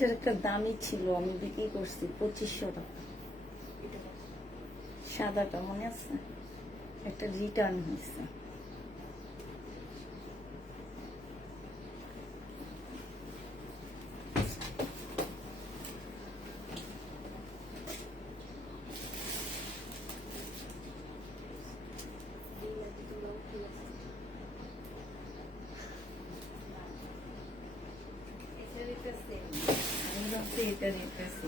এটার একটা দামই ছিল, আমি বিক্রি করছি 2500 টাকা। সাদাটা মনে আছে, একটা রিটার্ন হয়েছে। এটা রেখেছি।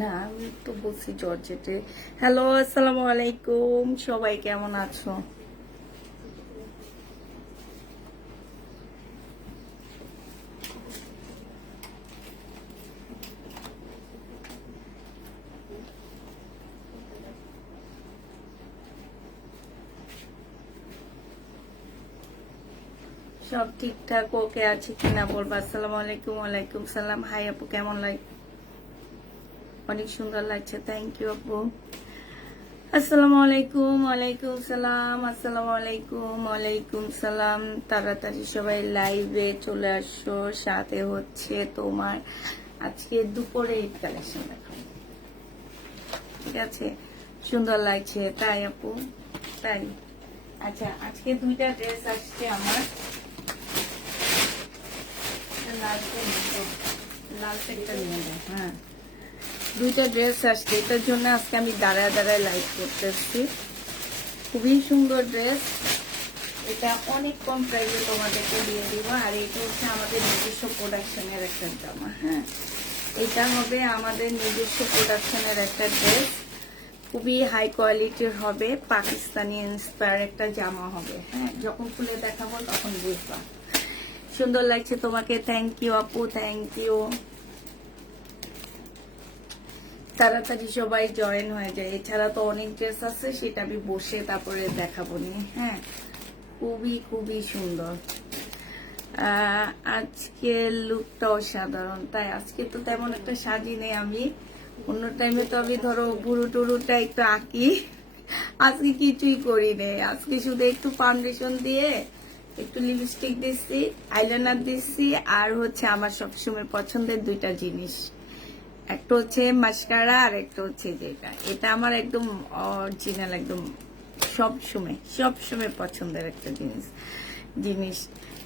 না, আমি তো বলছি জর্জেটে। হ্যালো, আসসালামু আলাইকুম, সবাই কেমন আছো? সব ঠিকঠাক ওকে আছে কিনা বলবো। আসসালামু আলাইকুম। ওয়ালাইকুম সালাম। হাই আপু, কেমন লাগে? অনেক সুন্দর লাগছে, থ্যাংক ইউ আপু। আসসালামু আলাইকুম। ওয়ালাইকুম সালাম। আসসালামু আলাইকুম। ওয়ালাইকুম সালাম। তাড়াতাড়ি সবাই লাইভে চলে আসো। সাথে হচ্ছে তোমার আজকে দুপুরে ঈদ কালেকশন দেখাবো, ঠিক আছে? সুন্দর লাগছে তাই আপু? তাই, আচ্ছা। আজকে দুইটা ড্রেস আসছে আমার। লাল একটা নিয়ে নেব। হ্যাঁ, দুইটা ড্রেস আসছে, এটার জন্য আজকে আমি দাঁড়ায় দাঁড়ায় লাইভ করতেছি। খুবই সুন্দর ড্রেস, এটা অনেক কম প্রাইসে তোমাদেরকে দিয়ে দিব। আর এটা হচ্ছে আমাদের নিজস্ব প্রোডাকশনের একটা জামা। হ্যাঁ, এটা হবে আমাদের নিজস্ব প্রোডাকশনের একটা ড্রেস, খুবই হাই কোয়ালিটির হবে, পাকিস্তানি ইন্সপায়ার একটা জামা হবে। হ্যাঁ, যখন খুলে দেখাবো তখন বুঝবা। সুন্দর লাগছে তোমাকে, থ্যাংক ইউ আপু, থ্যাংক ইউ। তাড়াতাড়ি সবাই জয়েন হয়ে যায়, এছাড়া তো অনেক ড্রেস আছে, সেটা আমি বসে তারপরে দেখাবো নি। হ্যাঁ, খুবই খুবই সুন্দর। আজকে লুকটা অসাধারণ, তাই আজকে তো তেমন একটা সাজি নেই আমি। অন্য টাইমে তো আমি ধরো বুড়ো টুরুটা একটু আঁকি, আজকে কিছুই করি নেই। আজকে শুধু একটু ফাউন্ডেশন দিয়ে একটু লিপস্টিক দিচ্ছি, আইলাইনার দিচ্ছি, আর হচ্ছে আমার সবসময় পছন্দের দুইটা জিনিস, একটা হচ্ছে মাস্কারা আর একটা হচ্ছে যেটা, এটা আমার একদম অরিজিনাল, একদম সবসময় পছন্দের একটা জিনিস।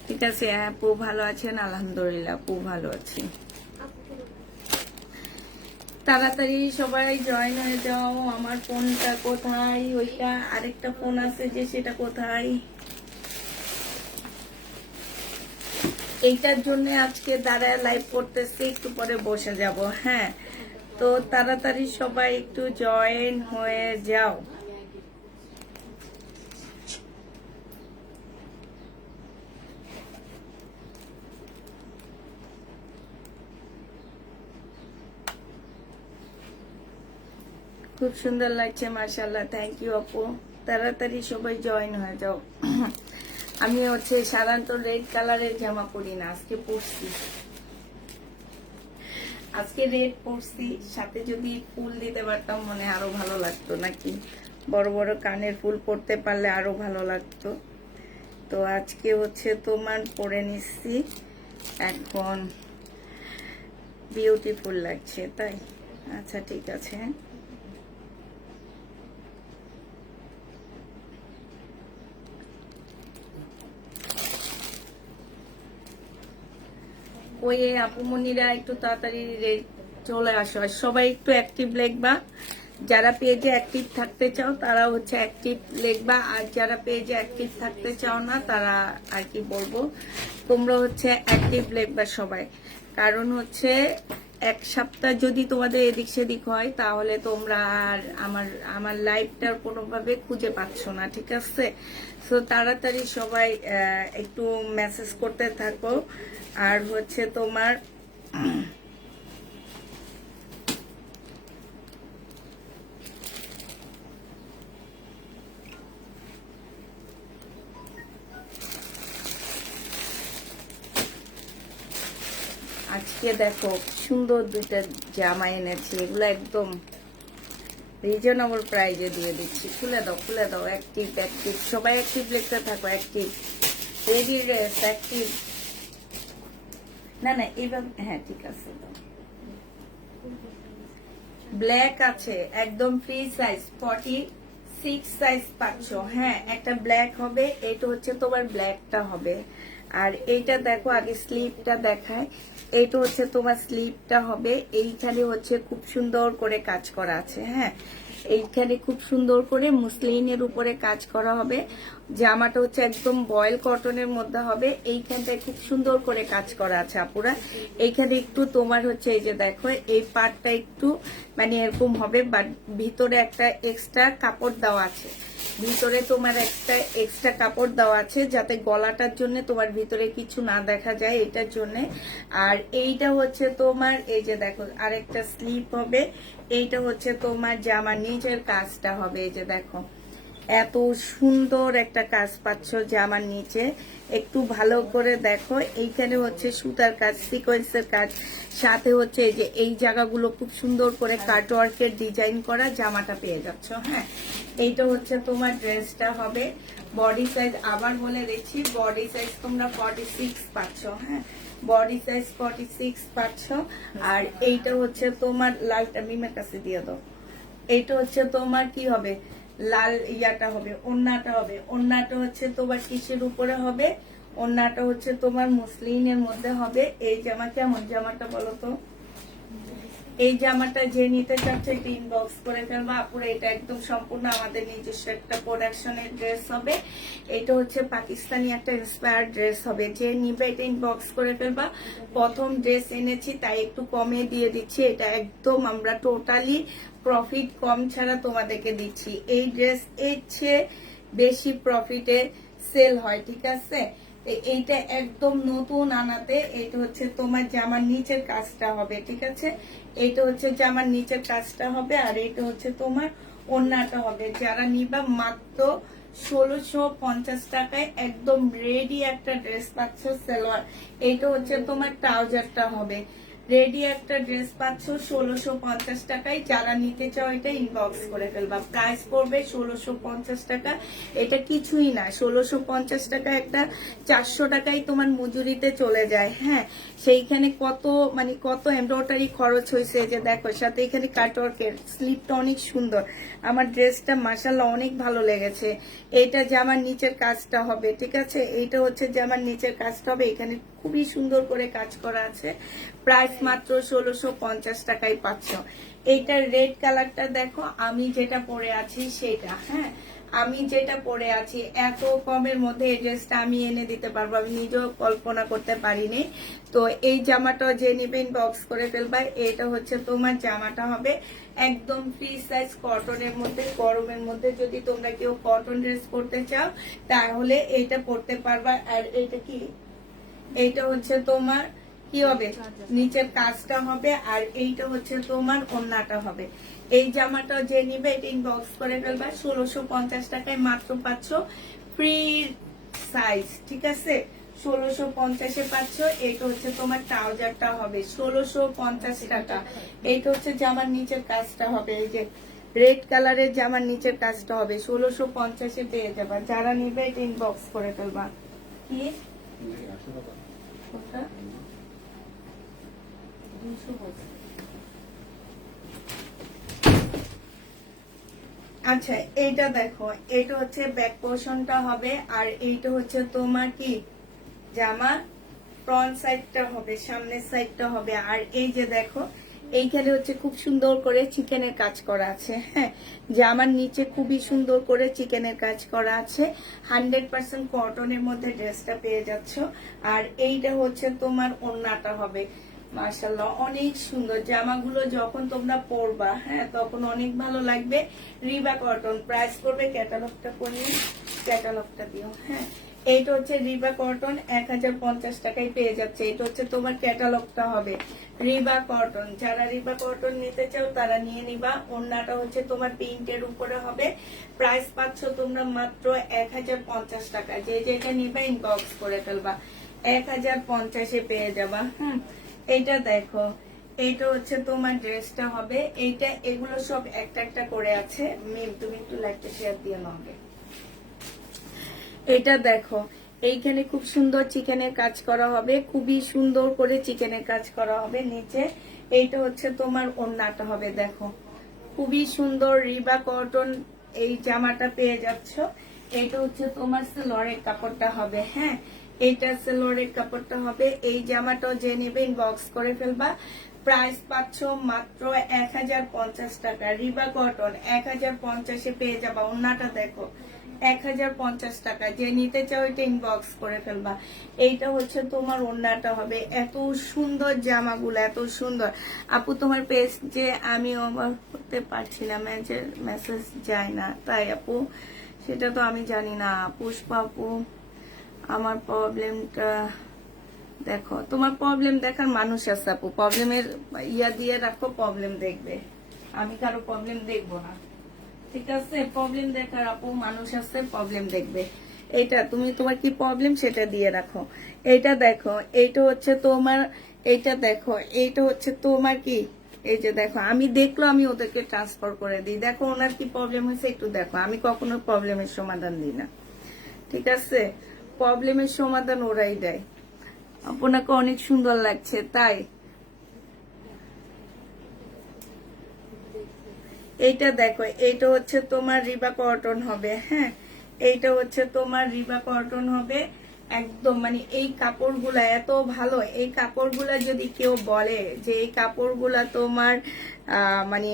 ঠিক আছে আপু, ভালো আছেন? আলহামদুলিল্লাহ আপু, ভালো আছি। তাড়াতাড়ি সবাই জয়েন হয়ে যাও। আমার ফোনটা কোথায়? ওইটা আরেকটা ফোন আছে যে, সেটা কোথায়? এইটার জন্য আজকে দাঁড়ায় লাইভ করতেছি, একটু পরে বসে যাব। হ্যাঁ, তো তাড়াতাড়ি সবাই একটু জয়েন হয়ে যাও। খুব সুন্দর লাগছে, মাশাআল্লাহ, থ্যাংক ইউ আপু। তাড়াতাড়ি সবাই জয়েন হয়ে যাও। আমি হচ্ছে সাধারণত রেড কালারের জামা পরি না, আজকে পরছি, আজকে রেড পরছি। সাথে যদি ফুল দিতে পারতাম মনে আরো ভালো লাগতো, নাকি বড় বড় কানের ফুল পরতে পারলে আরো ভালো লাগতো। তো আজকে হচ্ছে তোমার পরে নিচ্ছি, এখন বিউটিফুল লাগছে তাই। আচ্ছা, ঠিক আছে। ওই আপুমনিরা একটু তাড়াতাড়ি চলে আসো, আর সবাই একটু অ্যাক্টিভ লিখবা। যারা পেজে অ্যাক্টিভ থাকতে চাও তারা হচ্ছে অ্যাক্টিভ লিখবা, আর যারা পেজে অ্যাক্টিভ থাকতে চাও না তারা আর কি বলবো, তোমরা হচ্ছে অ্যাক্টিভ লিখবা সবাই। কারণ হচ্ছে এক সপ্তাহ যদি তোমাদের এদিক সেদিক হয় তাহলে তোমরা আর আমার লাইভটার কোনোভাবে খুঁজে পাচ্ছ না, ঠিক আছে? সো তাড়াতাড়ি সবাই একটু মেসেজ করতে থাকো। আর হচ্ছে তোমার আজকে দেখো সুন্দর দুইটা জামা এনেছি, এগুলো একদম রিজনেবল প্রাইজে দিয়ে দিচ্ছি। খুলে দাও, খুলে দাও, অ্যাক্টিভ অ্যাক্টিভ সবাই অ্যাক্টিভ লিখতে থাকো, অ্যাক্টিভ। রেডি ড্রেস অ্যাক্টিভ, না না এইভাবে, হ্যাঁ ঠিক আছে। ব্ল্যাক আছে একদম ফ্রি সাইজ 46 সাইজ পাচ্ছ। হ্যাঁ একটা ব্ল্যাক হবে, এটা হচ্ছে তোমার ব্ল্যাকটা হবে। আর এইটা দেখো আগে স্লিপটা দেখায়, এইটা হচ্ছে তোমার স্লিপটা হবে। এইখানে হচ্ছে খুব সুন্দর করে কাজ করা আছে। হ্যাঁ এইখানে খুব সুন্দর করে মুসলিনের উপরে কাজ করা হবে। জামাটা হচ্ছে একদম বয়েল কটনের মধ্যে হবে। এইখানটায় খুব সুন্দর করে কাজ করা আছে আপুরা। এইখানে একটু তোমার হচ্ছে এই যে দেখো এই পার্টটা একটু মানে এরকম হবে, বাট ভিতরে একটা এক্সট্রা কাপড় দেওয়া আছে। ভিতরে তোমার একটা এক্সট্রা কাপড় দেওয়া আছে যাতে গলাটার জন্য তোমার ভিতরে কিছু না দেখা যায়, এটার জন্য। আর এইটা হচ্ছে তোমার এই যে দেখো আরেকটা স্লিপ হবে। এইটা হচ্ছে তোমার জামার নিচের কাজটা হবে। এই যে দেখো এত সুন্দর একটা কাজ পাচ্ছ জামার নিচে, একটু ভালো করে দেখো। এইখানে হচ্ছে সুতার কাজ, সিকোয়েন্সের কাজ, সাথে হচ্ছে এই যে এই জায়গাগুলো খুব সুন্দর করে কাটওয়ার্কের ডিজাইন করা জামাটা পেয়ে যাচ্ছ। হ্যাঁ এইটা হচ্ছে তোমার ড্রেসটা হবে। বডি সাইজ আবার বলে দিচ্ছি, বডি সাইজ তোমরা 46 পাচ্ছ। হ্যাঁ বডি সাইজ 46 পাচ্ছ। আর এইটা হচ্ছে তোমার লালটা মিমের কাছে দিয়ে দাও। এইটা হচ্ছে তোমার কি হবে, লাল ইয়াটা হবে, ওন্নাটা হবে। ওন্নাটা হচ্ছে তোমার কিসের উপরে হবে, ওন্নাটা হচ্ছে তোমার মুসলিনের মধ্যে হবে। এই জামা কেমন, জামাটা বলো তো? এই জামাটা যে নিতে চাচ্ছে এটা ইনবক্স করে ফেলবা আপুরা। এটা একদম সম্পূর্ণ আমাদের নিজস্ব একটা প্রোডাকশনের ড্রেস হবে। এটা হচ্ছে পাকিস্তানি একটা ইন্সপায়ার্ড ড্রেস হবে। যে নিবে এটা ইনবক্স করে ফেলবা। প্রথম ড্রেস এনেছি তাই একটু কমে দিয়ে দিচ্ছি। এটা একদম আমরা টোটালি প্রফিট কম ছাড়া তোমাদেরকে দিচ্ছি। এই ড্রেস এর চেয়ে বেশি প্রফিটে সেল হয়, ঠিক আছে? এইটা একদম নতুন আনাতে। এটা হচ্ছে তোমার জামার নিচের কাজটা হবে, ঠিক আছে? এইটা হচ্ছে জামার নিচের কাজটা হবে। আর এটা হচ্ছে তোমার ওড়নাটা হবে। যারা নিবা মাত্র 1650 টাকায় একদম রেডি একটা ড্রেস পাচ্ছ সালোয়ার। এইটা হচ্ছে তোমার ট্রাউজারটা হবে। রেডি একটা ড্রেস পাচ্ছ 1650 টাকায়। যারা নিতে চাও এটা ইনবক্স করে ফেলবা। প্রাইস পড়বে 1650 টাকা। এটা কিছুই না, 1650 টাকা একটা 400 টাকায় তোমার মজুরিতে চলে যায়। হ্যাঁ সেইখানে কত মানে কত এমব্রয়ডারি খরচ হয়েছে। যে দেখো সাথে এখানে কাটওয়ার্কের স্লিপটা অনেক সুন্দর। আমার ড্রেসটা মাশাআল্লাহ অনেক ভালো লেগেছে। এইটা জামার নিচের কাজটা হবে, ঠিক আছে? এইটা হচ্ছে জামার নিচের কাজটা হবে। এখানে খুবই সুন্দর করে কাজ করা আছে। প্রাইস মাত্র 1650 টাকায় পাচ্ছ। এইটার রেড কালারটা দেখো, আমি যেটা পরে আছি সেটা। হ্যাঁ আমি যেটা পরে আছি এত কমের মধ্যে এই ড্রেসটা আমি এনে দিতে পারবো, আমি নিজেও কল্পনা করতে পারিনি। তো এই জামাটা যে নিবেন বক্স করে ফেলবা। এটা হচ্ছে তোমার জামাটা হবে একদম ফ্রি সাইজ কটনের মধ্যে। গরমের মধ্যে যদি তোমরা কেউ কটন ড্রেস পরতে চাও তাহলে এইটা পরতে পারবা। আর এইটা কি, এইটা হচ্ছে তোমার কি হবে, নিচের কাজটা হবে। আর এইটা হচ্ছে তোমার ওড়নাটা হবে। এই জামাটা যে নিবে এটা ইনবক্স করে ফেলবা। 1650 টাকায় মাত্র পাচ্ছ ফ্রি সাইজ, ঠিক আছে? 1650-এ পাচ্ছ। এইটা হচ্ছে তোমার ট্রাউজারটা হবে 1650 টাকা। এইটা হচ্ছে জামার নিচের কাজটা হবে। এই যে রেড কালারের জামার নিচের কাজটা হবে 1650-এ পেয়ে যাবা। যারা নিবে এটা ইনবক্স করে ফেলবা। কি আচ্ছা এইটা দেখো, এটা হচ্ছে ব্যাক পোর্শনটা হবে। আর এইটা হচ্ছে তোমার কি জামা ফ্রন্ট সাইডটা হবে, সামনের সাইডটা হবে। আর এই যে দেখো এইখানে হচ্ছে খুব সুন্দর করে চিকেনের কাজ করা আছে। হ্যাঁ জামার নিচে খুবই সুন্দর করে চিকেনের কাজ করা আছে। 100% কটনের মধ্যে ড্রেসটা পেয়ে যাচ্ছ। আর এইটা হচ্ছে তোমার ওড়নাটা হবে। মাশাআল্লাহ অনেক সুন্দর জামাগুলো যখন তোমরা পরবা হ্যাঁ তখন অনেক ভালো লাগবে। রিবা কটন, প্রাইস পড়বে ক্যাটালগটা পড়লে, ক্যাটালগটা দিও। হ্যাঁ এইটা হচ্ছে রিবা কটন 1050 টাকায় পেয়ে যাচ্ছে। এটা হচ্ছে তোমার ক্যাটালগটা হবে রিবা কটন। যারা রিবা কটন নিতে চাও তারা নিয়ে নিবা। ওড়নাটা হচ্ছে তোমার প্রিন্টের উপরে হবে। প্রাইস পাচ্ছ তোমরা মাত্র 1050 টাকা। যে যেটা নিবা ইনবক্স করে ফেলবা, 1050-এ পেয়ে যাবা। এইটা দেখো, এইটা হচ্ছে তোমার ড্রেসটা হবে। এইটা এগুলো সব একটা একটা করে আছে। মিম তুমি একটু লাইকটা শেয়ার দিয়ে নাও। এটা দেখো, এইখানে খুব সুন্দর চিকেনের কাজ করা হবে, খুবই সুন্দর করে চিকেনের কাজ করা হবে নিচে। এইটা হচ্ছে তোমার ওড়নাটা হবে, দেখো খুবই সুন্দর রিবা কটন এই জামাটা পেয়ে যাচ্ছ। এটা হচ্ছে তোমার সেলোয়ারের কাপড়টা হবে, হ্যাঁ এইটা সেলোয়ারের কাপড়টা হবে। এই জামাটাও যে নেবে ইনবক্স করে ফেলবা। প্রাইস পাচ্ছ মাত্র 1050 টাকা। রিবা কটন 1050-এ পেয়ে যাবা। ওড়নাটা দেখো 1050 টাকা। যে নিতে চাও এটা ইনবক্স করে ফেলবা। এইটা হচ্ছে তোমার ওড়নাটা হবে। এত সুন্দর জামাগুলো, এত সুন্দর। আপু তোমার পেজ যে আমি অবাক করতে পারছি না, মেসেজ যায় না তাই আপু, সেটা তো আমি জানি না। পুষ্পা আপু আমার প্রবলেমটা দেখো, তোমার প্রবলেম দেখার মানুষ আছে আপু, প্রবলেমের ইয়া দিয়ে রাখো, প্রবলেম দেখবে। আমি কারো প্রবলেম দেখবো না, ঠিক আছে? প্রবলেম দেখার আপু মানুষ আছে, প্রবলেম দেখবে। এইটা তুমি তোমার কি প্রবলেম সেটা দিয়ে রাখো। এইটা দেখো, এইটা হচ্ছে তোমার, এইটা দেখো, এইটা হচ্ছে তোমার কি, এই যে দেখো আমি দেখলো আমি ওদেরকে ট্রান্সফার করে দিই। দেখো ওনার কি প্রবলেম হয়েছে একটু দেখো। আমি কখনো প্রবলেমের সমাধান দিই না, ঠিক আছে? প্রবলেমের সমাধান ওরাই দেয়। আপনাকে অনেক সুন্দর লাগছে তাই। এইটা দেখো, এইটা হচ্ছে তোমার রিবা কটন হবে, হ্যাঁ এইটা হচ্ছে তোমার রিবা কটন হবে একদম। মানে এই কাপড়গুলা এত ভালো, এই কাপড়গুলা যদি কেউ বলে যে এই কাপড়গুলা তোমার মানে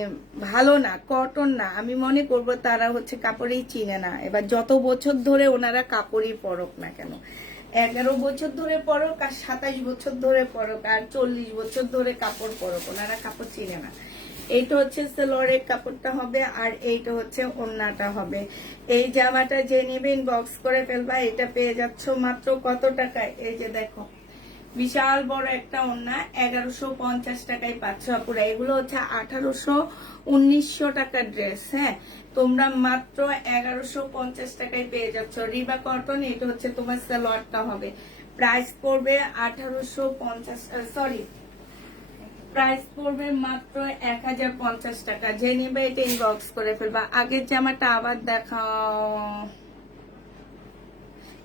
ভালো না, কটন না, আমি মনে করব তারা হচ্ছে কাপড়ই চিনে না। এবার যত বছর ধরে ওনারা কাপড়ই পরক না কেন, 11 বছর ধরে পরক আর 27 বছর ধরে পরক আর 40 বছর ধরে কাপড় পরক, ওনারা কাপড় চিনে না। এইটা হচ্ছে সেলোয়ারের কাপড়টা হবে আর এইটা হচ্ছে ওড়নাটা হবে। এই জামাটা যে নিবে ইনবক্স করে ফেলবা। এটা পেয়ে যাচ্ছ মাত্র কত টাকায়? এই যে দেখো বিশাল বড় একটা ওড়না 1150 টাকায় পাচ্ছ আপুরা। এগুলো হচ্ছে 1800-1900 টাকার ড্রেস, হ্যাঁ তোমরা মাত্র 1150 টাকায় পেয়ে যাচ্ছ। রিবা কটন। এটা হচ্ছে তোমার সালোয়ারটা হবে। প্রাইস পড়বে 1850, সরি প্রাইস পড়বে মাত্র 1050 টাকা। যে নেবে এটা ইনবক্স করে ফেলবা। আগের জামাটা আবার দেখাও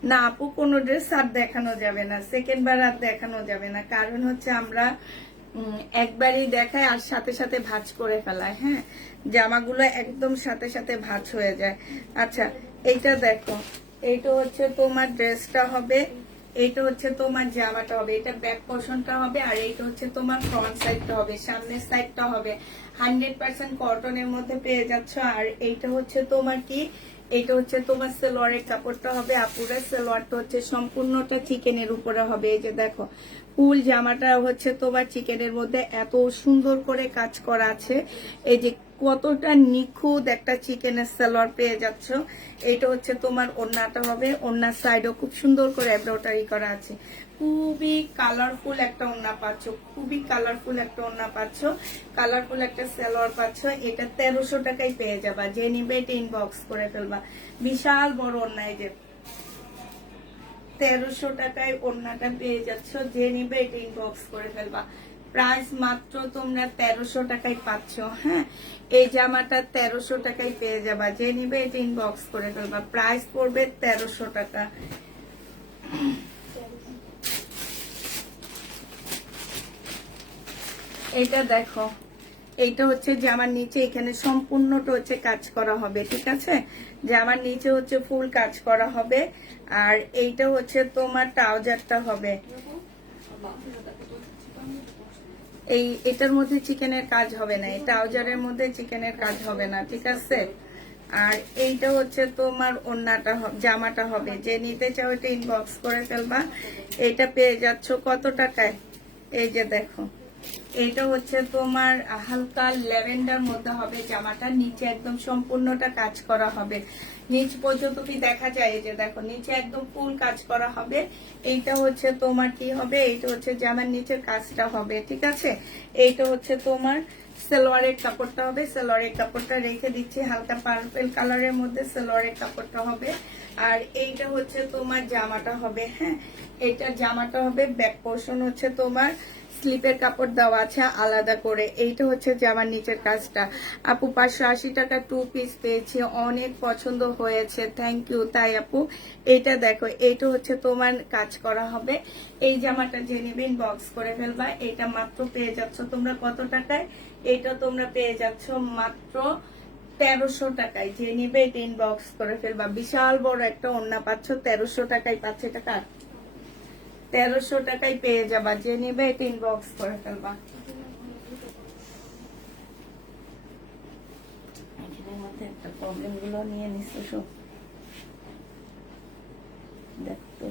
না আপু, কোনো ড্রেস আর দেখানো যাবে না, সেকেন্ড বার আর দেখানো যাবে না। কারণ হচ্ছে আমরা একবারই দেখাই আর সাথে সাথে ভাঁজ করে ফেলায়, হ্যাঁ জামাগুলো একদম সাথে সাথে ভাঁজ হয়ে যায়। আচ্ছা এইটা দেখো, এইটা হচ্ছে তোমার ড্রেসটা হবে, এইটা হচ্ছে তোমার জামাটা হবে, এটা ব্যাক পোর্শনটা হবে আর এইটা হচ্ছে তোমার ফ্রন্ট সাইডটা হবে, সামনের সাইডটা হবে। 100% কটনের মধ্যে পেয়ে যাচ্ছ। আর এইটা হচ্ছে তোমার কি, এটা হচ্ছে তোমার সেলোয়ারের কাপড়টা হবে। আপুরা সেলোয়ারটা হচ্ছে সম্পূর্ণটা চিকেনের উপরে হবে। এই যে দেখো ফুল জামাটা হচ্ছে তোমার চিকেনের মধ্যে এত সুন্দর করে কাজ করা আছে। এই যে কতটা নিখুঁত একটা চিকেনের সালোয়ার পেয়ে যাচ্ছ। এটা হচ্ছে তোমার ওড়নাটা হবে। ওড়নার সাইডও খুব সুন্দর করে এমব্রয়ডারি করা আছে। খুবই কালারফুল একটা ওড়না পাচ্ছ, খুবই কালারফুল একটা ওড়না পাচ্ছ, কালারফুল একটা সালোয়ার পাচ্ছ। এটা 1300 টাকায় পেয়ে যাবা। যে নিবে এটা ইনবক্স করে ফেলবা। বিশাল বড় ওড়না, এই যে 1300 টাকায় ওড়নাটা পেয়ে যাচ্ছ। যে নিবে এটা ইনবক্স করে ফেলবা। প্রাইস মাত্র তোমরা 1300 টাকায় পাচ্ছ, হ্যাঁ এই জামাটা 1300 টাকায় পেয়ে যাবা। যে নিবে এটা ইনবক্স করে ফেলবা। প্রাইস পড়বে 1300 টাকা। এটা দেখো, এইটা হচ্ছে জামার নিচে এখানে সম্পূর্ণটা হচ্ছে কাজ করা হবে, ঠিক আছে? জামার নিচে হচ্ছে ফুল কাজ করা হবে। আর এইটা হচ্ছে তোমার ট্রাউজারটা হবে। এটার মধ্যে চিকেনের কাজ হবে না, এই ট্রাউজারের মধ্যে চিকেনের কাজ হবে না, ঠিক আছে? আর এইটা হচ্ছে তোমার ওড়নাটা, জামাটা হবে। যে নিতে চাও এটা ইনবক্স করে ফেলবা। এটা পেয়ে যাচ্ছ কত টাকায়? এই যে দেখো, এটা হচ্ছে তোমার হালকা ল্যাভেন্ডার মধ্যে হবে জামাটা। নিচে একদম সম্পূর্ণটা কাজ করা হবে, নিচ পর্যন্ত কি দেখা যায়? এই যে দেখো নিচে একদম ফুল কাজ করা হবে। এইটা হচ্ছে তোমার কি হবে, এইটা হচ্ছে জামার নিচের কাজটা হবে, ঠিক আছে? এইটা হচ্ছে তোমার সালোয়ারের কাপড়টা হবে। সালোয়ারের কাপড়টা রেখে দিচ্ছি হালকা পার্পল কালারের মধ্যে, সালোয়ারের কাপড়টা হবে। আর এইটা হচ্ছে তোমার জামাটা হবে, হ্যাঁ এটা জামাটা হবে। ব্যাক পোর্শন হচ্ছে তোমার স্লিপের কাপড় দেওয়া আছে আলাদা করে। এইটা হচ্ছে জামার নিচের কাজটা। আপু 580 টাকা 2 পিস পেয়েছি, অনেক পছন্দ হয়েছে, থ্যাংক ইউ। তাই আপু এটা দেখো, এইটা হচ্ছে তোমার কাজ করা হবে। এই জামাটা যে নিবে ইনবক্স করে ফেলবা। এটা মাত্র পেয়ে যাচ্ছ তোমরা কত টাকায়? এটা তোমরা পেয়ে যাচ্ছ মাত্র 1300 টাকায়। যে নিবে এটা ইনবক্স করে ফেলবা। বিশাল বড় একটা ওড়না পাচ্ছ 1300 টাকায়। পাচ্ছে টাকা 1300 টাকায় পেয়ে যাবা। যে নিবে এটা ইনবক্স করে ফেলবা। এটার মধ্যে একটা প্রবলেম গুলো নিয়ে নিচ্ছে সব দেখতো।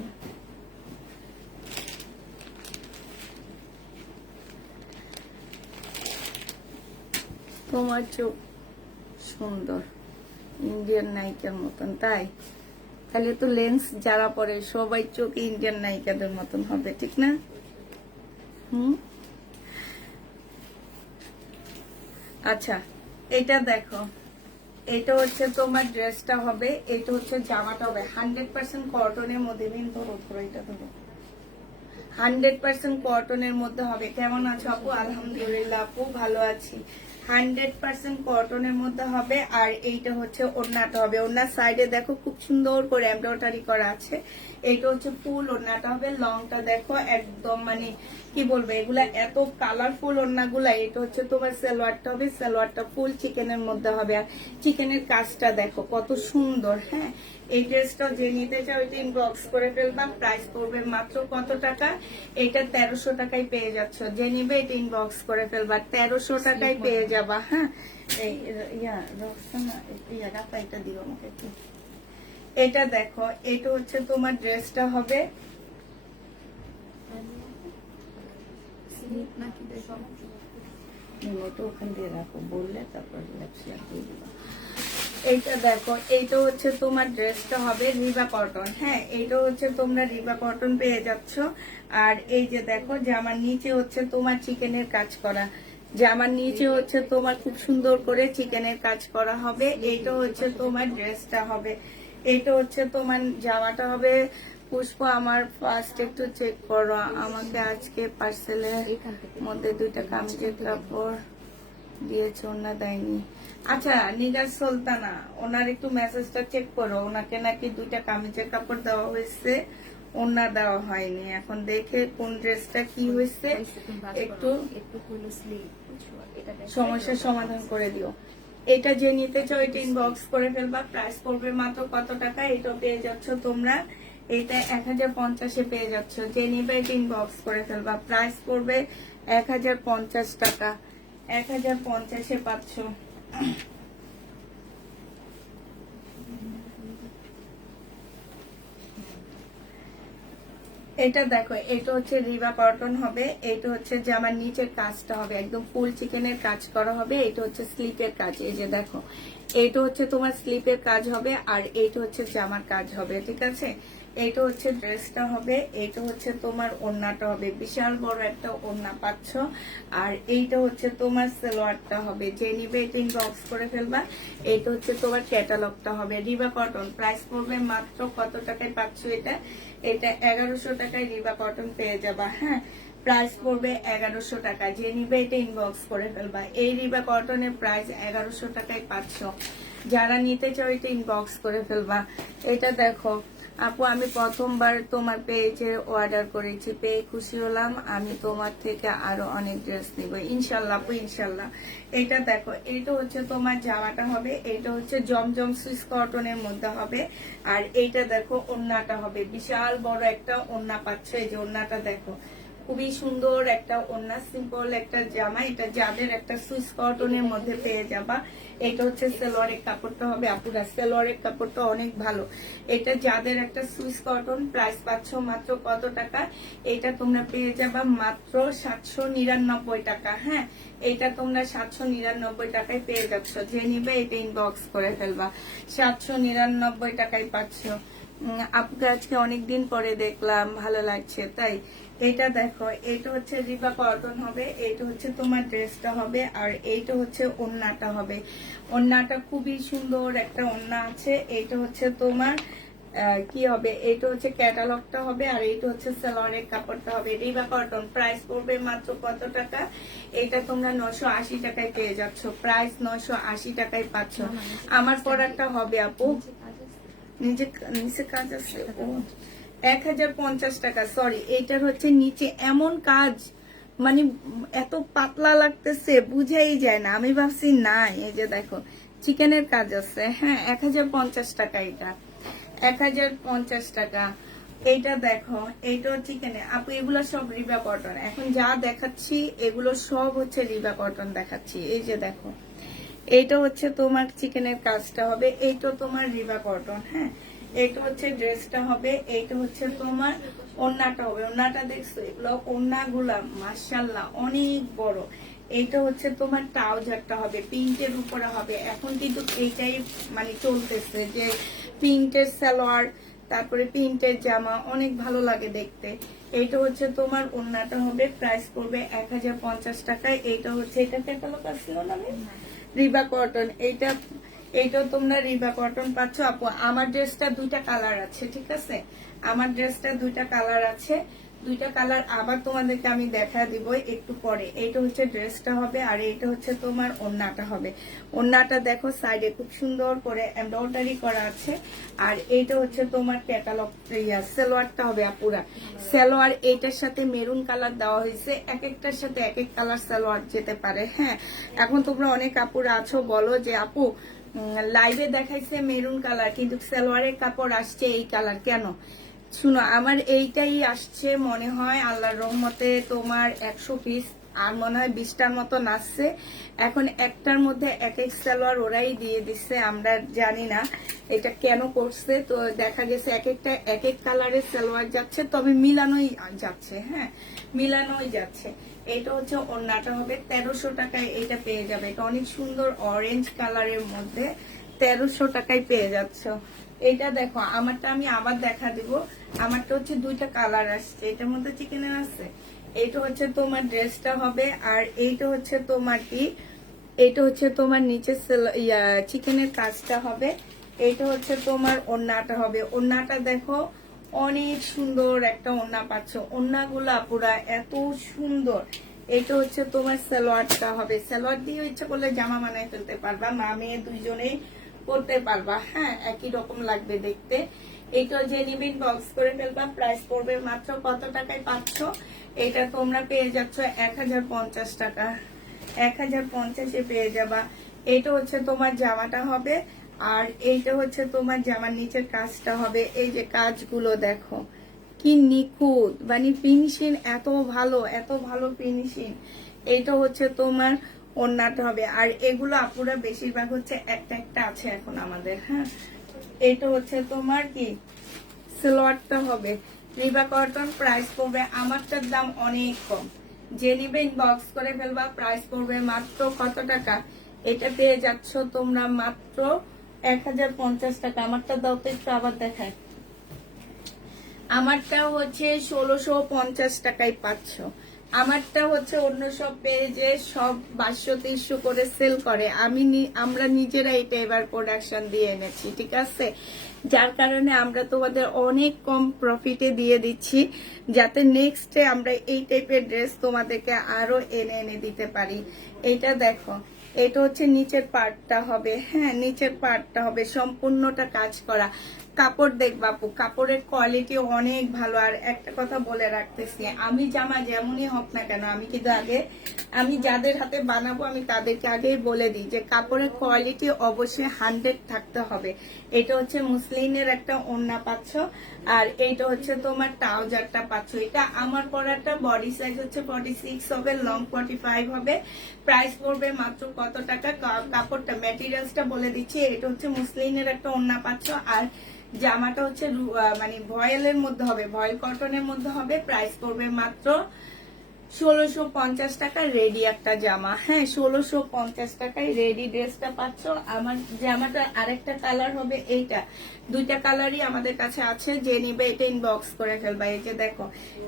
তোমার চোখ সুন্দর, ইন্ডিয়ান নায়িকার মতন, তাই? তাহলে তো লেন্স যারা পরে সবাই চোখ ইন্ডিয়ান নায়িকাদের মতন হবে, ঠিক না? আচ্ছা, এটা দেখো, এটা হচ্ছে তোমার ড্রেসটা হবে, এটা হচ্ছে জামাটা হবে 100% কটনের মধ্যে। ধরো এটা ধরো, 100% কটনের মধ্যে হবে। কেমন আছো আপু? আলহামদুলিল্লাহ আপু, ভালো আছি। 100% কটনের মধ্যে হবে। আর এইটা হচ্ছে ওড়নাটা হবে। ওড়নার সাইডে দেখো খুব সুন্দর করে এমব্রয়ডারি করা আছে। এইটা হচ্ছে ফুল ওড়নাটা হবে। লংটা দেখো একদম মানে কি বলবো, এগুলা এত কালারফুল ওড়নাগুলা। এটা হচ্ছে তোমার সালোয়ারটা হবে, সালোয়ারটা ফুল চিকেনের মধ্যে হবে। আর চিকেনের কাজটা দেখো কত সুন্দর। হ্যাঁ, এই ড্রেসটা যে নিতে চাও এটা ইনবক্স করে ফেলবা। প্রাইস পড়বে মাত্র কত টাকা? এটা 1300 টাকায় পেয়ে যাচ্ছ। যে নিবে এটা ইনবক্স করে ফেলবা, 1300 টাকায় পেয়ে যাবা। হ্যাঁ, এই এটা দিও আমাকে একটু। এটা দেখো, এটা হচ্ছে তোমার ড্রেসটা হবে। ওখান দিয়ে রাখো, বললে তারপর এইটা দেখো, এইটা হচ্ছে তোমার ড্রেসটা হবে রিবা কটন। হ্যাঁ, এইটা হচ্ছে তোমরা রিবা কটন পেয়ে যাচ্ছ। আর এই যে দেখো, জামার নিচে হচ্ছে তোমার চিকেনের কাজ করা। জামার নিচে হচ্ছে তোমার খুব সুন্দর করে চিকেনের কাজ করা হবে। এইটা হচ্ছে তোমার ড্রেসটা হবে। এইটা হচ্ছে তোমার জামাটা হবে। পুষ্প, আমার ফার্স্ট একটু চেক করো। আমাকে আজকে পার্সেলের মধ্যে 2টা কামিজের কাপড় দিয়েছে, ওনা দেয়নি। আচ্ছা নিগার সুলতানা, ওনার একটু মেসেজটা চেক করো। ওনাকে নাকি 2টা কামিজের কাপড় দেওয়া হয়েছে, ওনা দেওয়া হয়নি। এখন দেখে কোন ড্রেসটা কি হয়েছে একটু সমস্যার সমাধান করে দিও। এটা যে নিতে চাও এটা ইনবক্স করে ফেলবা। প্রাইস পড়বে মাত্র কত টাকা? এটা পেয়ে যাচ্ছ তোমরা, এটা 1050-এ পেয়ে যাচ্ছ। যে নিবে এটা ইনবক্স করে ফেলবা। প্রাইস পড়বে 1050 টাকা। 1050-এ পাচ্ছ। এটা দেখো, এটা হচ্ছে রিবা কটন হবে। এটা হচ্ছে জামার নিচের কাজটা হবে একদম ফুল চিকেনের কাজ করা হবে। এটা হচ্ছে স্লিপের কাজ। এই যে দেখো, এইটা হচ্ছে তোমার স্লিপের কাজ হবে। আর এইটা হচ্ছে জামার কাজ হবে, ঠিক আছে? এইটা হচ্ছে ড্রেসটা হবে। এইটা হচ্ছে তোমার ওড়নাটা হবে, বিশাল বড় একটা ওড়না পাচ্ছ। আর এইটা হচ্ছে তোমার সালোয়ারটা হবে। যে নিবে এটা ইনবক্স করে ফেলবা। এইটা হচ্ছে তোমার ক্যাটালগটা হবে। রিবা কটন প্রাইস পড়বে মাত্র কত টাকায় পাচ্ছ এটা? এটা 1100 টাকায় রিবা কটন পেয়ে যাবা। হ্যাঁ, প্রাইস পড়বে 1100 টাকা। যে নিবে এটা ইনবক্স করে ফেলবা। এই রিবা কটনের প্রাইস 1100 টাকায় পাচ্ছ। যারা নিতে চাও এটা ইনবক্স করে ফেলবা। এটা দেখো আপু, আমি প্রথমবার তোমার পেজে অর্ডার করেছি, পেয়ে খুশি হলাম। আমি তোমার থেকে আরো অনেক ড্রেস নিব ইনশাল্লাহ আপু, ইনশাল্লাহ। এটা দেখো, এটা হচ্ছে তোমার জামাটা হবে। এটা হচ্ছে জমজম সুইস কটনের মধ্যে হবে। আর এইটা দেখো ওড়নাটা হবে, বিশাল বড় একটা ওড়না পাচ্ছ। এই যে ওড়নাটা দেখো, খুবই সুন্দর একটা ওড়না, সিম্পল একটা জামা। এটা যাদের একটা সুইস কটনের মধ্যে পেয়ে যাবা। এটা হচ্ছে সালোয়ারের কাপড়টা হবে। আপুরা সালোয়ারের কাপড়টা অনেক ভালো। এটা যাদের একটা সুইস কটন। প্রাইস পাচ্ছ মাত্র কত টাকা? এটা তোমরা পেয়ে যাবা মাত্র 799 টাকা। হ্যাঁ, এটা তোমরা 799 টাকায় পেয়ে যাচ্ছ। যে নিবে এটা ইনবক্স করে ফেলবা। 799 টাকায় পাচ্ছ। আপুকে আজকে অনেকদিন পরে দেখলাম, ভালো লাগছে। তাই এটা দেখো, এটা হচ্ছে রিবা কটন হবে। এটা হচ্ছে তোমার ড্রেসটা হবে। আর এইটা হচ্ছে ওড়নাটা হবে। ওড়নাটা খুবই সুন্দর একটা ওড়না আছে। এইটা হচ্ছে তোমার কি হবে, এইটা হচ্ছে ক্যাটালগটা হবে আর এইটা হচ্ছে সালোয়ারের কাপড়টা হবে। রিবা কটন প্রাইস পড়বে মাত্র কত টাকা? এটা তোমরা 980 টাকায় পেয়ে যাচ্ছ, প্রাইস 980 টাকায় পাচ্ছ। আমার পরাটা হবে আপু, নিচে কাজ আছে, ও 1050 টাকা। সরি, এইটার হচ্ছে নিচে এমন কাজ, মানে এত পাতলা লাগতেছে বুঝাই যায় না। আমি ভাবছি না, এই যে দেখো চিকেনের কাজ আছে। হ্যাঁ, 1050 টাকা এটা, 1050 টাকা। এইটা দেখো, এইটাও চিকেনে আপু, এগুলো সব রিবা কটন। এখন যা দেখাচ্ছি এগুলো সব হচ্ছে রিবা কটন দেখাচ্ছি। এই যে দেখো, এইটা হচ্ছে তোমার চিকেনের কাজটা হবে, এইটা তোমার রিবা কটন। হ্যাঁ, এইটা হচ্ছে ড্রেসটা হবে, এইটা হচ্ছে তোমার ওড়নাটা হবে। ওড়নাটা দেখছো, এগুলো ওড়নাগুলা মাশাআল্লাহ অনেক বড়। এইটা হচ্ছে তোমার ট্রাউজারটা হবে, প্রিন্টের উপরে হবে। এখন কিন্তু এইটাই মানে চলতেছে যে প্রিন্টের সালোয়ার, তারপরে প্রিন্টের জামা অনেক ভালো লাগে দেখতে। এইটা হচ্ছে তোমার ওড়নাটা হবে, প্রাইস পড়বে 1050 টাকায়। এইটা হচ্ছে, এটা ক্যাটালগ আসছিল না রিবা কটন। এইটাও তোমরা রিবা কটন পাচ্ছ আপু। আমার ড্রেসটা দুইটা কালার আছে, ঠিক আছে, আমার ড্রেসটা দুইটা কালার আছে, দুইটা কালার আবার তোমাদেরকে আমি দেখা দিব একটু পরে। এইটা হচ্ছে ড্রেসটা হবে আর এইটা হচ্ছে তোমার ওড়নাটা হবে। ওড়নাটা দেখো সাইডে খুব সুন্দর করে এমব্রয়ডারি করা আছে। আর এইটা হচ্ছে তোমার ক্যাটালগ সালোয়ারটা হবে আপুরা। সালোয়ার এইটার সাথে মেরুন কালার দেওয়া হয়েছে, এক একটার সাথে এক এক কালার সালোয়ার যেতে পারে। হ্যাঁ, এখন তোমরা অনেক আপুরা আছো বলো যে আপু লাইভে দেখাইছে মেরুন কালার কিন্তু সালোয়ারের কাপড় আসছে এই কালার কেন? শুনো, আমার এইটাই আসছে মনে হয় আল্লাহর রহমতে তোমার 100 পিস, আর মনে হয় 20টার মতো আসছে। এখন একটার মধ্যে এক এক সালোয়ার ওরাই দিয়ে দিচ্ছে, আমরা জানি না এটা কেন করছে। তো দেখা গেছে এক একটা এক এক কালারের সালোয়ার যাচ্ছে, তবে মিলানোই যাচ্ছে। হ্যাঁ, মিলানোই যাচ্ছে। এটা হচ্ছে ওড়নাটা হবে 1300 টাকায়, এটা পেয়ে যাবে। এটা অনেক সুন্দর অরেঞ্জ কালারের মধ্যে 1300 টাকায় পেয়ে যাচ্ছ। এটা দেখো, আমারটা আমি আবার দেখা দিব। আমারটা হচ্ছে দুইটা কালার আসছে, এটার মধ্যে চিকেনের আছে। এইটা হচ্ছে তোমার ড্রেসটা হবে আর এইটা হচ্ছে তোমার কি, এইটা হচ্ছে তোমার নিচে চিকেনের কাজটা হবে। এইটা হচ্ছে তোমার ওড়নাটা হবে। ওড়নাটা দেখো অনেক সুন্দর একটা ওড়না পাচ্ছ, ওড়নাগুলা পুরা এত সুন্দর। এটা হচ্ছে তোমার সালোয়ারটা হবে, সালোয়ার দিয়ে ইচ্ছা করলে জামা বানাই ফেলতে পারবা, মা মেয়ে দুইজনেই পরতে পারবা। হ্যাঁ, একই রকম লাগবে দেখতে। এইটা যে নিবেন বক্স করে ফেলবা, প্রাইস পড়বে মাত্র কত টাকায় পাচ্ছ? এটা তোমরা পেয়ে যাচ্ছ 1050 টাকা, 1050-এ পেয়ে যাবা। এইটা হচ্ছে তোমার জামাটা হবে আর এইটা হচ্ছে তোমার জামার নিচের কাজটা হবে। এই যে কাজগুলো দেখো কি নিখুঁত, মানে ফিনিশিং এত ভালো, এত ভালো ফিনিশিং। এইটা হচ্ছে তোমার ওড়নাটা হবে আর এগুলো আপুরা বেশিরভাগ হচ্ছে একটা একটা আছে এখন আমাদের। হ্যাঁ, এইটা হচ্ছে তোমার কি সালোয়ারটা হবে রিবা কটন, প্রাইস পড়বে, আমারটার দাম অনেক কম, যে নিবে ইনবক্স করে ফেলবা। প্রাইস পড়বে মাত্র কত টাকা? এটা পেয়ে যাচ্ছ তোমরা মাত্র 1050 টাকা। আমারটা দাও তো একটু আবার দেখায়। আমারটা হচ্ছে 1650 টাকায় পাচ্ছ। আমারটা হচ্ছে অন্য সব পেজে সব 2200-2300 করে সেল করে, আমরা নিজেরা এটা এবার প্রোডাকশন দিয়ে এনেছি, ঠিক আছে, যার কারণে আমরা তোমাদের অনেক কম প্রফিটে দিয়ে দিচ্ছি, যাতে নেক্সটে আমরা এই টাইপের ড্রেস তোমাদেরকে আরো এনে এনে দিতে পারি। এইটা দেখো, এটা হচ্ছে নিচের পার্টটা হবে। হ্যাঁ, নিচের পার্টটা হবে সম্পূর্ণটা কাজ করা। কাপড় দেখবা আপু, কাপড়ের কোয়ালিটি অনেক ভালো। আর একটা কথা বলে রাখতেছি, আমি জামা যেমনই হোক না কেন, আমি কিন্তু আমি যাদের হাতে বানাবো আমি তাদেরকে আগেই বলে দিই যে কাপড়ের কোয়ালিটি অবশ্যই 100 থাকতে হবে। এটা হচ্ছে মুসলিনের একটা ওড়না পাচ্ছ আর এইটা হচ্ছে তোমার ট্রাউজারটা পাচ্ছ। এটা আমার পরাটা বডি সাইজ হচ্ছে 46 হবে, লং 45 হবে। প্রাইস পড়বে মাত্র কত টাকা? কাপড়টা ম্যাটেরিয়ালসটা বলে দিচ্ছি। এটা হচ্ছে মুসলিনের একটা ওড়না পাচ্ছ আর জামাটা হচ্ছে মানে ভয়েলের মধ্যে হবে, ভয়েল কটনের মধ্যে হবে। প্রাইস পড়বে মাত্র 1650 টাকা, রেডি একটা জামা। হ্যাঁ, 1650 টাকায় রেডি ড্রেসটা পাচ্ছ। আমার জামাটা আরেকটা কালার হবে, এইটা দুইটা কালারই আমাদের কাছে আছে, যে নিবে এটা ইনবক্স করে ফেলবা। এই যে দেখো,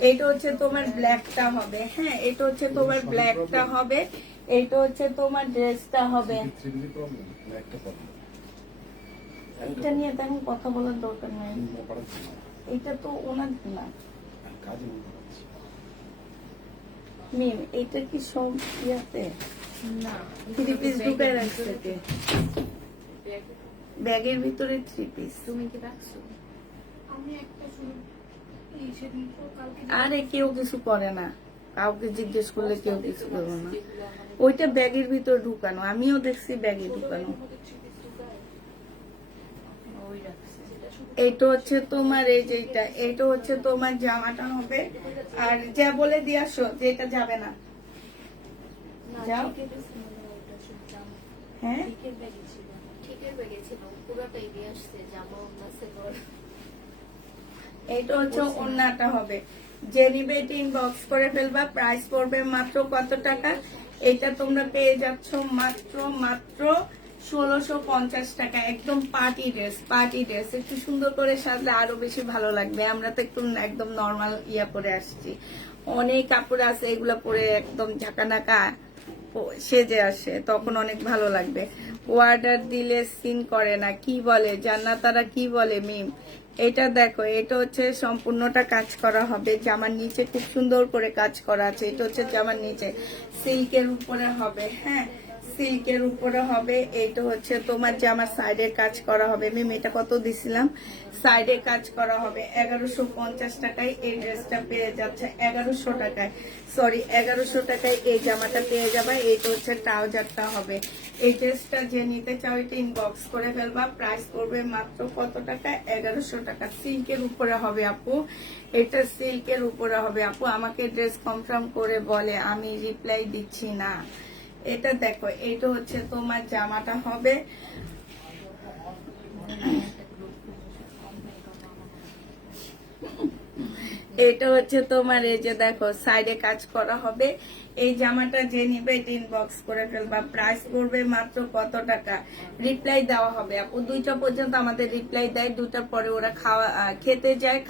এইটা হচ্ছে তোমার ব্ল্যাকটা হবে। হ্যাঁ, এটা হচ্ছে তোমার ব্ল্যাকটা হবে, এইটা হচ্ছে তোমার ড্রেসটা হবে। এটা নিয়ে তেমন কথা বলার দরকার নাই, এটা তো ওনার না মিম। এটা কি সব ইয়াতে না, 3 পিস ঢুকাই রাখছে কে? ব্যাগের ভিতরে 3 পিস। তুমি কি রাখছো? আরে কেউ কিছু করে না, কাউকে জিজ্ঞেস করলে কেউ কিছু করবে না। ওইটা ব্যাগের ভিতর ঢুকানো, আমিও দেখছি ব্যাগে ঢুকানো। ওই রাখছে। এইটা হচ্ছে তোমার, এই যেটা এইটা হচ্ছে তোমার জামাটা হবে। আর যা বলে দিয়ে আসো যে এটা যাবে না। যাও। হ্যাঁ এইটা হচ্ছে ওন্নাটা হবে। যে নিবে এটা ইনবক্স করে ফেলবা। প্রাইস পড়বে মাত্র কত টাকা? এটা তোমরা পেয়ে যাচ্ছ মাত্র মাত্র 1650 টাকা। একদম পার্টি ড্রেস, পার্টি ড্রেস। একটু সুন্দর করে সাজলে আরো বেশি ভালো লাগবে। আমরা তো একটু একদম নর্মাল ইয়া পরে আসছি, অনেক কাপড় আছে এগুলা পরে একদম ঝাঁকানাকা সেজে আসে, তখন অনেক ভালো লাগবে। অর্ডার দিলে সিন করে না, কি বলে জান্নাতারা, কি বলে মিম? এটা দেখো, এটা হচ্ছে সম্পূর্ণটা কাজ করা হবে। জামার নিচে খুব সুন্দর করে কাজ করা আছে। এটা হচ্ছে জামার নিচে সিল্কের উপরে হবে। হ্যাঁ, সিল্কের উপরে হবে। এইটা হচ্ছে তোমার জামার সাইডে কাজ করা হবে। মিম এটা কত দিছিলাম? সাইডে কাজ করা হবে 1150 টাকায় এই ড্রেসটা পেয়ে যাচ্ছে। 1100 টাকায়, সরি 1100 টাকায় এই জামাটা পেয়ে যাবে। এইটা হচ্ছে ট্রাউজারটা হবে। এই ড্রেসটা যে নিতে চাও এটা ইনবক্স করে ফেলবা। প্রাইস পড়বে মাত্র কত টাকা? 1100 টাকা। সিল্কের উপরে হবে আপু, এটা সিল্কের উপরে হবে আপু। আমাকে ড্রেস কনফার্ম করে বলে, আমি রিপ্লাই দিচ্ছি না। এটা দেখো, এটা হচ্ছে তোমার জামাটা হবে। এটা হচ্ছে তোমার, এই যে দেখো সাইডে কাজ করা হবে। এই জামাটা যে নিবে এটা ইনবক্স করে ফেলবা। প্রাইস পড়বে মাত্র কত টাকা? রিপ্লাই দেওয়া হবে আপু। 2টা পর্যন্ত আমাদের রিপ্লাই দেয়, 2টার পরে ওরা খেতে যায়।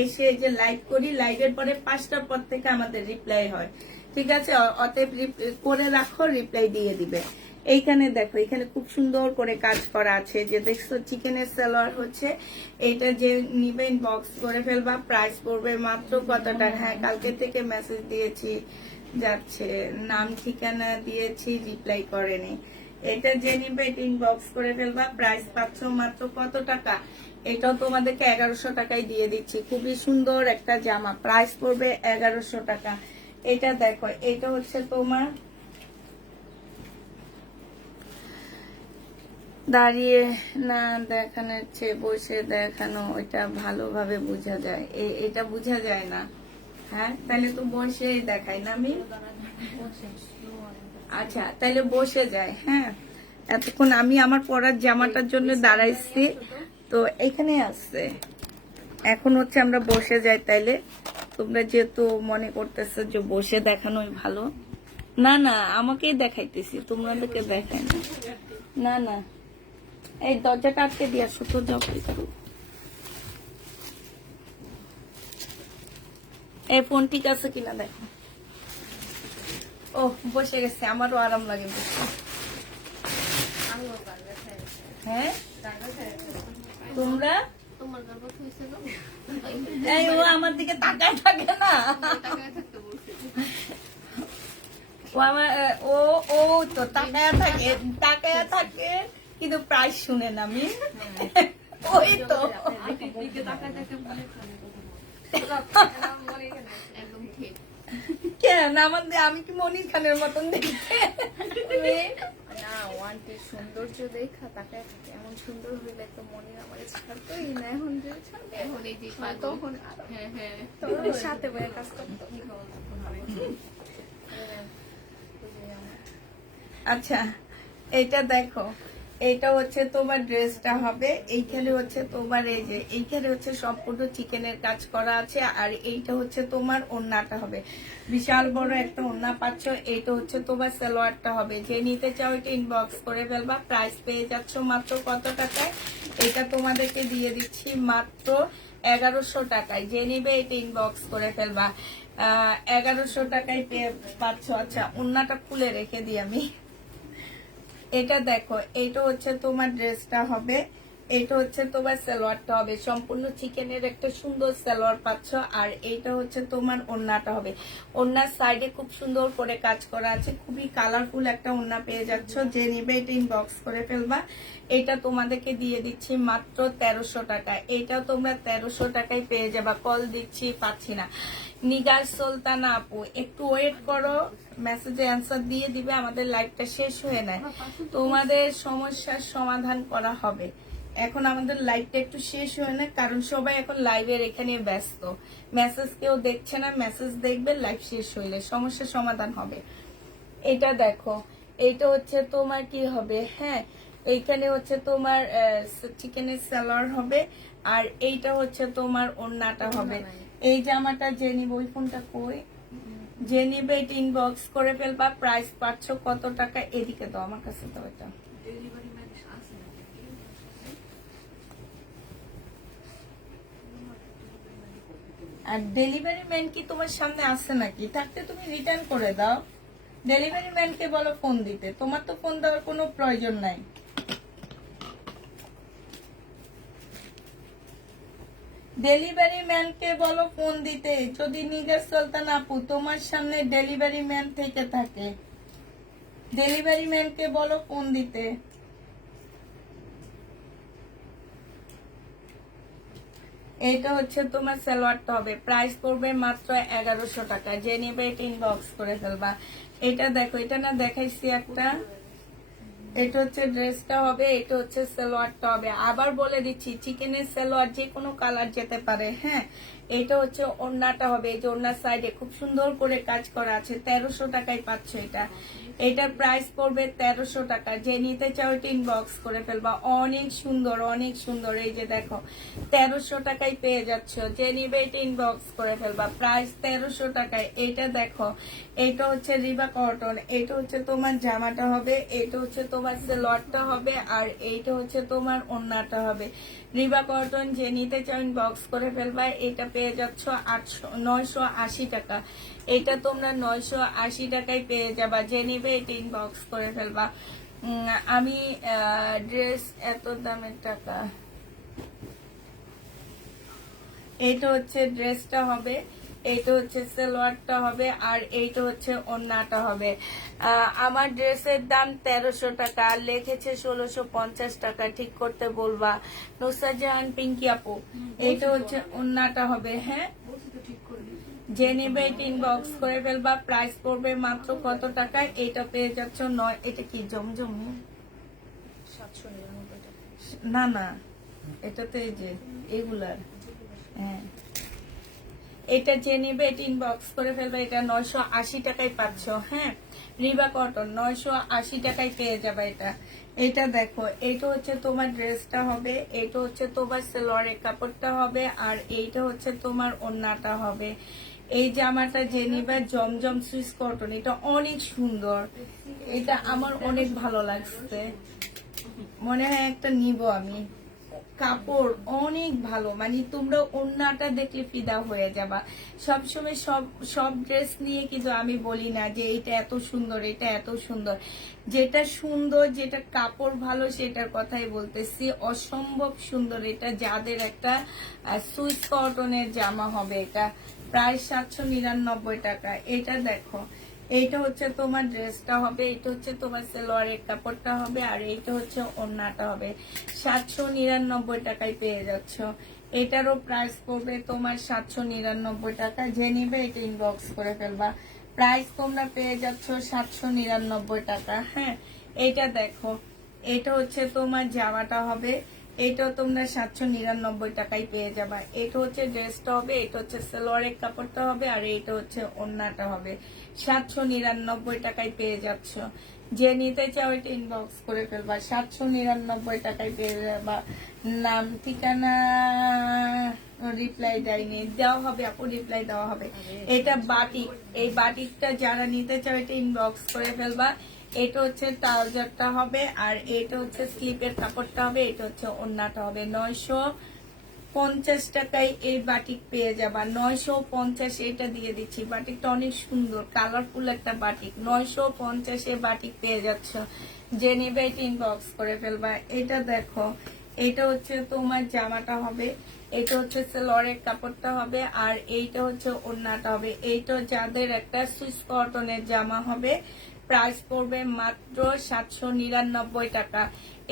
এসে যে লাইভ করি, লাইভের পরে 5টার পর থেকে আমাদের রিপ্লাই হয়। ঠিক আছে, অতএব করে রাখো, রিপ্লাই দিয়ে দিবে। এইখানে দেখো, এখানে খুব সুন্দর করে কাজ করা আছে। যে দেখছো চিকেনের সালোয়ার হচ্ছে। এটা যে নিবে ইনবক্স করে ফেলবা। প্রাইস পড়বে মাত্র কত টাকা? হ্যাঁ, কালকে থেকে মেসেজ দিয়েছি, যাচ্ছে, নাম ঠিকানা দিয়েছি, রিপ্লাই করেনি। এটা যে নিবে এটা ইনবক্স করে ফেলবা। প্রাইস পাচ্ছ মাত্র কত টাকা? এটাও তোমাদেরকে 1100 টাকায় দিয়ে দিচ্ছি। খুবই সুন্দর একটা জামা, প্রাইস পড়বে 1100 টাকা। এটা দেখো, এটা হচ্ছে তোমার দাঁড়িয়ে না দেখানোর চেয়ে বসে দেখানো, ওইটা ভালোভাবে বোঝা যায়। এটা বোঝা যায় না। হ্যাঁ, তাহলে তো বসেই দেখাই না আমি। আচ্ছা, তাহলে বসে যায়। হ্যাঁ, এতক্ষণ আমি আমার পরার জামাটার জন্য দাঁড়াইছি, তো এখানে আসছে। এখন হচ্ছে আমরা বসে যাই। তাইলে তোমরা যেহেতু মনে করতেছো যে বসে দেখানোই ভালো, না না আমাকেই দেখাইতেছি, তোমাদেরকে দেখাই না। না না, এই দরজাটা আটকে দিয়ে আসো তো, যাও। এই ফোন ঠিক আছে কিনা দেখো। ও বসে গেছে, আমারও আরাম লাগে বসে। হ্যাঁ, তোমরা এই ও আমার দিকে তাকায় থাকে না। ও আমার ও ও তো তাকায় থাকে কিন্তু প্রাইস শুনে না আমি। ওই তো কেন আমি কি মনির খানের মতন দেখতে? না, ওয়ান্টের সৌন্দর্য দেখা তাকায় থাকে। এমন সুন্দর হইলে তো মনে আমার ছাড়তোই না। এখন যে এখন এই যে তখন তখন সাথে বয়ে কাজ করতো। আচ্ছা, এটা দেখো, এটা হচ্ছে তোমার ড্রেসটা হবে। এইখানে হচ্ছে তোমার, এই যে এইখানে হচ্ছে সম্পূর্ণ চিকেনের কাজ করা আছে। আর এইটা হচ্ছে তোমার ওড়নাটা হবে, বিশাল বড় একটা ওড়না পাচ্ছ। এইটা হচ্ছে তোমার সালোয়ারটা হবে। যে নিতে চাও এটা ইনবক্স করে ফেলবা। প্রাইস পেয়ে যাচ্ছ মাত্র কত টাকায়? এটা তোমাদেরকে দিয়ে দিচ্ছি মাত্র 1100 টাকায়। যে নিবে এটা ইনবক্স করে ফেলবা। 1100 টাকায় পেয়ে পাচ্ছ। আচ্ছা, ওড়নাটা খুলে রেখে দিই আমি। এটা দেখো, এটা হচ্ছে তোমার ড্রেসটা হবে। এটা হচ্ছে তোমার সালোয়ারটা হবে সম্পূর্ণ চিকেনের একটা সুন্দর সালোয়ার পাচ্ছ। আর এইটা হচ্ছে তোমার ওড়নাটা হবে। ওড়নার সাইডে খুব সুন্দর করে কাজ করা আছে, খুবই কালারফুল একটা ওড়না পেয়ে যাচ্ছ। যে নিবে এটা ইনবক্স করে ফেলবা। এটা তোমাদেরকে দিয়ে দিচ্ছি মাত্র 1300 টাকা। এটা তোমরা 1300 টাকায় পেয়ে যাবা। কল দিচ্ছি, পাচ্ছি না। নিগার সুলতানা আপু একটু ওয়েট করো, মেসেজে অ্যান্সার দিয়ে দিবে, আমাদের লাইভটা শেষ হয়ে নেয়, তোমাদের সমস্যার সমাধান করা হবে। এখন আমাদের লাইভটা একটু শেষ হয়ে নেয়, কারণ সবাই এখন লাইভের এখানে ব্যস্ত। মেসেজ কেউ দেখছে না, মেসেজ দেখবে লাইভ শেষ হইলে সমস্যার সমাধান হবে। এটা দেখো, এইটা হচ্ছে তোমার কি হবে, হ্যাঁ এইখানে হচ্ছে তোমার চিকেনের সালোয়ার হবে। আর এইটা হচ্ছে তোমার ওড়নাটা হবে। এই জামাটা যে নিবে, ওই ফোনটা কই, যে নিবে এটা ইনবক্স করে ফেলবা। প্রাইস পাচ্ছ কত টাকা, এদিকে দাও আমার কাছে, তো এটা আর ডেলিভারি ম্যান কি তোমার সামনে আসছে নাকি? থাকতে তুমি রিটার্ন করে দাও। ডেলিভারি ম্যানকে বলো ফোন দিতে, তোমার তো ফোন দেওয়ার কোনো প্রয়োজন নাই। ডেলিভারি ম্যানকে বলো ফোন দিতে, যদি নিগার সুলতান আপু তোমার সামনে ডেলিভারি ম্যান থেকে থাকে, ডেলিভারি ম্যানকে বলো ফোন দিতে। এইটা হচ্ছে তোমার সালোয়ারটা হবে। প্রাইস পড়বে মাত্র 1100 টাকা। যে নেবে এটা ইনবক্স করে ফেলবা। এটা দেখো, এটা না দেখাইছি একটা, এটা হচ্ছে ড্রেসটা হবে, এটা হচ্ছে সালোয়ারটা হবে। আবার বলে দিচ্ছি, চিকেনের সালোয়ার যে কোনো কালার যেতে পারে, হ্যাঁ। এটা হচ্ছে ওড়নাটা হবে। এই যে ওড়নার সাইডে খুব সুন্দর করে কাজ করা আছে। 1300 টাকায় পাচ্ছ এটা। এটার প্রাইস পড়বে 1300 টাকা। যে নিতে চাও এটা ইনবক্স করে ফেলবা। অনেক সুন্দর, অনেক সুন্দর। এই যে দেখো, 1300 টাকায় পেয়ে যাচ্ছ। যে নিবে এটা ইনবক্স করে ফেলবা। প্রাইস 1300 টাকায়। এটা দেখো, এটা হচ্ছে রিবা কটন। এটা হচ্ছে তোমার জামাটা হবে, এটা হচ্ছে তোমার সালোয়ারটা হবে, আর এইটা হচ্ছে তোমার ওড়নাটা হবে। রিবা কটন যে নিতে চাও ইনবক্স করে ফেলবা। এটা পেয়ে যাচ্ছ 980 টাকা। এটা তোমরা 980 টাকায় পেয়ে যাবা। যে নিবে এটা ইনবক্স করে ফেলবা। আমি ড্রেস এত দামের টাকা, এইটা হচ্ছে ড্রেসটা হবে, এইটা হচ্ছে সালোয়ারটা হবে, আর এইটা হচ্ছে ওড়নাটা হবে। আমার ড্রেসের দাম 1300 টাকা, আর লিখেছে 1650 টাকা। ঠিক করতে বলবা। নুসরাত জাহান পিঙ্কি আপু, এইটা হচ্ছে ওড়নাটা হবে, হ্যাঁ। যে নেবে এটা ইনবক্স করে ফেলবা। প্রাইস পড়বে মাত্র কত টাকা, এটা পেয়ে যাচ্ছ 9। এটা কি জমজম? 799 টাকা। না না, এটা তো এই যে এগুলার, হ্যাঁ। এটা যে নেবে এটা ইনবক্স করে ফেলবে। এটা 980 টাকায় পাচ্ছ, হ্যাঁ। রিবা কটন 980 টাকায় পেয়ে যাবে এটা। এটা দেখো, এটা হচ্ছে তোমার ড্রেসটা হবে, এটা হচ্ছে তোমার সালোয়ারের কাপড়টা হবে, আর এইটা হচ্ছে তোমার ওড়নাটা হবে। এই জামাটা যে নিবে জমজম সুইস কটন, এটা অনেক সুন্দর। এটা আমার অনেক ভালো লাগছে, মনে হয় একটা নিব আমি। কাপড় অনেক ভালো, মানে তোমরা ওড়নাটা দেখলে ফিদা হয়ে যাবা। সবসময় সব সব ড্রেস নিয়ে কিন্তু আমি বলি না যে এটা এত সুন্দর, এটা এত সুন্দর। যেটা সুন্দর, যেটা কাপড় ভালো, সেটার কথাই বলতেছি। অসম্ভব সুন্দর। এটা যাদের একটা সুইস কটনের জামা হবে, এটা প্রায় 799 টাকা। এটা দেখো, এইটা হচ্ছে তোমার ড্রেসটা হবে, এটা হচ্ছে তোমার সালোয়ারের কাপড়টা হবে, আর এইটা হচ্ছে ওড়নাটা হবে। 799 টাকায় পেয়ে যাচ্ছ। এটারও প্রাইস পড়বে তোমার 799 টাকা। যে নিবে এটা ইনবক্স করে ফেলবা। প্রাইস তোমরা পেয়ে যাচ্ছ 799 টাকা, হ্যাঁ। এইটা দেখো, এটা হচ্ছে তোমার জামাটা হবে, এটাও তোমরা 799 টাকায় পেয়ে যাবা। এটা হচ্ছে ড্রেসটা হবে, এটা হচ্ছে সালোয়ারের কাপড়টা হবে, আর এইটা হচ্ছে ওড়নাটা হবে। 799 টাকায় পেয়ে যাচ্ছ। যে নিতে চাও এটা ইনবক্স করে ফেলবা। 799 টাকায় পেয়ে যাবা। নাম ঠিকানা রিপ্লাই দেয়নি, দেওয়া হবে আপু, রিপ্লাই দেওয়া হবে। এটা বাটিক, এই বাটিকটা যারা নিতে চাও এটা ইনবক্স করে ফেলবা। এটা হচ্ছে ট্রাউজারটা হবে, আর এটা হচ্ছে স্লিপের কাপড়টা হবে, এটা হচ্ছে ওড়নাটা হবে। 950 টাকায় এই বাটিক পেয়ে যাবা। 950 এটা দিয়ে দিচ্ছি। বাটিকটা অনেক সুন্দর, কালারফুল একটা বাটিক। 950 বাটিক পেয়ে যাচ্ছ। যে নেবে এটা ইনবক্স করে ফেলবা। এটা দেখো, এটা হচ্ছে তোমার জামাটা হবে, এটা হচ্ছে সেলোয়ারের কাপড়টা হবে, আর এইটা হচ্ছে ওড়নাটা হবে। এইটা যাদের একটা সুইস কটনের জামা হবে, প্রাইস পড়বে মাত্র 799 টাকা।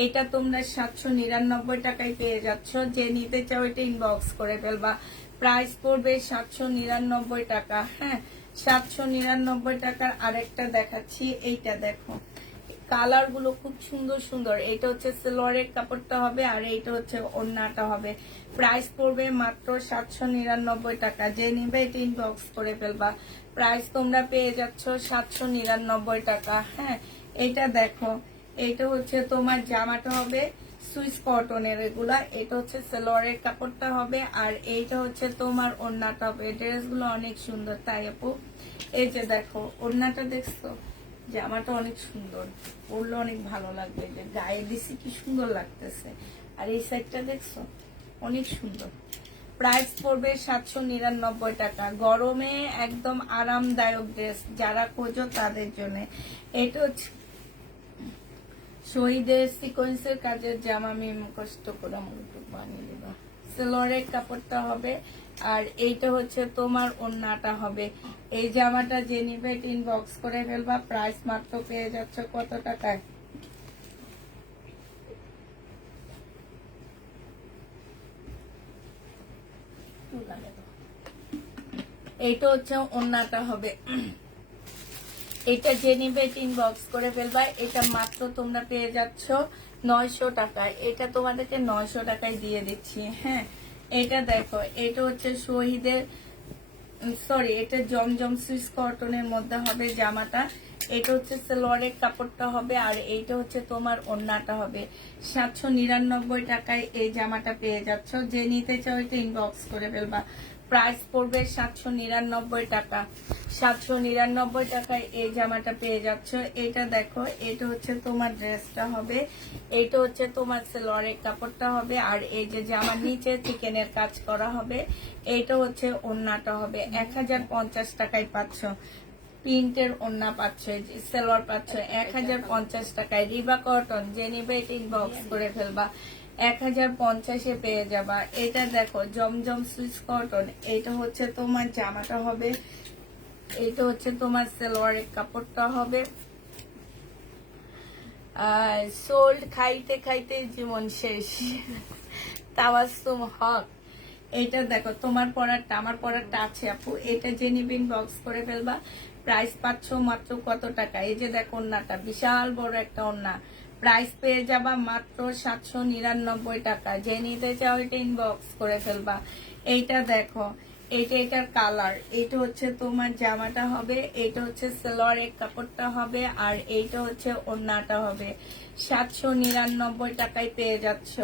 এটা তোমরা 799 টাকায় পেয়ে যাচ্ছ। যে নিতে চাও এটা ইনবক্স করে ফেলবা। প্রাইস পড়বে 799 টাকা। হ্যাঁ, 799 টাকার আরেকটা দেখাচ্ছি। এইটা দেখো, কালার গুলো খুব সুন্দর সুন্দর। এটা হচ্ছে সেলোয়ারের কাপড়টা হবে, আর এইটা হচ্ছে ওড়নাটা হবে। প্রাইস পড়বে মাত্র 799 টাকা। যে নিবে এটা ইনবক্স করে ফেলবা। প্রাইস তোমরা পেয়ে যাচ্ছ 799 টাকা। হ্যাঁ, এটা দেখো, এটা হচ্ছে তোমার জামাটা হবে সুইস কটনের এগুলা। এটা হচ্ছে সেলোয়ারের কাপড়টা হবে, আর এইটা হচ্ছে তোমার ওড়নাটা হবে। ড্রেসগুলো অনেক সুন্দর, তাই আপু। এই যে দেখো, ওড়নাটা দেখছো, জামাটা অনেক সুন্দর, পরলে অনেক ভালো লাগবে। যে গায়ে দিছি কি সুন্দর লাগতেছে। আর এই সাইডটা দেখছো, অনেক সুন্দর। প্রাইস পড়বে 799 টাকা। গরমে একদম আরামদায়ক ড্রেস যারা খোঁজো তাদের জন্য। এটা হচ্ছে শহীদের সিকোয়েন্সের কাজের জামা। আমি কষ্ট করে একটু বানিয়ে দেবো। সেলোয়ারের কাপড়টা হবে, আর এইটা হচ্ছে তোমার ওড়নাটা হবে। এই জামাটা যে নিবে ইনবক্স করে ফেলবা। প্রাইস মাত্র পেয়ে যাচ্ছে কত টাকায়? এইটা হচ্ছে ওড়নাটা হবে। এটা যে নিবে ইনবক্স করে ফেলবা। এটা মাত্র তোমরা পেয়ে যাচ্ছ 900 টাকায়। এটা তোমাদেরকে 900 টাকায় দিয়ে দিচ্ছি। হ্যাঁ, এটা দেখো, এটা হচ্ছে শহীদের, সরি, এটা জমজম সুইস কটনের মধ্যে হবে জামাটা। এটা হচ্ছে সেলোয়ারের কাপড়টা হবে, আর এইটা হচ্ছে তোমার ওড়নাটা হবে। 799 টাকায় এই জামাটা পেয়ে যাচ্ছ। যে নিতে চাও এটা ইনবক্স করে ফেলবা। প্রাইস পড়বে 799 টাকা। 799 টাকায় এই জামাটা পেয়ে যাচ্ছ। এটা দেখো, এটা হচ্ছে তোমার ড্রেসটা হবে, এটা হচ্ছে তোমার সেলোয়ারের কাপড়টা হবে, আর এই যে জামার নিচে চিকেনের কাজ করা হবে, এইটা হচ্ছে ওড়নাটা হবে। 1050 টাকায় পাচ্ছ। প্রিন্টের ওড়না পাচ্ছ, সেলোয়ার পাচ্ছ 1050 টাকায়। রিবা কটন, যে নিবে এটা ইনবক্স করে ফেলবা। 1050-এ পেয়ে যাবা। এটা দেখো, জমজম সুইস কটন। এটা হচ্ছে তোমার জামাটা হবে, এটা হচ্ছে তোমার সেলোয়ারের কাপড়টা হবে। সোল্ড খাইতে খাইতে জীবন শেষ, তাবাসসুম হক। এটা দেখো, তোমার পরারটা, আমার পরারটা আছে আপু। এটা যে নিবে ইনবক্স করে ফেলবা। প্রাইস পাচ্ছ মাত্র কত টাকা? এই যে দেখো, ওড়নাটা বিশাল বড় একটা ওড়না। প্রাইস পেয়ে যাবা মাত্র 799 টাকা। যে নিতে চাও এটা ইনবক্স করে ফেলবা। এইটা দেখো, এটার কালার। এটা হচ্ছে তোমার জামাটা হবে, এটা হচ্ছে সেলোয়ারের কাপড়টা হবে, আর এইটা হচ্ছে ওড়নাটা হবে। 799 টাকায় পেয়ে যাচ্ছ।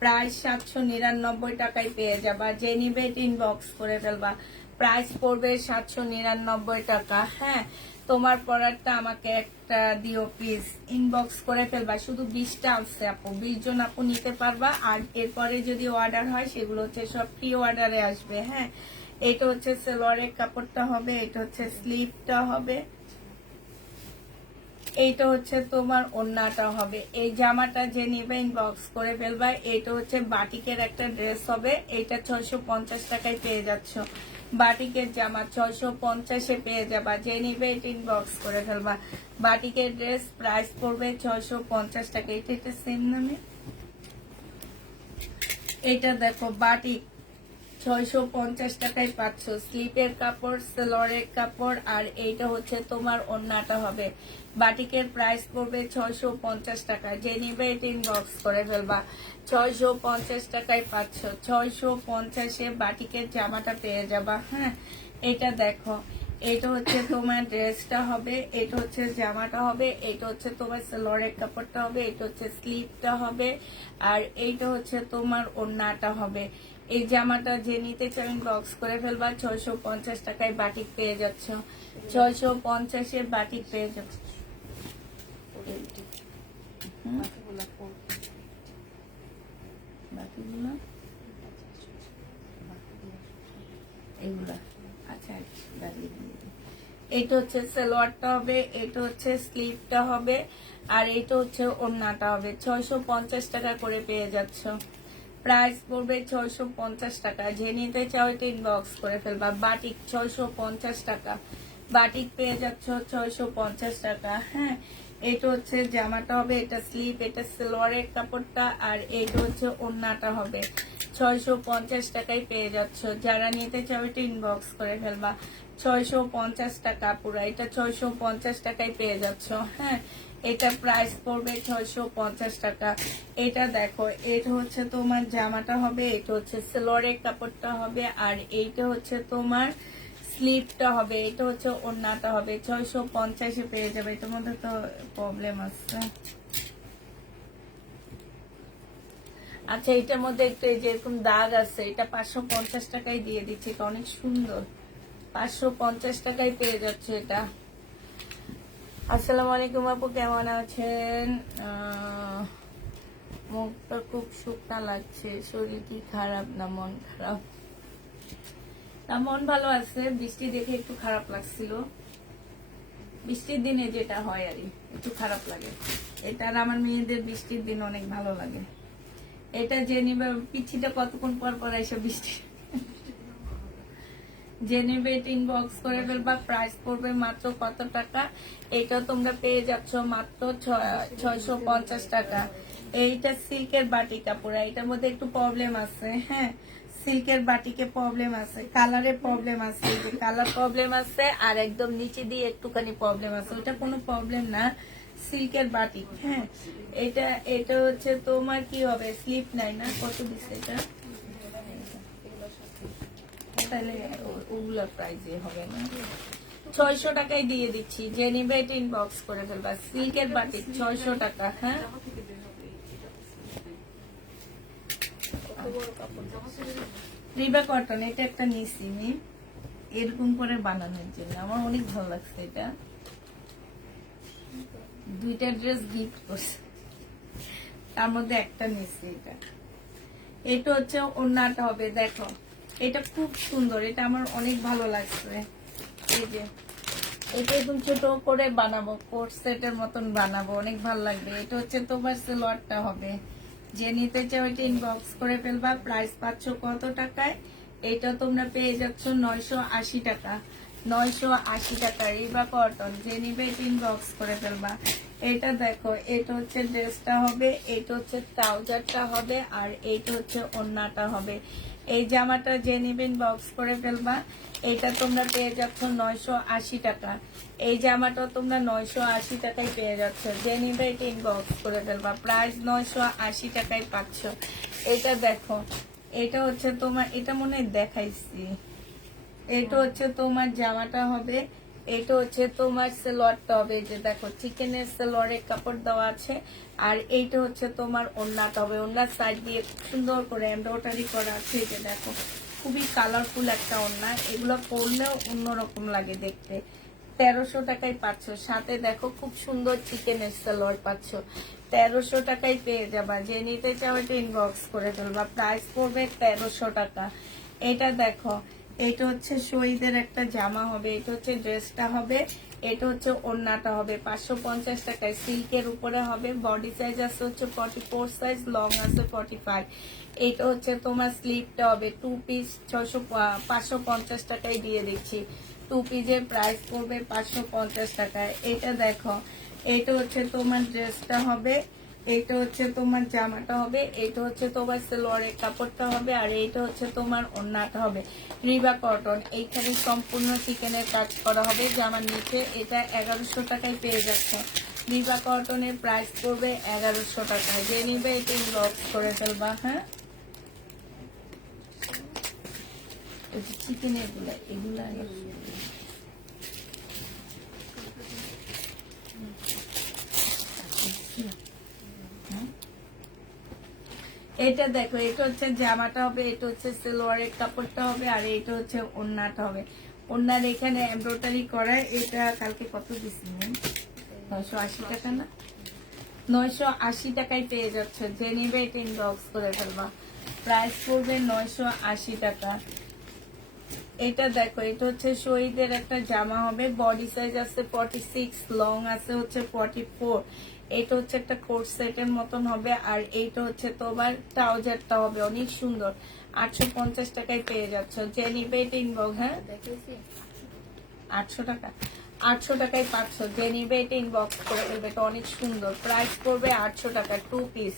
প্রাইস 799 টাকায় পেয়ে যাবা। যে নিবে ইনবক্স করে ফেলবা। প্রাইস পড়বে 799 টাকা। হ্যাঁ, তোমার পরারটা আমাকে একটা দিও প্লিজ। ইনবক্স করে ফেলবা। শুধু 20টা আছে আপু, 20 জন আপু নিতে পারবা। আর এরপরে যদি অর্ডার হয় সেগুলো হচ্ছে সব প্রি অর্ডারে আসবে। হ্যাঁ, এটা হচ্ছে সেলোয়ারের কাপড়টা হবে, এটা হচ্ছে স্লিভটা হবে, এইটা হচ্ছে তোমার ওড়নাটা হবে। এই জামাটা যে নিবে ইনবক্স করে ফেলবা। এটা হচ্ছে বাটিকের একটা ড্রেস হবে, এটা 650 টাকায় পেয়ে যাচ্ছ। বাটিকের জামা 650-এ পেয়ে যাবা। যে নিবে এটা ইনবক্স করে ফেলবা। বাটিকের ড্রেস প্রাইস পড়বে 650 টাকা। এটা সেম নামে। এটা দেখো, বাটিক 650 টাকায় পাচ্ছ। স্লিপের কাপড়, সেলোয়ারের কাপড়, আর এইটা হচ্ছে তোমার ওড়নাটা হবে। বাটিকের প্রাইস পড়বে 650 টাকা। যে নিবে এটা ইনবক্স করে ফেলবা। 650 টাকায় পাচ্ছ। 650-এ বাটিকের জামাটা পেয়ে যাবা। হ্যাঁ, এটা দেখো, এটা হচ্ছে তোমার ড্রেসটা হবে, এটা হচ্ছে জামাটা হবে, এটা হচ্ছে তোমার সেলোয়ারের কাপড়টা হবে, এটা হচ্ছে স্লিভটা হবে, আর এইটা হচ্ছে তোমার ওড়নাটা হবে। এই জামাটা যে নিতে চাও ইনবক্স করে ফেলবা। 650 টাকায় বাটিক পেয়ে যাচ্ছ। 650-এ বাটিক পেয়ে যাচ্ছ। বাকিগুলো এগুলা, আচ্ছা, দাঁড়িয়ে এটা হচ্ছে সালোয়ারটা হবে, এটা হচ্ছে স্লিভটা হবে, আর এটা হচ্ছে ওড়নাটা হবে। 650 টাকা করে পেয়ে যাচ্ছ। প্রাইস পড়বে 650 টাকা। যে নিতে চাও এটা ইনবক্স করে ফেলবা। বাটিক 650 টাকা, বাটিক পেয়ে যাচ্ছ 650 টাকা। হ্যাঁ, এটা হচ্ছে জামাটা হবে, এটা স্লিভ, এটা সালোয়ারের কাপড়টা, আর এটা হচ্ছে ওড়নাটা হবে। 650 টাকায় পেয়ে যাচ্ছ। যারা নিতে চাও এটা ইনবক্স করে ফেলবা। 650 টাকা পুরো, এটা 650 টাকায় পেয়ে যাচ্ছ। হ্যাঁ, এটা প্রাইস পড়বে 650 টাকা। এটা দেখো, এটা হচ্ছে তোমার জামাটা হবে, এটা হচ্ছে সালোয়ারের কাপড়টা হবে, আর এইটা হচ্ছে তোমার স্লিভটা হবে, এটা হচ্ছে ওড়নাটা হবে। 650-এ পেয়ে যাবে। এটার মধ্যে তো প্রবলেম আছে। আচ্ছা, এটার মধ্যে একটু এই যে এরকম দাগ আছে, এটা 550 টাকায় দিয়ে দিচ্ছি। এটা অনেক সুন্দর, 550 টাকায় পেয়ে যাচ্ছে এটা। আসসালামু আলাইকুম আপু, কেমন আছেন? মুখটা খুব শুকনা লাগছে, শরীর কি খারাপ না মন খারাপ? না, মন ভালো আছে, বৃষ্টি দেখে একটু খারাপ লাগছিল। বৃষ্টির দিনে যেটা হয় আর একটু খারাপ লাগে। এটা আর আমার মেয়েদের বৃষ্টির দিন অনেক ভালো লাগে। এটা যে নিবে, পিছিটা কতক্ষণ পর পর এসে বৃষ্টি যে নিবে এটা ইনবক্স করে ফেলবা। প্রাইস পড়বে মাত্র কত টাকা? এটা তোমরা পেয়ে যাচ্ছ মাত্র 650 টাকা। এইটা সিল্কের বাটি কাপড়, এটার মধ্যে একটু প্রবলেম আছে। হ্যাঁ, সিল্কের বাটিকে প্রবলেম আছে, কালারে প্রবলেম আছে, কালার প্রবলেম আছে, আর একদম নিচে দিয়ে একটুখানি প্রবলেম আছে। ওটা কোনো প্রবলেম না, সিল্কের বাটিক। হ্যাঁ, এটা এটা হচ্ছে তোমার কি হবে, স্লিপ নাই না? কত দিচ্ছে এটা? তাহলে ওগুলা প্রাইজে হবে না। 600 টাকায় দিয়ে দিচ্ছি। যে নিবে এটা ইনবক্স করে ফেলবা। সিল্কের বাটিক 600 টাকা। হ্যাঁ, রিবা কটন, এটা একটা নিছি আমি এরকম করে বানানোর জন্য। আমার অনেক ভালো লাগছে এটা। দুইটা ড্রেস গিফট করছে, তার মধ্যে একটা নিছি এটা। এটা হচ্ছে ওড়নাটা হবে, দেখো এটা খুব সুন্দর, এটা আমার অনেক ভালো লাগছে। এই যে এটা একদম ছোট করে বানাবো, কোট সেটের মতন বানাবো, অনেক ভালো লাগবে। এটা হচ্ছে তোমার সালোয়ারটা হবে। যে নিতে চাও এটা ইনবক্স করে ফেলবা। প্রাইস পাচ্ছ কত টাকায়? এটা তোমরা পেয়ে যাচ্ছ 980 টাকা। 980 টাকা রিবা কটন। যে নিবে এটা ইনবক্স করে ফেলবা। এটা দেখো, এটা হচ্ছে ড্রেসটা হবে, এটা হচ্ছে ট্রাউজারটা হবে, আর এইটা হচ্ছে ওড়নাটা হবে। এই জামাটা যে নিবেন বক্স করে ফেলবা। এটা তোমরা পেয়ে যাচ্ছ 980 টাকা। এই জামাটা তোমরা 980 টাকায় পেয়ে যাচ্ছ। যে নিবে এটা ইনবক্স করে ফেলবা। প্রাইস 980 টাকায় পাচ্ছ। এটা দেখো, এটা হচ্ছে তোমার, এটা মনে হয় দেখাইছি। এটা হচ্ছে তোমার জামাটা হবে, এটা হচ্ছে তোমার সালোয়ারটা হবে। এই যে দেখো, চিকেনের সালোয়ারের কাপড় দেওয়া আছে, আর এইটা হচ্ছে তোমার ওড়নাটা হবে। ওড়নার সাইড দিয়ে সুন্দর করে এমব্রয়ডারি করা আছে। এই যে দেখো, খুবই কালারফুল একটা ওড়না। এগুলো পরলেও অন্যরকম লাগে দেখতে। 1300 টাকায় পাচ্ছ। সাথে দেখো খুব সুন্দর চিকেনের সালোয়ার পাচ্ছ। 1300 টাকায় পেয়ে যাবা। যে নিতে চাও এটা ইনবক্স করে ফেলবা। প্রাইস পড়বে 1300 টাকা। এটা দেখো, এটা হচ্ছে শহীদের একটা জামা হবে, এটা হচ্ছে ড্রেসটা হবে, এটা হচ্ছে ওড়নাটা হবে। 550 টাকায় সিল্কের উপরে হবে। বডি সাইজ আছে হচ্ছে 44 সাইজ, লং আছে 45। এটা হচ্ছে তোমার স্লিভটা হবে, 2 পিস 550 টাকায় দিয়ে দিচ্ছি। 2 পিসের প্রাইস পড়বে 550 টাকায়। এটা দেখো, এটা হচ্ছে তোমার ড্রেসটা হবে, এটা হচ্ছে তোমার জামাটা হবে, এটা হচ্ছে তোমার সালোয়ারের কাপড়টা হবে, আর এইটা হচ্ছে তোমার ওড়নাটা হবে। রিবা কটন, এইখানে সম্পূর্ণ চিকেনের কাজ করা হবে। জামার নিচে এটা 1100 টাকায় পেয়ে যাচ্ছে। রিবা কটনের প্রাইস পড়বে 1100 টাকায়। যে নিবে এটা ইনবক্স করে ফেলবা। হ্যাঁ, চিকেন এগুলা এগুলা এটা দেখো, এটা হচ্ছে জামাটা হবে, এটা হচ্ছে সালোয়ারের কাপড়টা হবে, আর এটা হচ্ছে ওড়নাটা হবে। ওড়নার এখানে এমব্রয়ডারি করা। এটা কালকে কত দিছি? 980 টাকা না? 980 টাকায় পেয়ে যাচ্ছে। যে নিবে এটা ইনবক্স করে ফেলবা। প্রাইস পড়বে 980 টাকা। এটা দেখো, এটা হচ্ছে শহীদের একটা জামা হবে, বডি সাইজ আছে 46, লং আছে হচ্ছে 44। এটা হচ্ছে একটা কোট সেটের মতন হবে, আর এইটা হচ্ছে তোমার ট্রাউজারটা হবে অনেক সুন্দর। 850 টাকায় পেয়ে যাচ্ছ, যে নিবে এটা ইনবক্স। হ্যাঁ, দেখেছি 800 টাকা, 800 টাকায় পাচ্ছ, যে নিবে এটা ইনবক্স করে ফেলবে। এটা অনেক সুন্দর, প্রাইস পড়বে 800 টাকা, 2 পিস।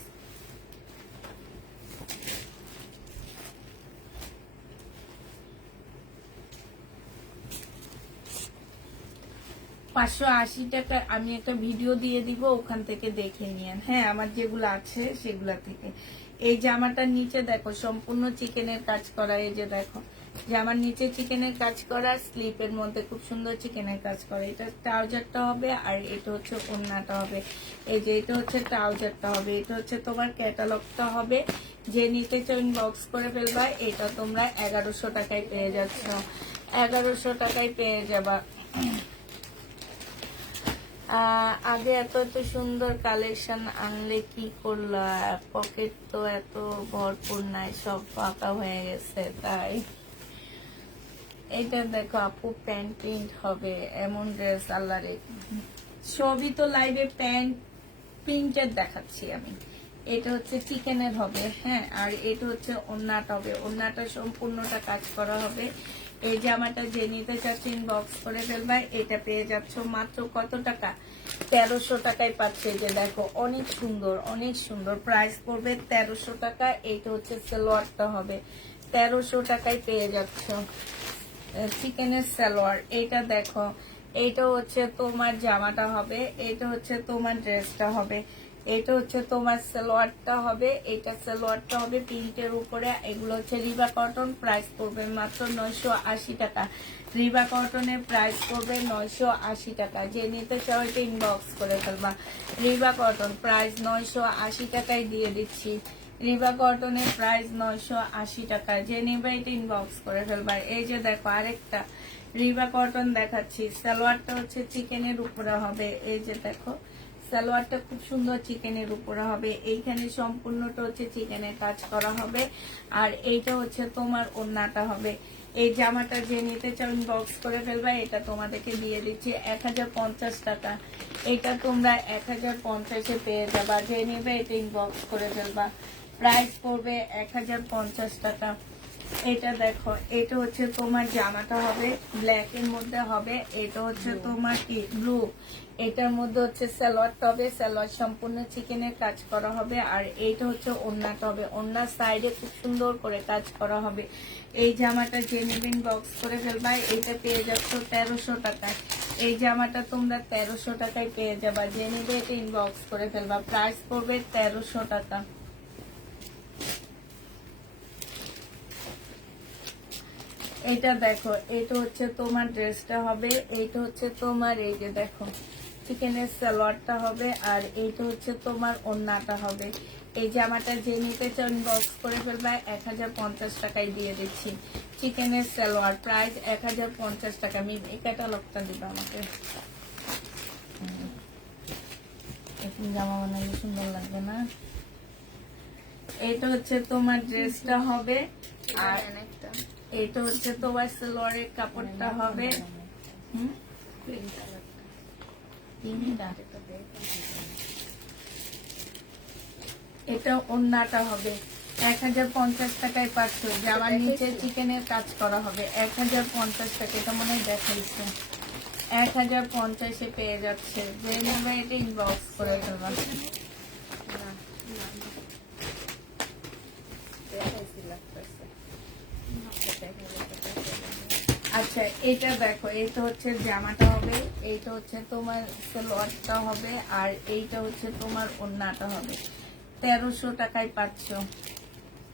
টাকা আমি একটা ভিডিও দিয়ে দিব, ওখান থেকে দেখে নিয়েন। হ্যাঁ, আমার যেগুলো আছে সেগুলা থেকে। এই জামাটার নিচে দেখো সম্পূর্ণ চিকেনের কাজ করা, এই যে দেখো জামার নিচে চিকেনের কাজ করা, স্লিপের মধ্যে খুব সুন্দর চিকেনের কাজ করা। এটা ট্রাউজারটা হবে, আর এটা হচ্ছে ওড়নাটা হবে। এই যে এটা হচ্ছে ট্রাউজারটা হবে, এটা হচ্ছে তোমার ক্যাটালগটা হবে। যে নিতে চাও ইনবক্স করে ফেলবা। এটা তোমরা 1100 টাকায় পেয়ে যাচ্ছ, 1100 টাকায় পেয়ে যাবা। আগে এত এত সুন্দর কালেকশন আনলে কি করলো, পকেট তো এত ভরপুর নাই, সব ফাঁকা হয়ে গেছে। তাই এটা দেখো আপু, প্যান্ট প্রিন্ট হবে এমন ড্রেস, আল্লাহ রে। সবই তো লাইভে প্যান্ট প্রিন্টের দেখাচ্ছি আমি। এটা হচ্ছে চিকেনের হবে, হ্যাঁ, আর এটা হচ্ছে ওড়নাটা হবে। ওড়নাটা সম্পূর্ণটা কাজ করা হবে। এই জামাটা যে নিতে চাচ্ছি ইনবক্স করে ফেলবা। এটা পেয়ে যাচ্ছ মাত্র কত টাকা, 1300 টাকায় পাচ্ছে। এই যে দেখো অনেক সুন্দর, অনেক সুন্দর, প্রাইস পড়বে 1300 টাকা। এইটা হচ্ছে সালোয়ারটা হবে, 1300 টাকায় পেয়ে যাচ্ছ চিকেনের সালোয়ার। এটা দেখো, এইটা হচ্ছে তোমার জামাটা হবে, এটা হচ্ছে তোমার ড্রেসটা হবে। এটা হচ্ছে তোমার সালোয়ারটা হবে, এটা সালোয়ারটা হবে প্রিন্টের উপরে। এগুলো হচ্ছে রিবা কটন, প্রাইস পড়বে মাত্র 980 টাকা। রিবা কটনের প্রাইস পড়বে 980 টাকা। যে নিতে চাও এটা ইনবক্স করে ফেলবা। রিবা কটন প্রাইস 980 টাকায় দিয়ে দিচ্ছি। রিবা কটনের প্রাইস 980 টাকা। যে নেবে এটা ইনবক্স করে ফেলবা। এই যে দেখো আরেকটা রিবা কটন দেখাচ্ছি, সালোয়ারটা হচ্ছে চিকেনের উপরে হবে। এই যে দেখো সালোয়ারটা খুব সুন্দর চিকেনের উপরে হবে। এইখানে সম্পূর্ণটা হচ্ছে চিকেনের কাজ করা হবে, আর এইটা হচ্ছে তোমার ওড়নাটা হবে। এই জামাটা যে নিতে চাও ইনবক্স করে ফেলবা। এটা তোমাদেরকে দিয়ে দিচ্ছি 1050 টাকা। এটা তোমরা 1050-এ পেয়ে যাবা। যে নিবে এটা ইনবক্স করে ফেলবা। প্রাইস পড়বে 1050 টাকা। এটা দেখো, এটা হচ্ছে তোমার জামাটা হবে, ব্ল্যাক এর মধ্যে হবে। এটা হচ্ছে তোমার কি ব্লু, এটার মধ্যে হচ্ছে সালোয়ারটা হবে, সালোয়ার সম্পূর্ণ চিকেনের কাজ করা হবে। আর এইটা হচ্ছে ওড়নাটা হবে, ওড়নার সাইডে খুব সুন্দর করে কাজ করা হবে। এই জামাটা যে নেবেন বক্স করে ফেলবা। এটা পেয়ে যাচ্ছ 1300 টাকায়। এই জামাটা তোমরা 1300 টাকায় পেয়ে যাবা। যে নেবে এটা ইনবক্স করে ফেলবা। প্রাইস পড়বে 1300 টাকা। এটা দেখো, এটা হচ্ছে তোমার ড্রেসটা হবে, এইটা হচ্ছে তোমার এই যে দেখো চিকেনের সালোয়ারটা হবে, আর এইটা হচ্ছে তোমার ওড়নাটা হবে। এই জামাটা যে নিতে চান বক্স করে ফেলবা। 1050 টাকায় দিয়ে দিচ্ছি চিকেনের সালোয়ার, প্রাইস 1050 টাকা। আমি এই ক্যাটালগটা দিব আমাকে, এখন জামা বানালে সুন্দর লাগবে না। এটা হচ্ছে তোমার ড্রেসটা হবে, আর একটা এটা হচ্ছে তোমার সালোয়ারের কাপড়টা হবে। এটা ওড়নাটা হবে। 1050 টাকায় পাচ্ছ। জামার নিচে চিকেনের কাজ করা হবে, 1050 টাকা। এটা মনে হয় দেখাইছে, 1050-এ পেয়ে যাচ্ছে। যে নেবে এটা ইনবক্স করে ফেলবা। আচ্ছা, এটা দেখো, এটা হচ্ছে জামাটা হবে, এইটা হচ্ছে তোমার সালোয়ারটা হবে, আর এইটা হচ্ছে তোমার ওড়নাটা হবে। 1300 টাকায় পাচ্ছ।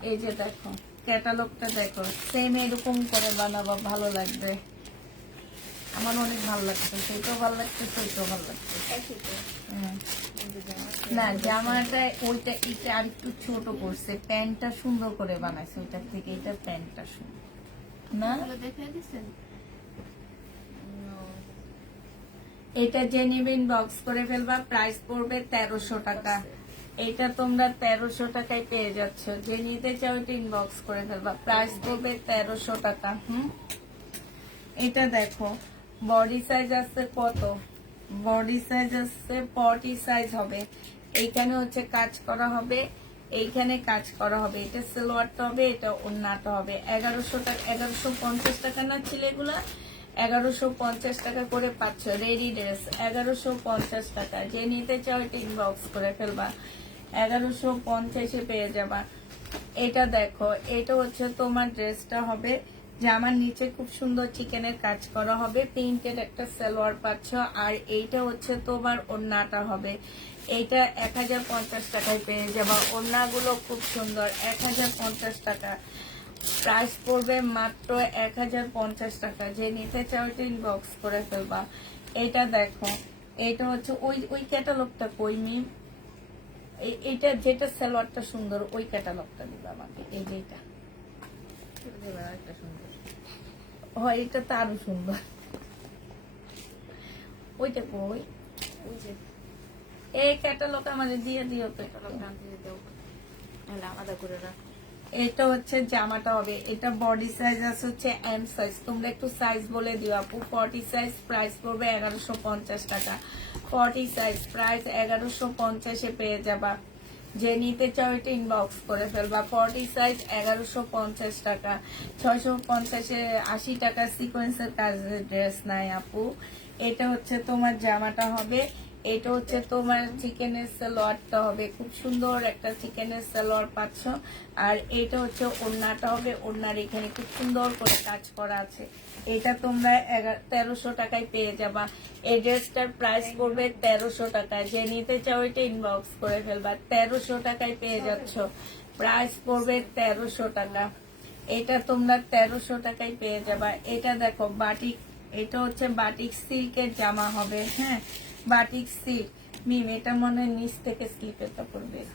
এই যে দেখো ক্যাটালগটা দেখো, সেম এরকম করে বানাবা, ভালো লাগবে। আমার অনেক ভালো লাগছে, সেইটাও ভালো লাগছে, সেইটাও ভালো লাগছে। না, জামাটা ওইটা এটা আর একটু ছোট করছে, প্যান্টটা সুন্দর করে বানাইছে ওইটার থেকে। এটা প্যান্টটা সুন্দর না, এটা যে নিবেন বক্স করে ফেলবা। প্রাইস পড়বে 1300 টাকা। এটা তোমরা 1300 টাকায় পেয়ে যাচ্ছ। যে নিতে চাও এটা ইনবক্স করে ফেলবা। প্রাইস পড়বে 1300 টাকা। এটা দেখো বডি সাইজ আছে কত, বডি সাইজ আছে 40 সাইজ হবে। এইখানে হচ্ছে কাজ করা হবে, এইখানে কাজ করা হবে, এটা সালোয়ারটা হবে, এটা ওড়নাটা হবে। 1100 টাকা, 1150 টাকা না ছিল এগুলা, 1150 টাকা করে পাচ্ছ রেডি ড্রেস। 1150 টাকা, যে নিতে চাও এটা ইনবক্স করে ফেলবা, 1150 পেয়ে যাবা। এটা দেখো, এটা হচ্ছে তোমার ড্রেসটা হবে, জামার নিচে খুব সুন্দর চিকেনের কাজ করা হবে, প্রিন্টেড একটা সালোয়ার পাচ্ছ, আর এইটা হচ্ছে তোমার ওড়নাটা হবে। এইটা 1050 টাকায় পেয়ে যাবা। ওড়নাগুলো খুব সুন্দর, 1050 টাকা প্রাইস পড়বে মাত্র 1050 টাকা। যে নিতে চাও এটা ইনবক্স করে ফেলবা। এটা দেখো, এটা হচ্ছে ওই ক্যাটালগটা কই মিম, এইটা যেটা সালোয়ারটা সুন্দর ওই ক্যাটালগটা দিবা আমাকে। এই যে এটা হয়, এটা তো আরো সুন্দর। ওইটা কই, ওই যে এই ক্যাটালগ আমাদের দিয়ে দিও তো। আলাদা করে রাখ। এটা হচ্ছে জামাটা হবে, এটা বডি সাইজ আছে হচ্ছে এম সাইজ, তোমরা একটু সাইজ বলে দিও আপু। 40 সাইজ প্রাইস পড়বে 1150 টাকা। 40 সাইজ প্রাইস 1150 পেয়ে যাবা। যে নিতে চাও এটা ইনবক্স করে ফেলবা। 40 সাইজ 1150 টাকা। 650 80 টাকা সিকোয়েন্সের কাজের ড্রেস নাই আপু। এটা হচ্ছে তোমার জামাটা হবে, এটা হচ্ছে তোমার চিকেনের সালোয়ারটা হবে, খুব সুন্দর একটা চিকেনের সালোয়ার পাচ্ছ। আর এটা হচ্ছে ওড়নাটা হবে, ওড়নার এখানে খুব সুন্দর করে কাজ করা আছে। এটা তোমরা 1300 টাকায় পেয়ে যাবা। এই ড্রেসটার প্রাইস পড়বে 1300 টাকা। যে নিতে চাও এটা ইনবক্স করে ফেলবা। 1300 টাকায় পেয়ে যাচ্ছ, প্রাইস পড়বে 1300 টাকা। এটা তোমরা 1300 টাকায় পেয়ে যাবা। এটা দেখো বাটিক, এটা হচ্ছে বাটিক সিল্কের জামা হবে। হ্যাঁ, বাটিক সিল্ক মিম, এটা মনে হয় নিচ থেকে স্লিপের কাপড় বের,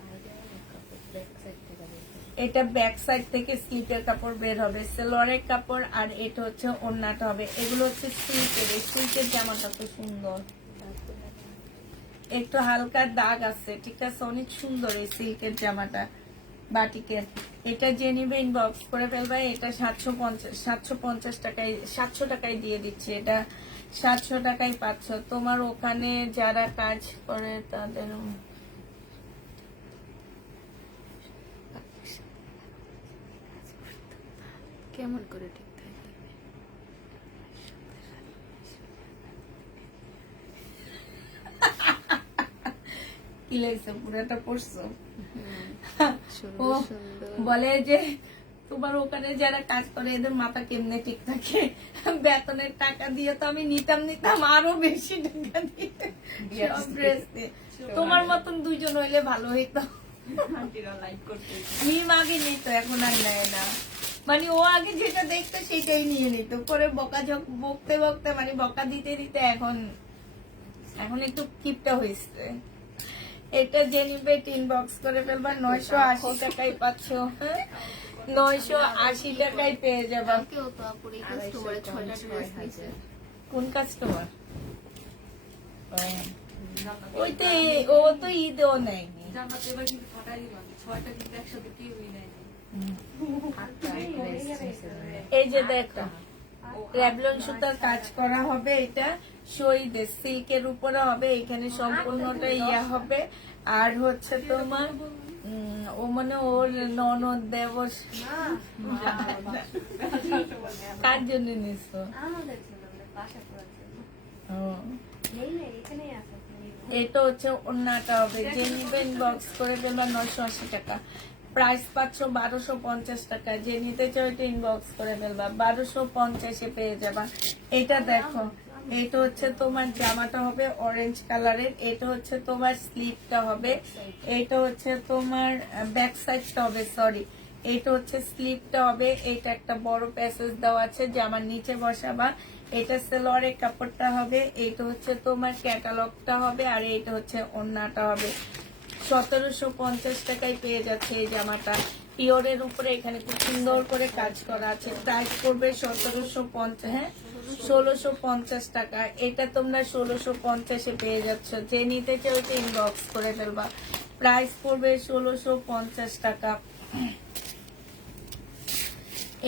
এটা ব্যাক সাইড থেকে স্লিপের কাপড় বের হবে, সালোয়ারের কাপড়। আর এটা হচ্ছে ওড়নাটা হবে। এগুলো হচ্ছে সিল্কের, এই সিল্কের জামাটা তো সুন্দর, একটু হালকা দাগ আছে, ঠিক আছে, অনেক সুন্দর এই সিল্কের জামাটা বাটিকের। এটা যে নিবে ইনবক্স করে ফেলবে। এটা 750 টাকায়, 700 টাকায় দিয়ে দিচ্ছে। এটা 700 টাকায় পাচ্ছ। তোমার ওখানে যারা কাজ করে তাদের কেমন করে ঠিক থাকে? কি লাগছে, পুরাটা পড়ছো? ও সুন্দর বলে যে তোমার ওখানে যারা কাজ করে এদের মাথা কেমনে ঠিক থাকে, বেতনের টাকা দিয়ে তো আমি নিতাম আরো বেশি টাকা দিয়ে সব ড্রেস দিয়ে। তোমার মতন দুইজন হইলে ভালো হইতো। মিম আগে নিত, এখন আর নেয় না। মানে ও আগে যেটা দেখতো সেটাই নিয়ে নিত, পরে বকতে বকতে মানে বকা দিতে দিতে এখন একটু কিপটা হয়েছে। এটা যে নিবে ইনবক্স করে ফেলবা। 980 টাকায় পাচ্ছ। 980 টাকায় পেয়ে যাবা। কেউ তো আপুর এই কাস্টমারে 6টা ড্রেস নিছে। কোন কাস্টমার? ওই তো ও তো ঈদেও নেয়নি। এই যে দেখো, রেবলন সুতার কাজ করা হবে, এটা শহীদের সিল্কের উপরে হবে, এখানে সম্পূর্ণটা ইয়া হবে। আর হচ্ছে তোমার ও মানে ওর ননদ দেবর কার জন্য নিছো? এটা হচ্ছে ওড়নাটা হবে, যে নিবেন বক্স করে দেবা। 980 টাকা প্রাইস পাচ্ছ। 1250 টাকা। যে নিতে চাও এটা ইনবক্স করে ফেলবা। 1250 পেয়ে যাবা। এটা দেখো, এটা হচ্ছে তোমার জামাটা হবে অরেঞ্জ কালারের, এটা হচ্ছে তোমার স্লিভটা হবে, এটা হচ্ছে তোমার ব্যাক সাইডটা হবে, সরি এটা হচ্ছে স্লিভটা হবে। এটা একটা বড় প্যাসেজ দেওয়া আছে, জামার নিচে বসাবা। এটা সালোয়ারের কাপড়টা হবে, এটা হচ্ছে তোমার ক্যাটালগটা হবে, আর এটা হচ্ছে ওড়নাটা হবে। 1750 টাকায় পেয়ে যাচ্ছে এই জামাটা। পিওরের উপরে এখানে খুব সুন্দর করে কাজ করা আছে। প্রাইস পড়বে 1750, হ্যাঁ 1650 টাকা। এটা তোমরা 1650 পেয়ে যাচ্ছ। যে নিতে চাও ওইটা ইনবক্স করে ফেলবা। প্রাইস পড়বে 1650 টাকা।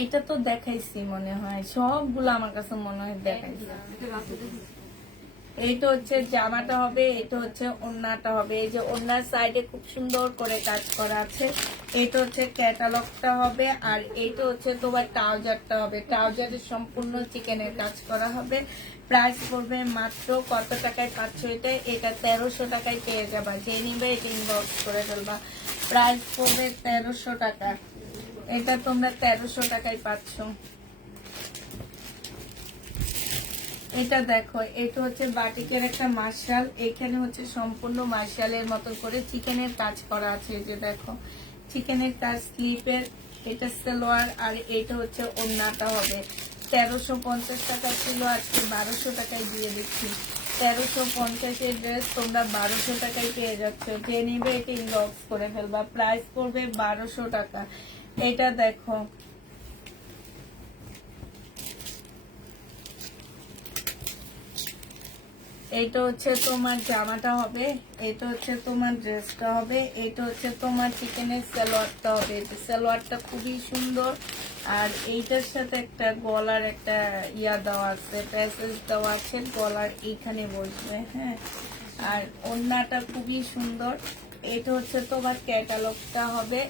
এটা তো দেখাইছি মনে হয়, সবগুলো আমার কাছে মনে হয় দেখাইছি। এইটা হচ্ছে জামাটা হবে, এটা হচ্ছে ওড়নাটা হবে। এই যে ওড়নার সাইডে খুব সুন্দর করে কাজ করা আছে। এটা হচ্ছে ক্যাটালগটা হবে, আর এইটা হচ্ছে তোমার ট্রাউজারটা হবে। ট্রাউজারের সম্পূর্ণ চিকেনের কাজ করা হবে। প্রাইস পড়বে মাত্র কত টাকায় পাচ্ছ এটা? এটা 1300 টাকায় পেয়ে যাবা। যে নিবে এটা ইনবক্স করে ফেলবা। প্রাইস পড়বে 1300 টাকা। এটা তোমরা 1300 টাকায় পাচ্ছ। এটা দেখো, এটা হচ্ছে বাটিকের একটা মার্শাল। এখানে হচ্ছে সম্পূর্ণ মার্শালের মতো করে চিকেনের কাজ করা আছে। এই যে দেখো, চিকেনের কাজ স্লিপের। এটা সালোয়ার, আর এটা হচ্ছে ওড়নাটা হবে। 1350 টাকা ছিল, আজকে 1200 টাকায় দিয়ে দিচ্ছি। 1350 ড্রেস তোমরা 1200 টাকায় পেয়ে যাচ্ছ। যে নিবে এটা ইনবক্স করে ফেলবা। প্রাইস পড়বে 1200 টাকা। এটা দেখো, এইটা হচ্ছে তোমার জামাটা হবে, এটা হচ্ছে তোমার ড্রেসটা হবে, এটা হচ্ছে তোমার চিকেনের সালোয়ারটা হবে। সালোয়ারটা খুবই সুন্দর, আর এইটার সাথে একটা গলার একটা ইয়া দেওয়া আছে, প্যাসেজ দেওয়া আছে, গলার এইখানে বসবে। হ্যাঁ, আর ওড়নাটা খুবই সুন্দর। এটা হচ্ছে তোমার ক্যাটালগটা হবে,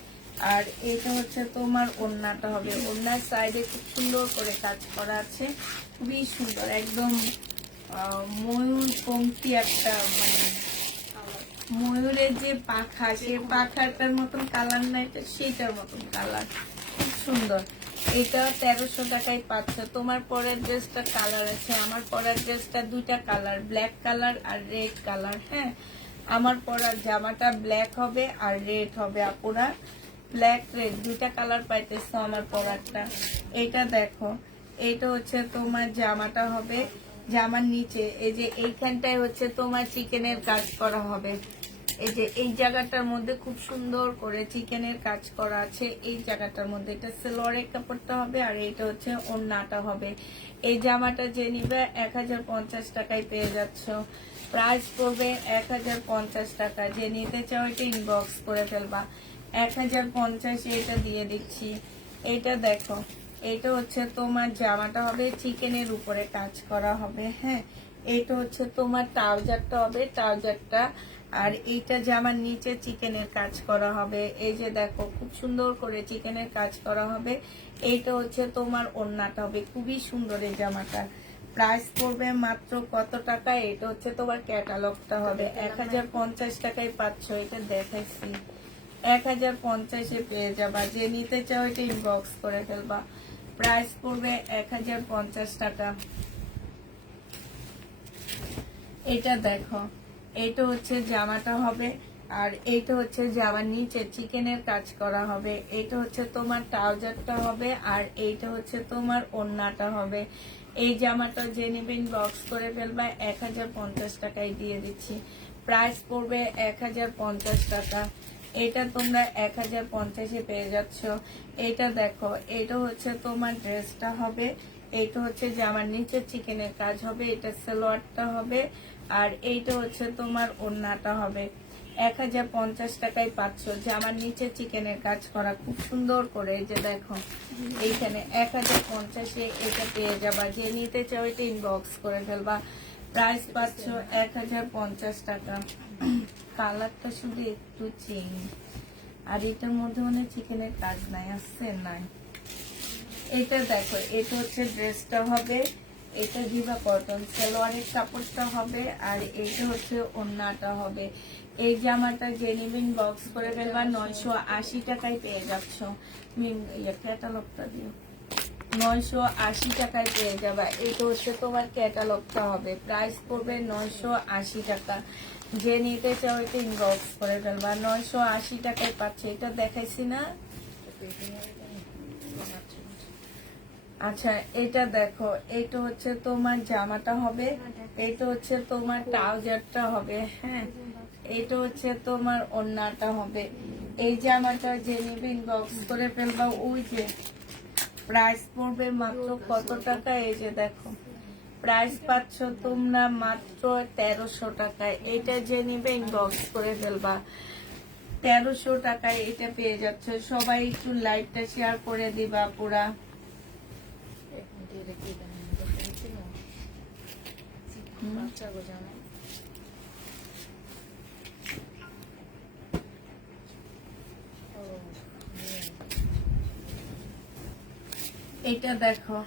আর এটা হচ্ছে তোমার ওড়নাটা হবে। ওড়নার সাইডে খুব সুন্দর করে কাজ করা আছে, খুবই সুন্দর, একদম ময়ূর পঙ্ক্তি একটা, মানে ময়ূরের যে পাখা, সে পাখাটার মতন কালার না, এটা সেটার মতন কালার, খুব সুন্দর। এটা 1300 টাকায় পাচ্ছ। তোমার পরের ড্রেসটা কালার আছে, আমার পরার ড্রেসটা দুইটা কালার, ব্ল্যাক কালার আর রেড কালার। হ্যাঁ, আমার পরার জামাটা ব্ল্যাক হবে আর রেড হবে। আপুরা ব্ল্যাক রেড দুইটা কালার পাইতেছো আমার পরারটা। এটা দেখো, এটা হচ্ছে তোমার জামাটা হবে। জামার নিচে এই যে এইখানটায় হচ্ছে তোমার চিকেনের কাজ করা হবে। এই যে এই জায়গাটার মধ্যে খুব সুন্দর করে চিকেনের কাজ করা আছে। এই জায়গাটার মধ্যে এটা সালোয়ারের কাপড়টা হবে, আর এইটা হচ্ছে ওড়নাটা হবে। এই জামাটা যে নিবে 1050 টাকায় পেয়ে যাচ্ছ। প্রাইস পড়বে 1050 টাকা। যে নিতে চাও এটা ইনবক্স করে ফেলবা। 1050 এটা দিয়ে দিচ্ছি। এটা দেখো, এটা হচ্ছে তোমার জামাটা হবে, চিকেনের উপরে কাজ করা হবে। হ্যাঁ, এটা হচ্ছে তোমার ট্রাউজারটা হবে, ট্রাউজারটা। আর এইটা জামার নিচে চিকেনের কাজ করা হবে। এই যে দেখো, খুব সুন্দর করে চিকেনের কাজ করা হবে। এইটা হচ্ছে তোমার ওড়নাটা হবে, খুবই সুন্দর এই জামাটা। প্রাইস পড়বে মাত্র কত টাকা? এটা হচ্ছে তোমার ক্যাটালগটা হবে। 1050 টাকায় পাচ্ছ। এটা দেখাইছি, 1050-এ পেয়ে যাবা। যে নিতে চাও এটা ইনবক্স করে ফেলবা। প্রাইস পড়বে 1050 টাকা। এটা দেখো, এটা হচ্ছে জামাটা হবে, আর এইটা হচ্ছে জামার নিচে চিকেনের কাজ করা হবে। এটা হচ্ছে তোমার ট্রাউজারটা হবে, আর এইটা হচ্ছে তোমার ওড়নাটা হবে। এই জামাটা যে নিবে ইনবক্স করে ফেলবা। 1050 টাকায় দিয়ে দিচ্ছি। প্রাইস পড়বে 1050 টাকা। এটা তোমরা 1050-এ পেয়ে যাচ্ছ। এটা দেখো, এটা হচ্ছে তোমার ড্রেসটা হবে, এইটা হচ্ছে জামার নিচে চিকেনের কাজ হবে, এটা সালোয়ারটা হবে, আর এইটা হচ্ছে তোমার ওড়নাটা হবে। 1050 টাকায় পাচ্ছ। জামার নিচে চিকেনের কাজ করা খুব সুন্দর করে। এই যে দেখো, এইখানে 1050-এ এটা পেয়ে যাবা। যে নিতে চাও এটা ইনবক্স করে ফেলবা। প্রাইস পাচ্ছ 1050 টাকা। কালারটা শুধু একটু চেঞ্জ, আর এটার মধ্যে মানে চিকেনের কাজ নাই, আসছে নাই। এটা দেখো, এটা হচ্ছে ড্রেসটা হবে, এটা ভিভা কটন সালোয়ারের কাপড়টা হবে, আর এইটা হচ্ছে ওড়নাটা হবে। এই জামাটা যে নিবেন বক্স করে ফেলবা। 980 টাকায় পেয়ে যাচ্ছ। ক্যাটালগটা দিও, 980 টাকায় পেয়ে যাবা। এটা হচ্ছে তোমার ক্যাটালগটা হবে। প্রাইস পড়বে 980 টাকা। যে নিতে চাও এটা ইনবক্স করে ফেলবা। 980 টাকায় পাচ্ছে। এটা দেখাইছি না? আচ্ছা, এটা দেখো, এটা হচ্ছে তোমার জামাটা হবে, এটা হচ্ছে তোমার ট্রাউজারটা হবে। হ্যাঁ, এটা হচ্ছে তোমার ওড়নাটা হবে। এই জামাটা যে নিবে ইনবক্স করে ফেলবা। ওই যে প্রাইস পড়বে মাত্র কত টাকা? এই যে দেখো, প্রাইস পাচ্ছ তোমরা মাত্র 1300 টাকায়। এটা যে নিবে ইনবক্স করে ফেলবা। 1300 টাকায় এটা পেয়ে যাচ্ছে। সবাই একটু লাইভটা শেয়ার করে দিবা পুরা। বাচ্চা গো জানো এটা দেখো,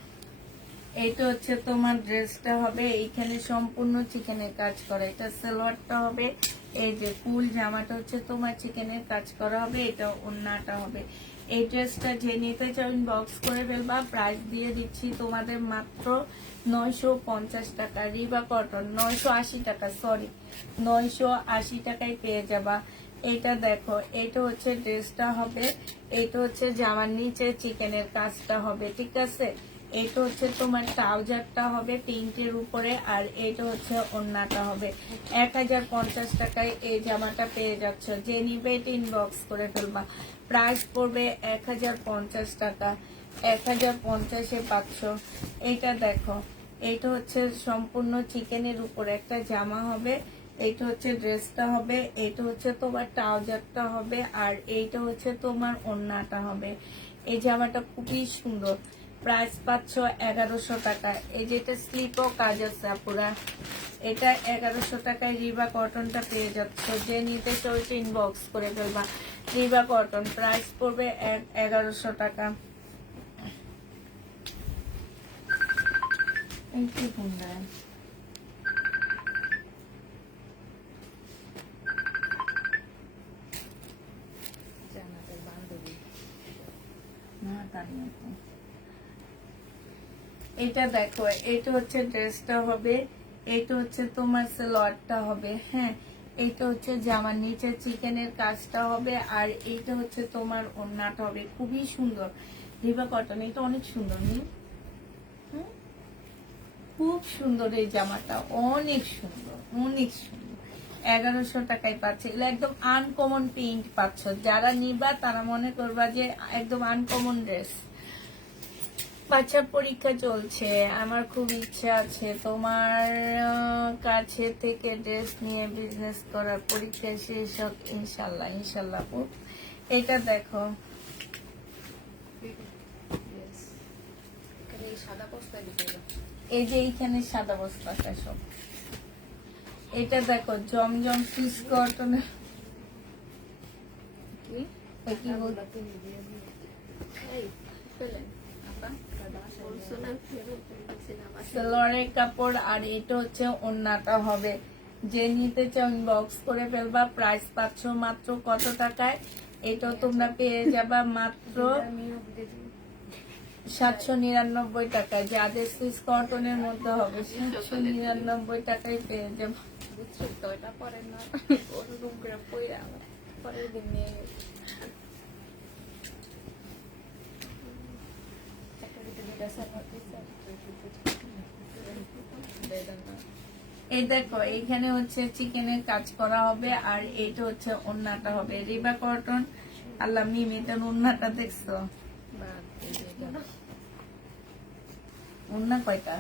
এইটা হচ্ছে তোমার ড্রেসটা হবে, এইখানে সম্পূর্ণ চিকেনের কাজ করা। এটা সালোয়ারটা হবে, এই যে ফুল জামাটা হচ্ছে তোমার চিকেনের কাজ করা হবে, এটা ওড়নাটা হবে। এই ড্রেসটা যে নিতে চাও ইনবক্স করে ফেলবা। প্রাইস দিয়ে দিচ্ছি তোমাদের মাত্র 950 টাকা। রিবা কটন 980 টাকা, সরি 980 টাকায় পেয়ে যাবা। এটা দেখো, এটা হচ্ছে ড্রেসটা হবে, এটা হচ্ছে জামার নিচে চিকেনের কাজটা হবে, ঠিক আছে। এটা হচ্ছে তোমার ট্রাউজারটা হবে প্রিন্টের উপরে, আর এটা হচ্ছে ওড়নাটা হবে। 1050 টাকায় এই জামাটা পেয়ে যাচ্ছ। যে নিবে এটা ইনবক্স করে ফেলবা। প্রাইস পড়বে 1050 টাকা। 1050-এ পাচ্ছ। এইটা দেখো, এইটা হচ্ছে সম্পূর্ণ চিকেনের উপরে একটা জামা হবে, এইটা হচ্ছে ড্রেসটা হবে, এইটা হচ্ছে তোমার ট্রাউজারটা হবে, আর এইটা হচ্ছে তোমার ওড়নাটা হবে। এই জামাটা খুবই সুন্দর। প্রাইস পাচ্ছ 1100 টাকা। এই যেটা স্লিপও কাজ আছে আপুরা, এটা 1100 টাকায় রিবা কটনটা পেয়ে যাচ্ছ। যে নিতে চলছে ইনবক্স করে ফেলবা। রিবা কটন প্রাইস পড়বে 1100 টাকা। এই কি কুন্ডা জানাতের বান্ধবী না, তাই না তো। এটা দেখো, এটা হচ্ছে ড্রেসটা হবে, এটা হচ্ছে তোমার সালোয়ারটা হবে, হ্যাঁ। এইটা হচ্ছে জামার নিচে চিকেনের কাজটা হবে, আর এইটা হচ্ছে তোমার ওড়নাটা হবে। খুবই সুন্দর রিবা কটন, এটা অনেক সুন্দর। হুম, খুব সুন্দর এই জামাটা, অনেক সুন্দর, অনেক সুন্দর। 1100 টাকায় পাচ্ছে। এগুলো একদম আনকমন প্রিন্ট পাচ্ছ। যারা নিবা তারা মনে করবা যে একদম আনকমন ড্রেস। বাচ্চার পরীক্ষা চলছে, আমার খুব ইচ্ছা আছে তোমার কাছে থেকে ড্রেস নিয়ে বিজনেস করার। পরীক্ষা শেষ হোক ইনশাল্লাহ, ইনশাল্লাহ আপু। এটা দেখো, এখানে এই সাদা বস্তায় দিতে হবে। এই যে এইখানে সাদা বস্তাটা সব। এটা দেখো, জমজম পিস কটনের, কি কি বল, এই ফেলেন আপা বলছো না ফেরত দিয়েছিলাম সালোয়ারের কাপড়, আর এটা হচ্ছে ওড়নাটা হবে। যে নিতে চাও ইনবক্স করে ফেলবা। প্রাইস পাচ্ছ মাত্র কত টাকায়? এটা তোমরা পেয়ে যাবা মাত্র 799 টাকায়। যাদের সুইস কটনের মধ্যে হবে 799 টাকায় পেয়ে যাবো। বুঝছো তো, এটা পরে না ওরকম করে পইরা আবার পরের দিন নিয়ে গেছি। এই দেখো, এইখানে হচ্ছে চিকেনের কাজ করা হবে, আর এইটা হচ্ছে ওড়নাটা হবে। রিবা কটন, আল্লাহ মিমিটার ওড়নাটা দেখছো? ওড়না কয়টা?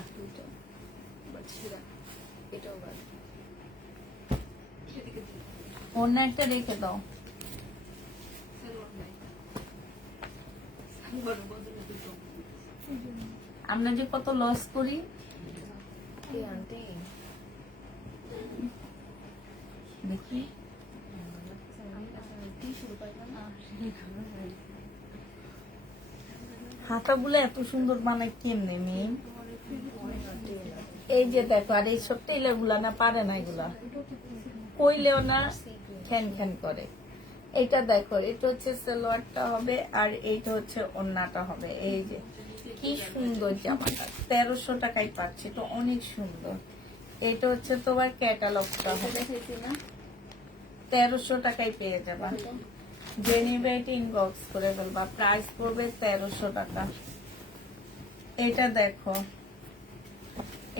ওড়না একটা রেখে দাও। আমরা যে কত লস করি। দেখি, হাতাগুলো এত সুন্দর বানায় কেমনে মেয়ে? এই যে দেখো, আর এই সব টেলার গুলা না পারে না, এগুলা কইলেও না খ্যান খ্যান করে। এটা দেখো, এটা হচ্ছে সালোয়ারটা হবে, আর এইটা হচ্ছে ওড়নাটা হবে। এই যে কি সুন্দর জামাটা, 1300 টাকায় পাচ্ছি, তো অনেক সুন্দর। এটা হচ্ছে তোমার ক্যাটালগটা হবে, 1300 টাকায় পেয়ে যাবা। যে নিবে এটা ইনবক্স করে ফেলবা। প্রাইস পড়বে 1300 টাকা। এটা দেখো,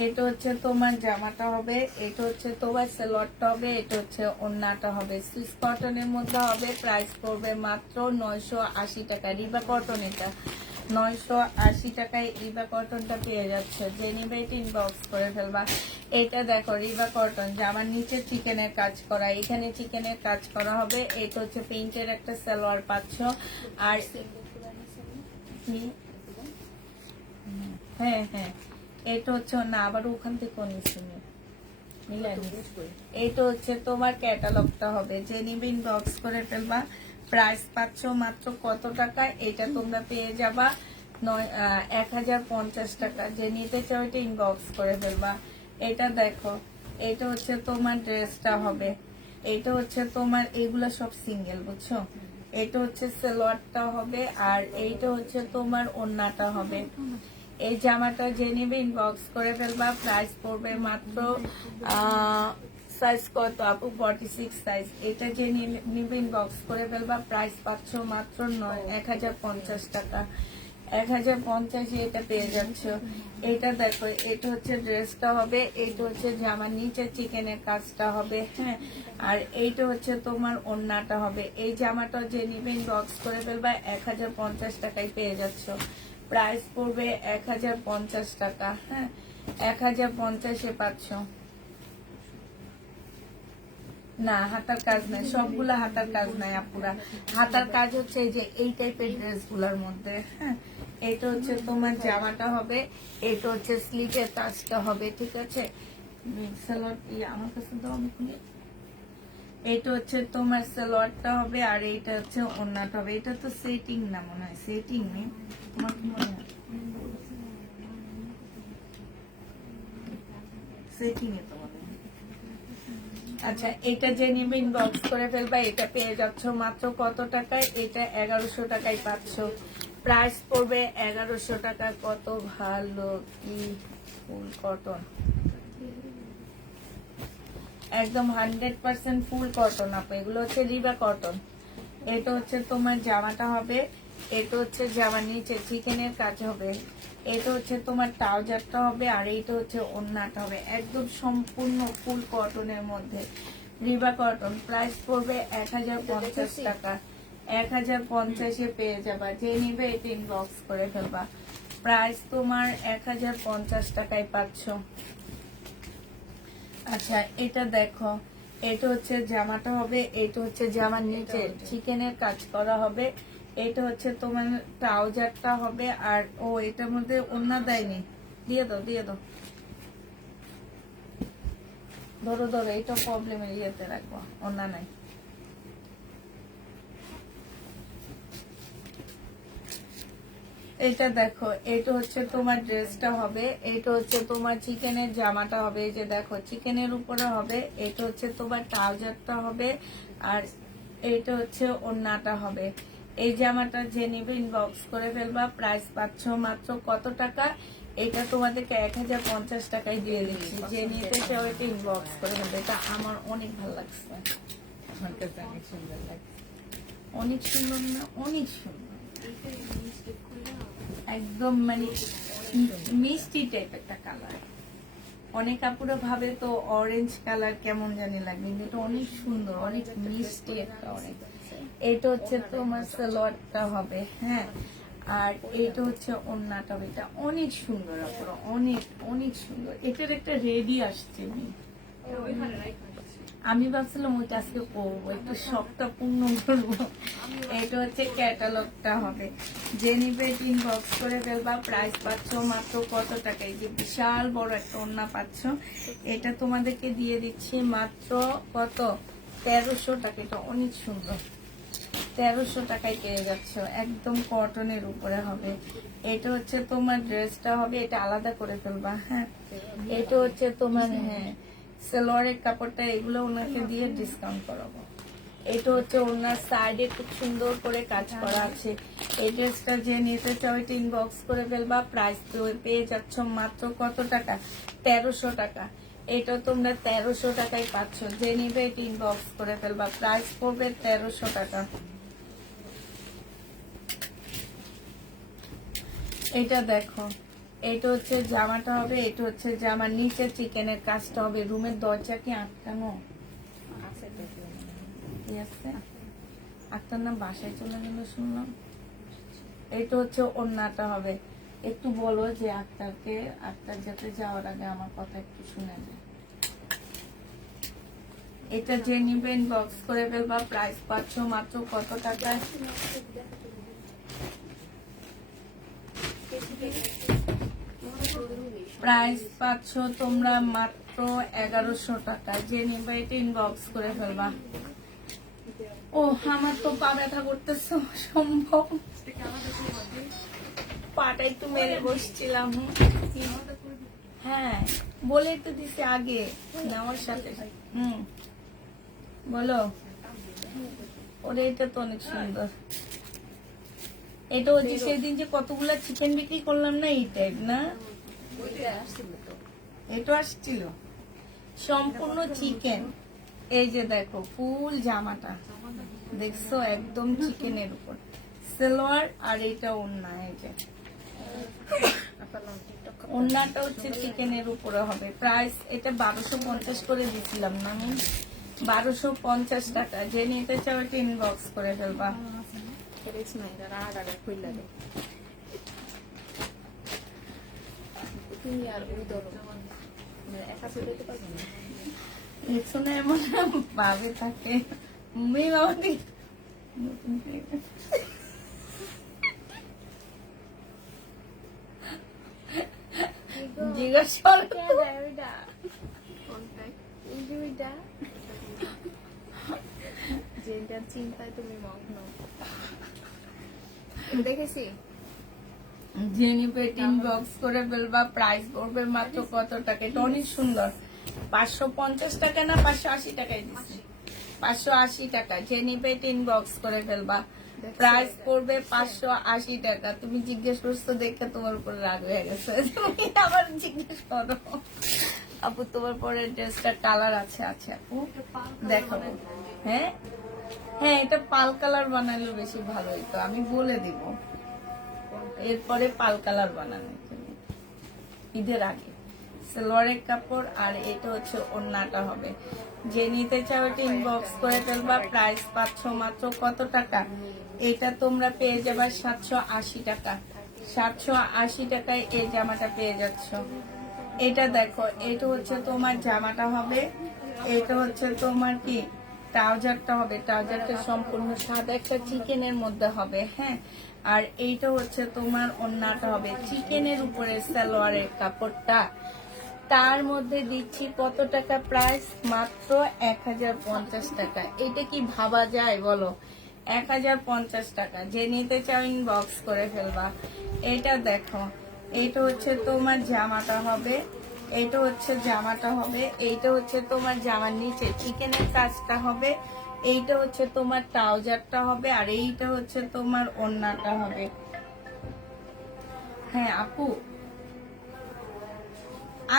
এটা হচ্ছে তোমার জামাটা হবে, এটা হচ্ছে তোমার সালোয়ারটা হবে, এটা হচ্ছে ওড়নাটা হবে। সুইস কটনের মধ্যে হবে। প্রাইস পড়বে মাত্র 980 টাকা। রিবা কটন, এটা 980 টাকায় রিবা কটনটা পেয়ে যাচ্ছে। যে নিবে এটা ইনবক্স করে ফেলবা। এটা দেখো, রিবা কটন, জামার নিচে চিকেনের কাজ করা, এখানে চিকেনের কাজ করা হবে। এটা হচ্ছে প্রিন্টের একটা সালোয়ার পাচ্ছ, আর কি হ্যাঁ হ্যাঁ, এটা হচ্ছে না, আবার ওখান থেকে নিচ্ছি এইটা হচ্ছে তোমার ক্যাটালগটা হবে, যে নিবে ইনবক্স করে ফেলবা। প্রাইস পাচ্ছ মাত্র কত টাকা, এটা তোমরা পেয়ে যাবা 1050 টাকা। যে নিতে চাও এটা ইনবক্স করে ফেলবা। এটা দেখো, এটা হচ্ছে তোমার ড্রেসটা হবে, এটা হচ্ছে তোমার, এগুলো সব সিঙ্গেল বুঝছো। এটা হচ্ছে সালোয়ারটা হবে, আর এইটা হচ্ছে তোমার ওড়নাটা হবে। এই জামাটা যে নিবে ইনবক্স করে ফেলবা। প্রাইস পড়বে মাত্র সাইজ কত আপু? 46 সাইজ। এটা যে নিবে ইনবক্স করে ফেলবা। প্রাইস পাচ্ছ মাত্র 1050 টাকা। 1050 এটা পেয়ে যাচ্ছ। এটা দেখো, এটা হচ্ছে ড্রেসটা হবে, এটা হচ্ছে জামার নিচে চিকেনের কাজটা হবে, হ্যাঁ। আর এইটা হচ্ছে তোমার ওড়নাটা হবে। এই জামাটা যে নিবে ইনবক্স করে ফেলবা, 1050 টাকায় পেয়ে যাচ্ছ। প্রাইস পড়বে 1050 টাকা, হ্যাঁ। 1050-এ পাচ্ছ। না, হাতার কাজ নাই, সবগুলা হাতার কাজ নাই আপুরা। হাতার কাজ হচ্ছে এই যে এই টাইপের ড্রেস গুলার মধ্যে, হ্যাঁ। এটা হচ্ছে তোমার জামাটা হবে, এটা হচ্ছে স্লিভের কাজটা হবে, ঠিক আছে। সালোয়ার আমার কাছে দাও, আমি খুলে। এটা হচ্ছে তোমার সালোয়ারটা হবে, আর এইটা হচ্ছে ওড়নাটা হবে। এটা তো সেটিং না মনে হয়, সেটিং নেই তোমার কি মনে হয়? সেটিং এ তো মনে হয়। আচ্ছা, এটা যে নিবে ইনবক্স করে ফেলবা। এটা পেয়ে যাচ্ছ মাত্র কত টাকায়? এটা 1100 টাকায় পাচ্ছ। প্রাইস পড়বে 1100 টাকা। কত ভালো কি ফুল কটন, একদম 100% ফুল কটন আপু। এগুলো হচ্ছে রিবা কটন। এটা হচ্ছে তোমার জামাটা হবে, এটা হচ্ছে জামার নিচে চিকেনের কাজ হবে, এটা হচ্ছে তোমার ট্রাউজারটা হবে, আর এইটা হচ্ছে ওড়নাটা হবে। একদম সম্পূর্ণ ফুল কটনের মধ্যে, রিবা কটন। প্রাইস পড়বে 1050 টাকা। 1050-এ পেয়ে যাবা। যে নিবে এটা ইনবক্স করে ফেলবা। প্রাইস তোমার 1050 টাকায় পাচ্ছ। আচ্ছা, এটা দেখো, এটা হচ্ছে জামাটা হবে, এটা হচ্ছে জামার নিচে চিকেনের কাজ করা হবে, এটা হচ্ছে তোমার ট্রাউজারটা হবে, আর ও এটার মধ্যে ওড়না দেয়নি, দিয়ে দাও দিয়ে দাও, ধরো ধরো, এটা প্রবলেমের ইয়েতে রাখবো, ওড়না নাই। এটা দেখো, এটা হচ্ছে তোমার ড্রেসটা হবে, এটা হচ্ছে তোমার চিকেনের জামাটা হবে, এই যে দেখো চিকেনের উপরে হবে, এটা হচ্ছে তোমার ট্রাউজারটা হবে, আর এটা হচ্ছে ওড়নাটা হবে। এই জামাটা যে নিবে ইনবক্স করে ফেলবা। প্রাইস পাচ্ছ মাত্র কত টাকা? এটা তোমাদেরকে 1050 টাকায় দিয়ে দিচ্ছি। যে নিতে চাও এটা ইনবক্স করে ফেলবে। এটা আমার অনেক ভালো লাগছে, আমার কাছে অনেক সুন্দর লাগছে। অনেক সুন্দর না? অনেক সুন্দর, একদম মানে মিষ্টি টাইপ একটা কালার। অনেক আপুরা ভাবে তো অরেঞ্জ কালার কেমন জানি লাগবে, কিন্তু এটা অনেক সুন্দর, অনেক মিষ্টি একটা অরেঞ্জ। এটা হচ্ছে তোমার সালোয়ারটা হবে, হ্যাঁ। আর এটা হচ্ছে ওড়নাটা হবে। এটা অনেক সুন্দর আপুরা, অনেক অনেক সুন্দর। এটার একটা রেডি আসছে, আমি ভাবছিলাম ওইটা আজকে করবো, একটু শখটা পূর্ণ করবো। এটা হচ্ছে ক্যাটালগটা হবে, যে নিবে ইনবক্স করে ফেলবা। প্রাইস পাচ্ছ মাত্র কত টাকায়? যে বিশাল বড় একটা ওড়না পাচ্ছ, এটা তোমাদেরকে দিয়ে দিচ্ছি মাত্র কত? 1300 টাকা। এটা অনেক সুন্দর, 1300 টাকায় পেয়ে যাচ্ছ। একদম কটনের উপরে হবে। এটা হচ্ছে তোমার ড্রেসটা হবে, এটা আলাদা করে ফেলবা, হ্যাঁ। এটা হচ্ছে তোমার, হ্যাঁ, সালোয়ারের কাপড়টা, এগুলো ওনাকে দিয়ে ডিসকাউন্ট করাবো। এটা হচ্ছে ওনার সাইডে খুব সুন্দর করে কাজ করা আছে। এই ড্রেসটা যে নিতে চাও এটা ইনবক্স করে ফেলবা। প্রাইস পেয়ে যাচ্ছ মাত্র কত টাকা? 1300 টাকা। এটা তোমরা 1300 টাকায় পাচ্ছ। যে নিবে এটা ইনবক্স করে ফেলবা। প্রাইস পড়বে 1300 টাকা। এটা দেখো, এটা হচ্ছে জামাটা হবে, এটা হচ্ছে জামার নিচে চিকেনের কাজটা হবে। রুমের দরজা কি আটকানো আছে? আটটার না বাসায় চলে গেল শুনলাম। এটা হচ্ছে ওড়নাটা হবে। একটু বলো যে আক্তারকে, আক্তার যাতে যাওয়ার আগে আমার কথা একটু শুনে যায়। এটা যে নিবে ইনবক্স করে ফেলবা। প্রাইস পাচ্ছ মাত্র কত টাকায়? প্রাইস পাচ্ছ তোমরা মাত্র 1100 টাকা। যে নিবে এটা ইনবক্স করে ফেলবা। ও আমার তো পা ব্যথা করতেছে সম্ভব, পাটা একটু মেরে বসছিলাম। হ্যাঁ বলে তো দিছি আগে নেওয়ার সাথে। বলো। ওরে এটা তো অনেক সুন্দর। এটা হচ্ছে সেদিন যে কতগুলা চিকেন বিক্রি করলাম না, এই টাইপ না? এটা আসছিল সম্পূর্ণ চিকেন। এই যে দেখো ফুল জামাটা দেখছো, একদম চিকেনের উপর সালোয়ার, আর এটা ওড়না। এই যে ওড়নাটা হচ্ছে চিকেনের উপরে হবে। প্রাইস এটা 1250 করে দিছিলাম না আমি, 1250 টাকা। যে নিতে চাও এটা ইনবক্স করে ফেলবা। পেছনে এমন ভাবে থাকে মেয়ে বাবাটি জিজ্ঞাসা চিন্তায় তুমি মগ্ন। দেখেছি জেনি পেট ইনবক্স করে ফেলবা। প্রাইস পড়বে মাত্র কত টাকা? এটা অনেক সুন্দর। 550 টাকা না 580 টাকায় দিচ্ছি, 580 টাকা। জেনি পেট ইনবক্স করে ফেলবা। প্রাইস পড়বে 580 টাকা। তুমি জিজ্ঞেস করছো দেখে তোমার উপর রাগ হয়ে গেছে, তুমি আবার জিজ্ঞেস করো। আপু তোমার পরের ড্রেসটা কালার আছে? আছে আপু দেখো। হ্যাঁ হ্যাঁ এটা পাল কালার বানালে বেশি ভালো হইতো, আমি বলে দিব। এরপরে পাল কালার বানানো ঈদের আগে সালোয়ারের কাপড়, আর এটা হচ্ছে ওড়নাটা হবে। যে নিতে চাও এটা ইনবক্স করে ফেলবা। প্রাইস পাচ্ছ মাত্র কত টাকা? এটা তোমরা পেয়ে যাবা 780 টাকা। 780 টাকায় এই জামাটা পেয়ে যাচ্ছ। এটা দেখো, এটা হচ্ছে তোমার জামাটা হবে, এটা হচ্ছে তোমার কি ট্রাউজারটা হবে। ট্রাউজারটা সম্পূর্ণ সাদা একটা চিকেনের মধ্যে হবে। হ্যাঁ, আর এইটা হচ্ছে তোমার ওড়নাটা হবে চিকেনের উপরে সালোয়ারের কাপড়টা। তার মধ্যে দিচ্ছি কত টাকা? প্রাইস মাত্র 1050 টাকা। এটা কি ভাবা যায় বলো? 1050 টাকা। যে নিতে চাও ইনবক্স করে ফেলবা। এটা দেখো, এটা হচ্ছে তোমার জামাটা হবে, এইটা হচ্ছে জামাটা হবে, এইটা হচ্ছে তোমার জামার নিচে চিকেনের কাজটা হবে, এইটা হচ্ছে তোমার ট্রাউজারটা হবে, আর এইটা হচ্ছে তোমার ওড়নাটা হবে। হ্যাঁ আপু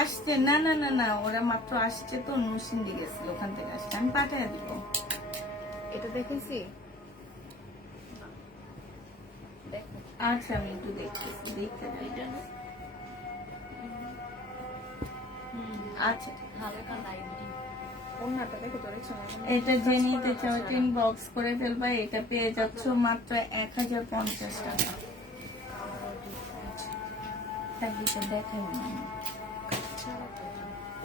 আসছে? না না না না, ওরা মাত্র আসছে তো, নরসিংদী গেছিল, ওখান থেকে আসছে, আমি পাঠিয়ে দিব। এটা দেখেছি। আচ্ছা আমি একটু দেখতেছি, দেখতে পাই। আচ্ছা এটা যে নিতে চাও ইনবক্স করে ফেলবা। এটা পেয়ে যাচ্ছ মাত্র 1050 টাকা। দেখাই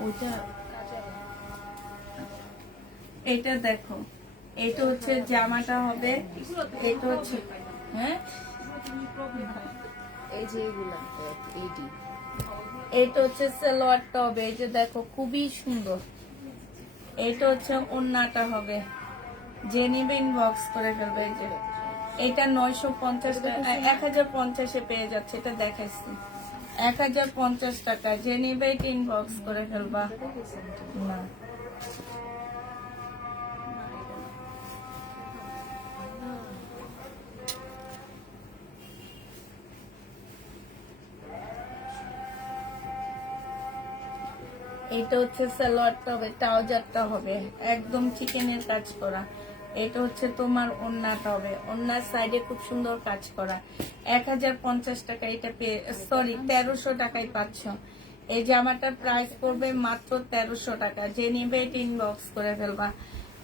ওটা, এটা দেখো, এটা হচ্ছে জামাটা হবে, এটা হচ্ছে হ্যাঁ এই যে এগুলা এইটি, এটা হচ্ছে সালোয়ারটা হবে। এই যে দেখো খুবই সুন্দর। এটা হচ্ছে ওড়নাটা হবে। যে নিবে ইনবক্স করে ফেলবে। এই যে এটা 950 টাকা, 1050-এ পেয়ে যাচ্ছে। এটা দেখাইছি 1050 টাকা। যে নিবে এটা ইনবক্স করে ফেলবা। না এটা হচ্ছে সালোয়ারটা হবে, ট্রাউজারটা হবে একদম চিকেনের কাজ করা। এটা হচ্ছে তোমার ওড়নাটা হবে, ওড়নার সাইডে খুব সুন্দর কাজ করা। 1050 টাকা এটা পেয়ে, সরি 1300 টাকায় পাচ্ছ। এই জামাটার প্রাইস পড়বে মাত্র 1300 টাকা। যে নিবে এটা ইনবক্স করে ফেলবা।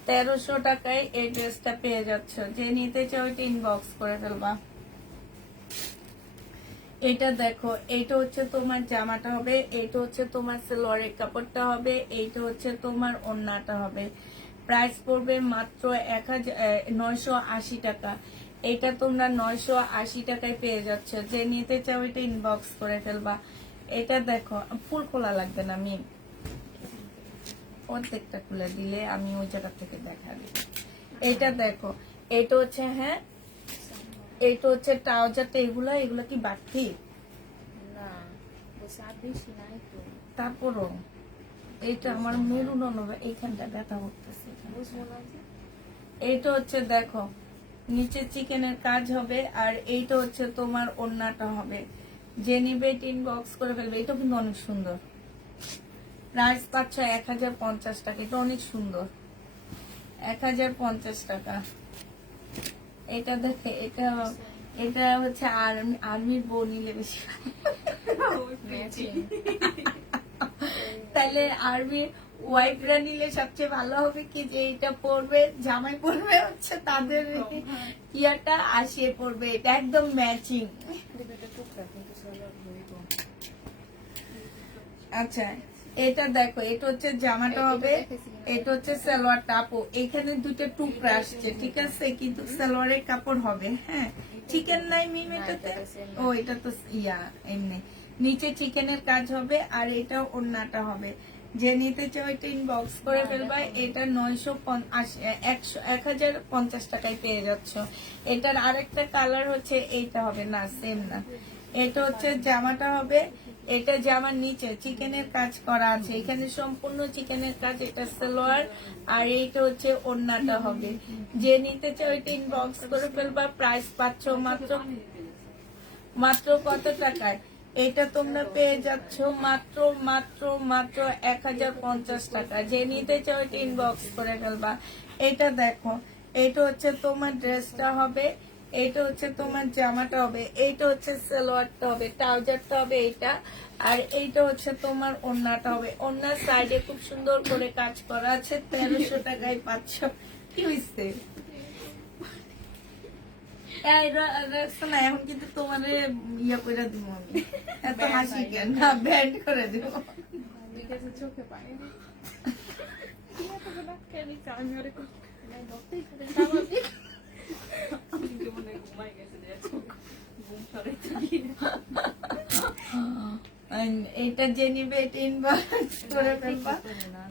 1300 টাকায় এই ড্রেসটা পেয়ে যাচ্ছ। যে নিতে চাও এটা ইনবক্স করে ফেলবা। এটা দেখো, এইটা হচ্ছে তোমার জামাটা হবে, এইটা হচ্ছে তোমার সালোয়ারের কাপড়টা হবে, এইটা হচ্ছে তোমার ওড়নাটা হবে। প্রাইস পড়বে মাত্র 980 টাকা। এটা তোমরা 980 টাকায় পেয়ে যাচ্ছ। যে নিতে চাও এটা ইনবক্স করে ফেলবা। এটা দেখো, ফুল খোলা লাগবে না, আমি প্রত্যেকটা খুলে দিলে আমি ওই জায়গা থেকে দেখা দিই। এটা দেখো, এটা হচ্ছে, হ্যাঁ এটা হচ্ছে ট্রাউজারটা, এগুলো এগুলো কি বাড়তি? না বলছে আর বেশি নাই তো, তারপরও এইটা আমার মেরুন এইখানটা ব্যথা করতেছে। বুঝবো না যে এইটা হচ্ছে দেখো, নিচে চিকেনের কাজ হবে, আর এইটা হচ্ছে তোমার ওড়নাটা হবে। যে নিবে ইনবক্স করে ফেলবে। এটা কিন্তু অনেক সুন্দর, প্রাইস পাচ্ছ 1050 টাকা। এটা অনেক সুন্দর, 1050 টাকা। এটা দেখে, এটা এটা হচ্ছে আর্মির বউ নিলে বেশি ম্যাচিং। তাহলে আর্মির ওয়াইফরা নিলে সবচেয়ে ভালো হবে কি, যে এটা পরবে, জামাই পরবে হচ্ছে তাদের ইয়াটা আসিয়ে পড়বে, এটা একদম ম্যাচিং। দুটো টুকরা কিন্তু সালোয়ার ধরিব। আচ্ছা, এটা দেখো, এটা হচ্ছে জামাটা হবে, এটা হচ্ছে সালোয়ারটা। আপু এখানে দুটো টুকরা আসছে, ঠিক আছে, কিন্তু সালোয়ারের কাপড় হবে। হ্যাঁ, চিকেন নাই মিম এটাতে। ও এটা তো ইয়া এমনি, নিচে চিকেনের কাজ হবে, আর এটা ওড়নাটা হবে। যে নিতে চাও এটা ইনবক্স করে ফেলবা। এটা 1050 টাকায় পেয়ে যাচ্ছ। এটার আরেকটা কালার হচ্ছে এইটা হবে না, সেম না। এটা হচ্ছে জামাটা হবে, এটা জামার নিচে চিকেনের কাজ করা আছে, এখানে সম্পূর্ণ চিকেনের কাজ। এটা সালোয়ার, আর এইটা হচ্ছে ওড়নাটা হবে। যে নিতে চাও এটা ইনবক্স করে ফেলবা। প্রাইস পাচ্ছ মাত্র কত টাকায়? এটা তোমরা পেয়ে যাচ্ছ মাত্র মাত্র মাত্র 1050 টাকা। যে নিতে চাও এটা ইনবক্স করে ফেলবা। এটা দেখো, এটা হচ্ছে তোমার ড্রেসটা হবে, এইটা হচ্ছে তোমার জামাটা হবে, এইটা হচ্ছে সালোয়ারটা হবে, ট্রাউজারটা হবে এইটা, আর এইটা হচ্ছে তোমার ওড়নাটা হবে। ওড়নার সাইডে খুব সুন্দর করে কাজ করা আছে। 1300 টাকায় পাচ্ছ। কি হয়েছে? এখন কিন্তু তোমার ইয়ে করে দিব আমি, এত হাসি কেন, না ব্যান্ড করে দিব। চোখে পানি আমি ওরে ধরতেই এটা যে নিবে এটা ইনবক্স করে ফেলবা।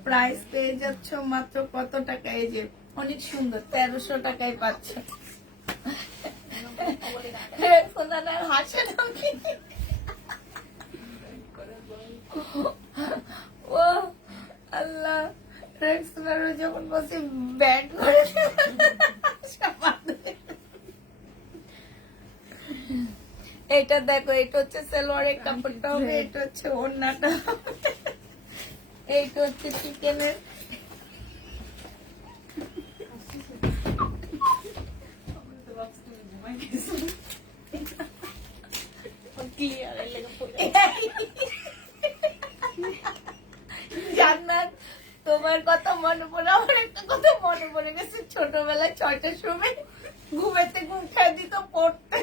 প্রাইস পেয়ে যাচ্ছ মাত্র কত টাকা? এই যে অনেক সুন্দর, 1300 টাকায় পাচ্ছ। হাসে নাকি? ও আল্লাহ, যখন বসে ব্যান্ড করে এটা দেখো, এটা হচ্ছে সালোয়ারের কাপড়টা হবে, এটা হচ্ছে ওড়নাটা হবে, এইটা হচ্ছে চিকেনের। জান্নাত, তোমার কথা মনে পড়ে আমার একটা কথা মনে পড়ে গেছে। ছোটবেলায় 6টার সময় ঘুমেতে ঘুম খেয়ে দিত পড়তে,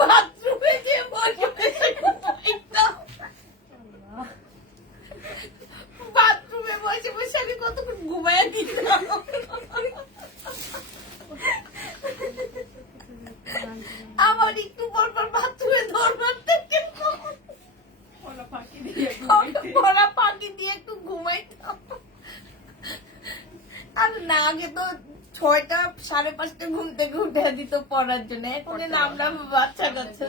বাথরুমে গিয়ে বসে বাথরুমে বসে বসে আমি কতক্ষণ ঘুমায় দিতাম। আমার একটু পর পর বাথরুমে ধরবার থেকে পড়া পাখি দিয়ে একটু ঘুমাইতাম। আর না, আগে তো 6টা 5:30 ঘুম থেকে উঠে দিত পড়ার জন্য। এখন আমরা বাচ্চা কাচ্চা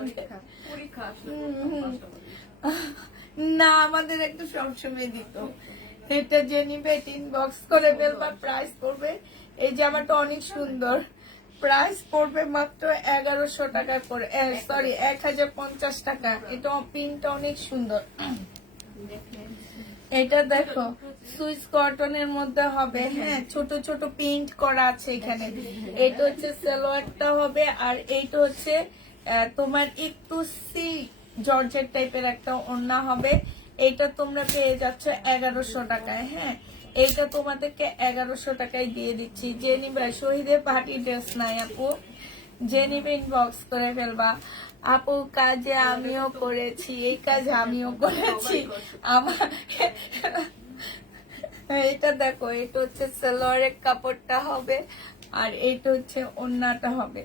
না, আমাদের একটু সবসময় দিত। এটা যে নিবে ইনবক্স করে ফেলবা। প্রাইস পড়বে, এই জামাটা অনেক সুন্দর, প্রাইস পড়বে মাত্র 1100 টাকা করে, সরি 1050 টাকা। এটা প্রিন্টটা অনেক সুন্দর। এটা দেখো, সুইস কটনের মধ্যে হবে। হ্যাঁ, ছোট ছোট প্রিন্ট করা আছে এখানে। এটা হচ্ছে সালোয়ারটা হবে, আর এইটা হচ্ছে তোমার একটু সি জর্জেট টাইপের একটা ওড়না হবে। এইটা তোমরা পেয়ে যাচ্ছ 1100 টাকায়। হ্যাঁ, এইটা তোমাদেরকে 1100 টাকায় দিয়ে দিচ্ছি। যে নিবে, শহীদের পার্টি ড্রেস নাই আপু, যে নিবে ইনবক্স করে ফেলবা। আপু কাজে আমিও করেছি, এই কাজ আমিও করেছি আমার। এটা দেখো, এটা হচ্ছে সালোয়ারের কাপড়টা হবে, আর এটা হচ্ছে ওড়নাটা হবে।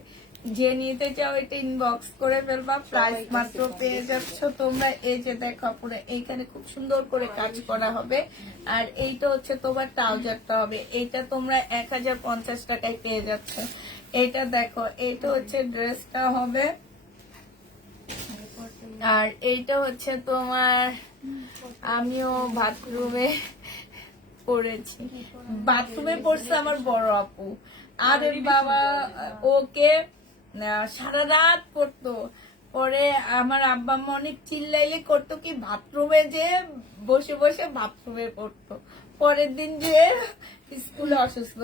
যে নিতে চাও এটা ইনবক্স করে ফেলবা, প্রাইস মাত্র পেয়ে যাচ্ছ তোমরা। এই যে দেখো পুরো এইখানে খুব সুন্দর করে কাজ করা হবে। আর এইটা হচ্ছে তোমার ট্রাউজারটা হবে, এইটা তোমরা 1050 টাকায় পেয়ে যাচ্ছে। এটা দেখো, এইটা হচ্ছে ড্রেসটা হবে। আর এইটা হচ্ছে তোমার, আমিও বাথরুমে পড়েছি, বাথরুমে পড়ছে আমার বড় আপু। আরে বাবা, ওকে সারা রাত পড়তো। পরে আমার আব্বা আম্মা অনেক চিল্লাইলে করতো কি, বাথরুমে যে বসে বসে বাথরুমে পড়তো। পরের দিন যে স্কুলে অসুস্থ,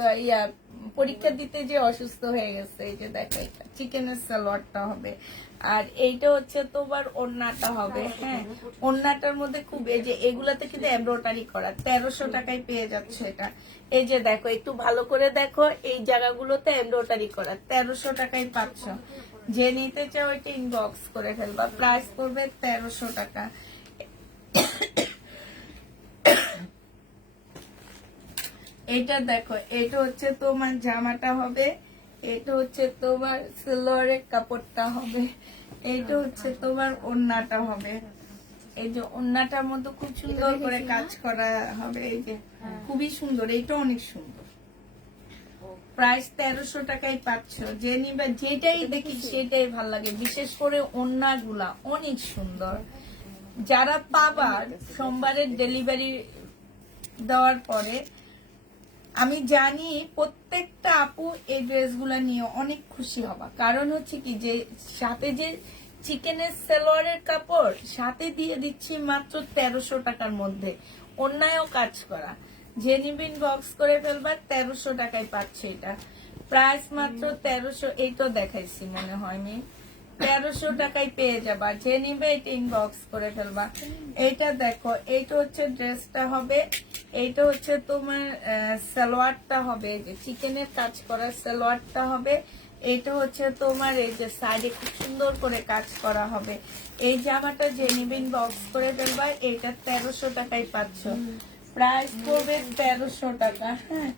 পরীক্ষা দিতে যে অসুস্থ হয়ে গেছে। এই যে দেখো, এটা চিকেনের সালোয়ারটা হবে। আর এইটা হচ্ছে তোমার ওড়নাটা হবে। হ্যাঁ, ওড়নাটার মধ্যে খুব, এই যে এগুলাতে কিন্তু এমব্রয়ডারি করা, 1300 টাকায় পেয়ে যাচ্ছে এটা। এই যে দেখো, একটু ভালো করে দেখো, এই জায়গাগুলোতে এমব্রয়ডারি করা, 1300 টাকায় পাচ্ছ। যে নিতে চাও এটা ইনবক্স করে ফেলবা, প্রাইস পড়বে 1300 টাকা। এটা দেখো, এটা হচ্ছে তোমার জামাটা হবে, এটা হচ্ছে তোমার সালোয়ারের কাপড়টা হবে, এইটা হচ্ছে তোমার ওড়নাটা হবে। এই যে ওড়নাটার মধ্যে খুব সুন্দর করে কাজ করা হবে। এই যে খুবই সুন্দর, এইটা অনেক সুন্দর। প্রাইস 1300 টাকায় পাচ্ছ। যে নিবে, যেটাই দেখি সেটাই ভাল লাগে। বিশেষ করে ওড়নাগুলা অনেক সুন্দর। যারা পাবা সোমবারের ডেলিভারি দেওয়ার পরে, আমি জানি প্রত্যেকটা আপু এই ড্রেসগুলা নিয়ে অনেক খুশি হবা। কারণ হচ্ছে কি, যে সাথে যে চিকেনের সালোয়ারের কাপড় সাথে দিয়ে দিচ্ছি মাত্র 1300 টাকার মধ্যে, অন্যায়ও কাজ করা। যে নিবিন বক্স করে ফেলবা, 1300 টাকায় পাচ্ছে এটা। প্রাইস মাত্র 1300। এইটা দেখাইছি মনে হয় নি, 1300 টাকায় পেয়ে যাবা। যে নিবে এটা ইনবক্স করে ফেলবা। এইটা দেখো, এইটা হচ্ছে ড্রেসটা হবে, এইটা হচ্ছে তোমার সালোয়ারটা হবে, এই যে চিকেনের কাজ করা সালোয়ারটা হবে। এইটা হচ্ছে তোমার, এই যে সাইডে খুব সুন্দর করে কাজ করা হবে। এই জামাটা যে নিবে ইনবক্স করে ফেলবা, এইটা 1300 টাকায় পাচ্ছ। প্রাইস পড়বে 1300 টাকা। হ্যাঁ,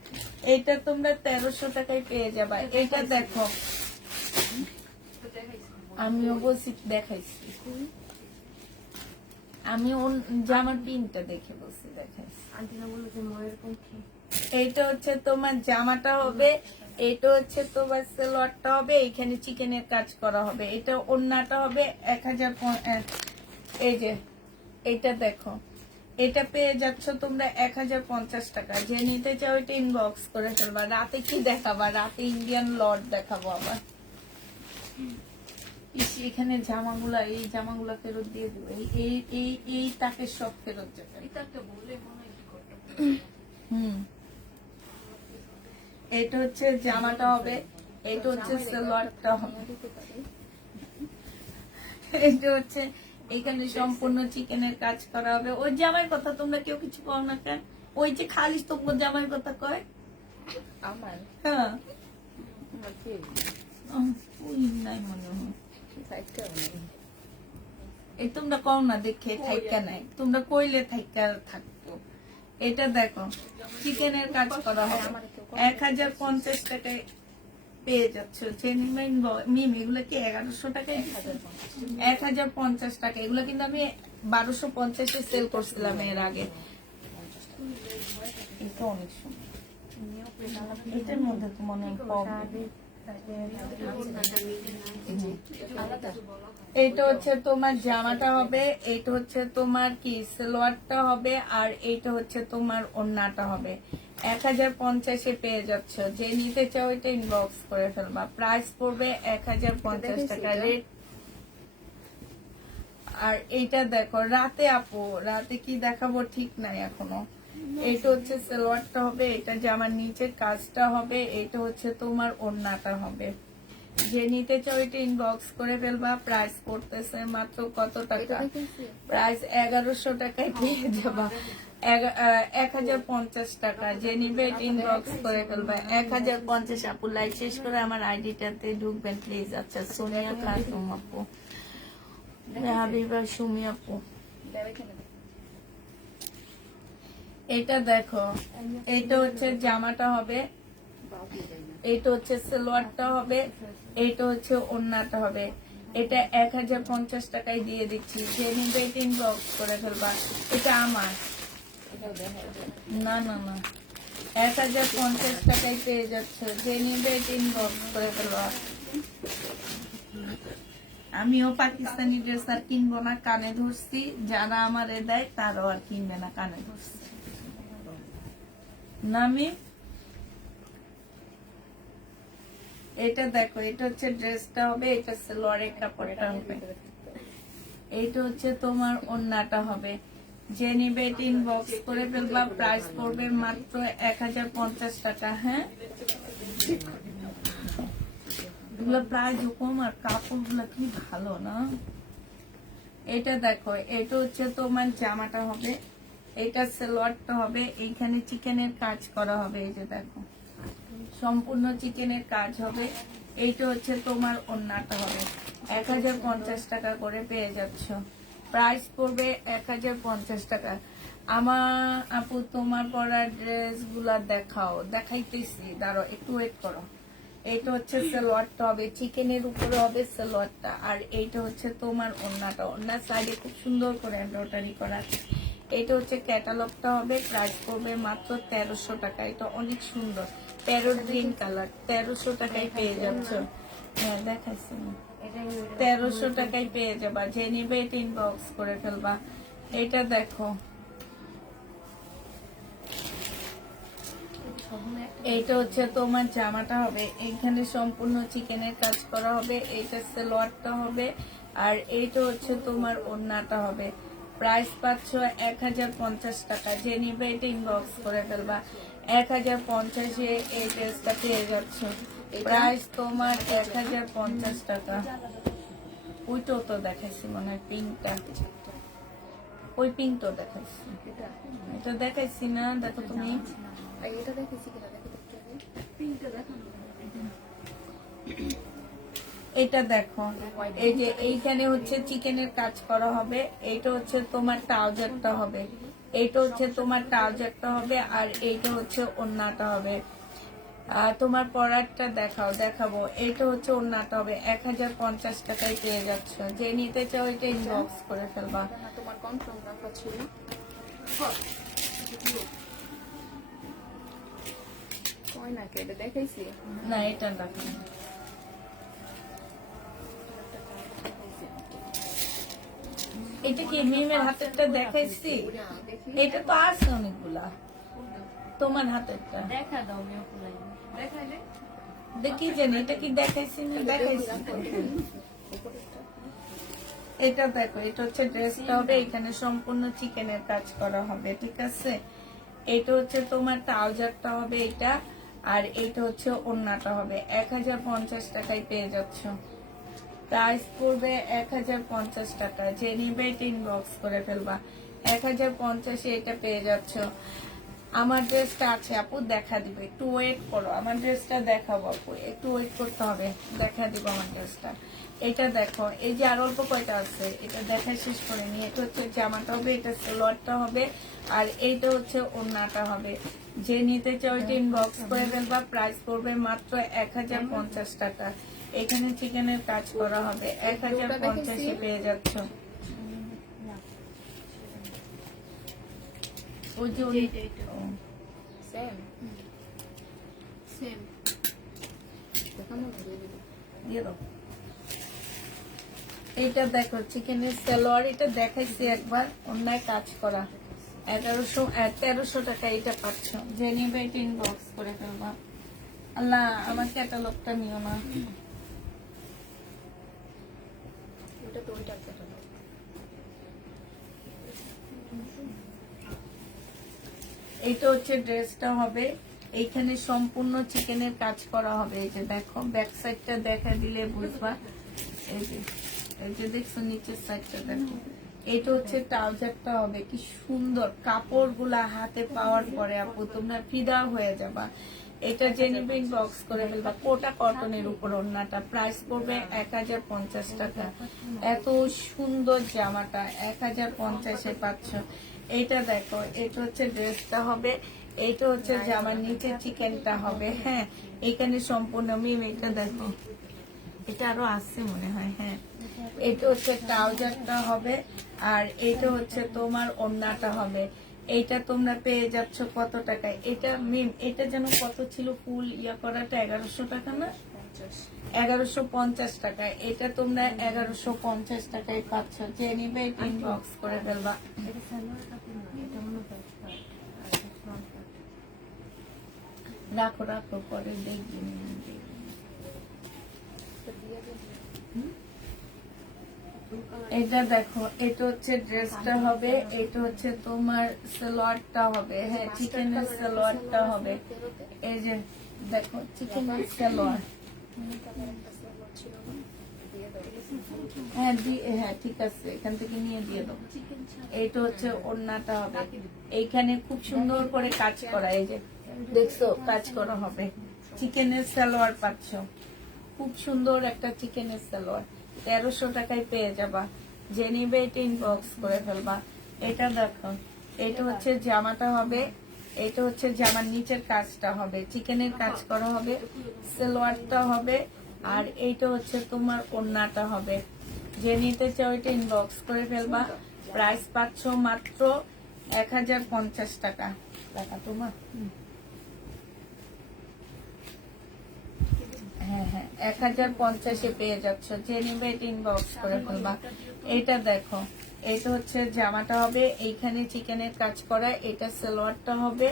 এটা তোমরা 1300 টাকায় পেয়ে যাবা। এইটা দেখো, আমিও বলছি দেখাইছি, আমি জামার পিনটা দেখে বলছি দেখাইছি। এইটা হচ্ছে তোমার জামাটা হবে, এইটা হচ্ছে তোমার সালোয়ারটা হবে, এইখানে চিকেনের কাজ করা হবে। এটা ওড়নাটা হবে 1000। এই যে এইটা দেখো, এটা পেয়ে যাচ্ছ তোমরা 1050 টাকা। যে নিতে চাও এটা ইনবক্স করে ফেলবা। রাতে কি দেখাবা? রাতে ইন্ডিয়ান লর্ড দেখাবো আবার। এখানে জামাগুলা, এই জামাগুলা ফেরত দিয়ে দেবো। এই তাকে সব ফেরত যাবে। এটা হচ্ছে জামাটা হবে, এটা হচ্ছে সালোয়ারটা হবে, এটা হচ্ছে এখানে সম্পূর্ণ চিকেনের কাজ করা হবে। ওই জামার কথা তোমরা কেউ কিছু কও না কেন? ওই যে খালি তোমার জামার কথা কয় আমার। হ্যাঁ, ওই নাই মনে হয়, এই তোমরা কও না দেখে থাইকা নাই, তোমরা কইলে থাইকা থাকতো। এটা দেখো, চিকেনের কাজ করা হবে, 1050 টাকায় পেয়ে যাচ্ছ। মিম, এগুলো কি 1100 টাকায়? 1050 টাকা। এগুলো কিন্তু আমি 1250-এ সেল করছিলাম এর আগে। এটা অনেক সুন্দর, এটার মধ্যে তো মনে হয় কম। এইটা হচ্ছে তোমার জামাটা হবে, এইটা হচ্ছে তোমার কি সালোয়ারটা হবে, আর এইটা হচ্ছে তোমার ওড়নাটা হবে। 1050-এ পেয়ে যাচ্ছ। যে নিতে চাও এটা ইনবক্স করে ফেলবা। প্রাইস পড়বে 1050 টাকা রেট। আর এইটা দেখো, রাতে আপু, রাতে কি দেখাবো ঠিক নাই এখনো। এইটা হচ্ছে সালোয়ারটা হবে, এটা জামার নিচের কাজটা হবে, এইটা হচ্ছে তোমার ওড়নাটা হবে। যে নিতে চাও এটা ইনবক্স করে ফেলবা। প্রাইস পড়তেছে মাত্র কত টাকা? প্রাইস 1100 টাকায় পেয়ে যাবা, 1050 টাকা। যে নিবে এটা ইনবক্স করে ফেলবা, 1050। আপু লাইভ শেষ করে আমার আইডিটাতে ঢুকবেন প্লিজ। আচ্ছা, সোনিয়া খাতুন আপু, হাবিবা সুমি আপু। এটা দেখো, এটা হচ্ছে জামাটা হবে, এইটা হচ্ছে সালোয়ারটা হবে, এইটা হচ্ছে ওড়নাটা হবে। এটা 1050 টাকায় দিয়ে দিচ্ছি, যে নিবে ইনবক্স করে ফেলবা। এটা আমার, না না না, 1050 টাকায় পেয়ে যাচ্ছে, যে নিবে ইনবক্স করে ফেলবা। আমিও পাকিস্তানি ড্রেস আর কিনবো না, কানে ধরছি। যারা আমারে দেয় তারাও আর কিনবে না, কানে ধরছি। নামি এটা দেখো, এটা হচ্ছে ড্রেসটা হবে, এটা সালোয়ারের কাপড়টা হবে, এইটা হচ্ছে তোমার ওড়নাটা হবে। যে নিবে ইনবক্স করে ফেলবা। প্রাইস পড়বে মাত্র 1050 টাকা। হ্যাঁ, এগুলো প্রাইস কম আর কাপড়গুলো কি ভালো না। এটা দেখো, এটা হচ্ছে তোমার জামাটা হবে, এটা সালোয়ারটা হবে, এইখানে চিকেনের কাজ করা হবে। এই যে দেখো, সম্পূর্ণ চিকেনের কাজ হবে। এইটা হচ্ছে তোমার ওড়নাটা হবে। 1050 টাকা করে পেয়ে যাচ্ছ। প্রাইস পড়বে 1050 টাকা। আমার আপু, তোমার পরা ড্রেস গুলা দেখাও, দেখাইতেছি, দাঁড়াও একটু ওয়েট করো। এইটা হচ্ছে সালোয়ারটা হবে, চিকেনের উপরে হবে সালোয়ারটা, আর এইটা হচ্ছে তোমার ওড়নাটা। ওড়নার সাইডে খুব সুন্দর করে এমব্রয়ডারি করা আছে। এইটা হচ্ছে ক্যাটালগটা হবে। প্রাইস পড়বে মাত্র 1300 টাকা। এটা অনেক সুন্দর, প্যারট গ্রিন কালার। 1300 টাকায় পেয়ে যাচ্ছ। হ্যাঁ, দেখাইছি না, 1300 টাকায় পেয়ে যাবা। যে নিবে ইনবক্স করে ফেলবা। এটা দেখো, এইটা হচ্ছে তোমার জামাটা হবে, এইখানে সম্পূর্ণ চিকেনের কাজ করা হবে। এইটা সালোয়ারটা হবে, আর এইটা হচ্ছে তোমার ওড়নাটা হবে। প্রাইস পাচ্ছ 1050 টাকা। যে নিবে এটা ইনবক্স করে ফেলবা। 1050-এ এই ড্রেসটা পেয়ে যাচ্ছ। প্রাইস তোমার 1050 টাকা। ওইটাও তো দেখাইছি মনে হয়, পিঙ্কটা, ওই পিঙ্কটাও দেখাইছি। এটা দেখাইছি না, দেখো তুমি। এটা দেখেছি কিনা দেখো তো একটু আগে। এটা দেখো, এই যে এইখানে হচ্ছে চিকেনের কাজ করা হবে। এইটা হচ্ছে তোমার ট্রাউজারটা হবে, এইটা হচ্ছে তোমার ট্রাউজারটা হবে, আর এইটা হচ্ছে ওড়নাটা হবে। তোমার পরারটা দেখাবো। এইটা হচ্ছে ওড়নাটা হবে। 1050 টাকায় পেয়ে যাচ্ছ। যে নিতে চাও এটা ইনবক্স করে ফেলবা। তোমার কনফার্ম রাখা ছিল। কয় না এটা দেখাইছি না, এটা দেখো, এটা কি মিমের হাতেরটা দেখাইছি? এটা তো আছে অনেকগুলা। তোমার হাতেরটা দেখা দাও, দেখাইলে দেখি জানি, এটা কি দেখাইছি না? দেখাইছি। এটা দেখো, এটা হচ্ছে ড্রেসটা হবে, এখানে সম্পূর্ণ চিকেনের কাজ করা হবে, ঠিক আছে। এটা হচ্ছে তোমার ট্রাউজারটা হবে এটা, আর এটা হচ্ছে ওড়নাটা হবে। 1050 টাকায় পেয়ে যাচ্ছ। প্রাইস পড়বে 1050 টাকা। যে নিবে এটা ইনবক্স করে ফেলবা। 1050-এ এটা পেয়ে যাচ্ছ। আমার ড্রেসটা আছে আপু, দেখা দিব, একটু ওয়েট করো। আমার ড্রেসটা দেখাবো আপু, একটু ওয়েট করতে হবে, দেখা দিব আমার ড্রেসটা। এটা দেখো, এই যে আর অল্প কয়টা আছে, এটা দেখা শেষ করে নি। এটা হচ্ছে জামাটা হবে, এটা সালোয়ারটা হবে, আর এইটা হচ্ছে ওড়নাটা হবে। যে নিতে চাও এটা ইনবক্স করে ফেলবা। প্রাইস পড়বে মাত্র 1050 টাকা। এখানে চিকেনের কাজ করা হবে। 1050-এ পেয়ে যাচ্ছ। ওই যে সেম সেম দেখানো দিয়ে দাও। এইটা দেখো, চিকেনের সালোয়ার, এটা দেখাইছি একবার, অন্যায় কাজ করা। 1300 টাকা এটা পাচ্ছ। যে নিবে এটা ইনবক্স করে ফেলবা। আল্লাহ, আমার ক্যাটালগটা নিও না। ওটা তো ওইটার কথা না। এইটা হচ্ছে ড্রেসটা হবে, এইখানে সম্পূর্ণ চিকেনের কাজ করা হবে। এই যে দেখো, ব্যাক সাইডটা দেখা দিলে বুঝবা। এই যে দেখছো, নিচের সাইডটা দেখো। এটা হচ্ছে ট্রাউজারটা হবে, কি সুন্দর কাপড়গুলা হাতে পাওয়ার পরে আপু তোমরা ফিদা হয়ে যাবা। এটা জেনুইন বক্স করে ফেলবা। কোটা কটনের উপর ওড়নাটা। প্রাইস পড়বে 1050 টাকা। এত সুন্দর জামাটা 1050-এ পাচ্ছ। এটা দেখো, এটা হচ্ছে ড্রেসটা হবে, এইটা হচ্ছে জামার নিচে চিকেনটা হবে। হ্যাঁ, এখানে সম্পূর্ণ মিম এটা দেখো, এটা আরো আছে মনে হয়। হ্যাঁ, এটা হচ্ছে ট্রাউজারটা হবে, আর এইটা হচ্ছে তোমার ওড়নাটা হবে। এইটা তোমরা পেয়ে যাচ্ছ কত টাকায়? এটা মিম এটা যেন কত ছিল ফুল ইয়া করাটা? 1100 টাকা না? 1150 টাকায়। এটা তোমরা 1150 টাকায় পাচ্ছ। যে নিবে ইনবক্স করে ফেলবা। এটা সালোয়ার কাপড় না, এটা মনে হয় স্কার্ট আর এটা ফ্রন্ট পার্ট। রাখো রাখো, পরে দেখবি। এটা দেখো, এটা হচ্ছে ড্রেসটা হবে, এটা হচ্ছে তোমার সালোয়ারটা হবে। হ্যাঁ, চিকেনের সালোয়ারটা হবে। এই যে দেখো, চিকেনের সালোয়ার। হ্যাঁ হ্যাঁ, ঠিক আছে, এখান থেকে নিয়ে দিয়ে দাও। এইটা হচ্ছে ওড়নাটা হবে। এইখানে খুব সুন্দর করে কাজ করা, এই যে দেখছো কাজ করা হবে। চিকেনের সালোয়ার পাচ্ছ, খুব সুন্দর একটা চিকেনের সালোয়ার। 1300 টাকায় পেয়ে যাবা। যে নিবে এটা ইনবক্স করে ফেলবা। এটা দেখো, এটা হচ্ছে জামাটা হবে, এটা হচ্ছে জামার নিচের কাজটা হবে, চিকেনের কাজ করা হবে, সালোয়ারটা হবে, আর এইটা হচ্ছে তোমার ওড়নাটা হবে। যে নিতে চাও এটা ইনবক্স করে ফেলবা। প্রাইস পাচ্ছ মাত্র 1050 টাকা। টাকা তোমার? হ্যাঁ হ্যাঁ, 1050-এ পেয়ে যাচ্ছ। যে নিবে এটা ইনবক্স করে ফেলবা। এটা দেখো, এটা হচ্ছে জামাটা হবে, এইখানে চিকেনের কাজ করা, এটা সালোয়ারটা হবে,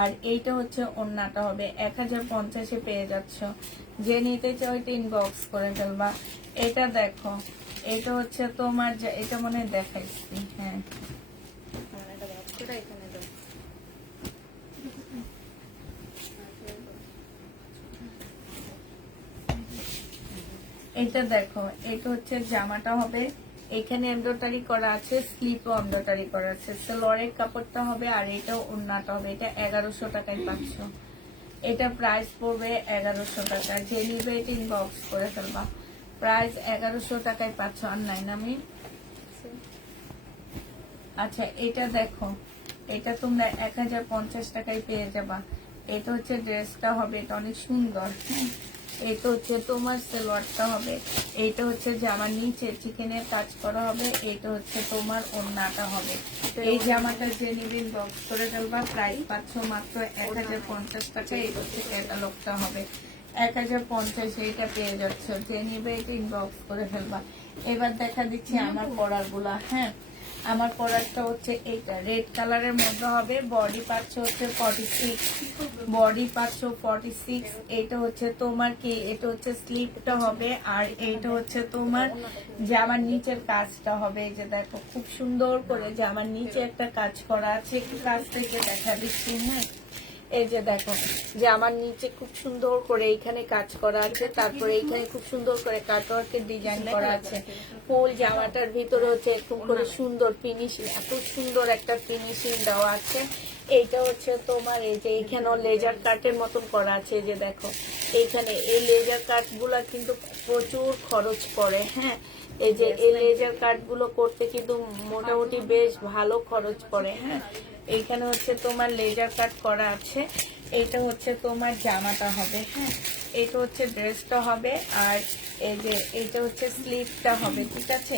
আর এইটা হচ্ছে ওড়নাটা হবে। 1050-এ পেয়ে যাচ্ছ। যে নিতে চাও এটা ইনবক্স করে ফেলবা। এটা দেখো, এটা হচ্ছে তোমার এটা মনে হয় দেখাইছি। হ্যাঁ, এখানে দাও। এটা দেখো, এটা হচ্ছে জামাটা হবে, এখানে এমব্রয়ডারি করা আছে, স্লিপও এমব্রয়ডারি করা আছে, সালোয়ারের কাপড়টা হবে, আর এটা ওড়নাটা হবে। এটা 1100 টাকায় পাচ্ছ। এটা প্রাইস পড়বে 1100 টাকা। যে নিবে এটা ইনবক্স করে ফেলবা। প্রাইস 1100 টাকায় পাচ্ছ। আর নাই না আমি। আচ্ছা, এটা দেখো, এটা তোমরা 1050 টাকায় পেয়ে যাবা। এটা হচ্ছে ড্রেসটা হবে, এটা অনেক সুন্দর। হ্যাঁ, এটা হচ্ছে তোমার সালোয়ারটা হবে, এইটা হচ্ছে জামার নিচে চিকেনের কাজ করা হবে, এইটা হচ্ছে তোমার ওড়নাটা হবে। এই জামাটা যে নিবেন বক্স করে ফেলবা। প্রাইস পাচ্ছ মাত্র 1050 টাকা। এই হচ্ছে ক্যাটালগটা হবে 1050, এইটা পেয়ে যাচ্ছ। যে নিবে এটা ইনবক্স করে ফেলবা। এবার দেখা দিচ্ছি আমার পরার গুলা। হ্যাঁ, আমার পরারটা হচ্ছে এইটা রেড কালারের মধ্যে হবে। বডি পাচ্ছ হচ্ছে 46, বডি পাচ্ছ 46। এটা হচ্ছে তোমার কি, এটা হচ্ছে স্লিপটা হবে, আর এইটা হচ্ছে তোমার জামার নিচের কাজটা হবে। এই যে দেখো, খুব সুন্দর করে জামার নিচে একটা কাজ করা আছে। একটু কাছ থেকে দেখা দিচ্ছি। হ্যাঁ, এই যে দেখো, যে আমার নিচে খুব সুন্দর করে এইখানে কাজ করা আছে, তারপরে এইখানে খুব সুন্দর করে কাটওয়ার্কের ডিজাইন করা আছে। ফুল জামাটার ভিতরে হচ্ছে একটু করে সুন্দর ফিনিশিং, এত সুন্দর একটা ফিনিশিং দেওয়া আছে। এইটা হচ্ছে তোমার এই যে এখানেও লেজার কাটের মতন করা আছে। এই যে দেখো, এইখানে এই লেজার কাট গুলা কিন্তু প্রচুর খরচ পড়ে। হ্যাঁ, এই যে এই লেজার কাট গুলো করতে কিন্তু মোটামুটি বেশ ভালো খরচ পড়ে। হ্যাঁ, এইখানে হচ্ছে তোমার লেজার কাট করা আছে। এইটা হচ্ছে তোমার জামাটা হবে। হ্যাঁ, এইটা হচ্ছে ড্রেসটা হবে, আর এই যে এইটা হচ্ছে স্লিভটা হবে। ঠিক আছে,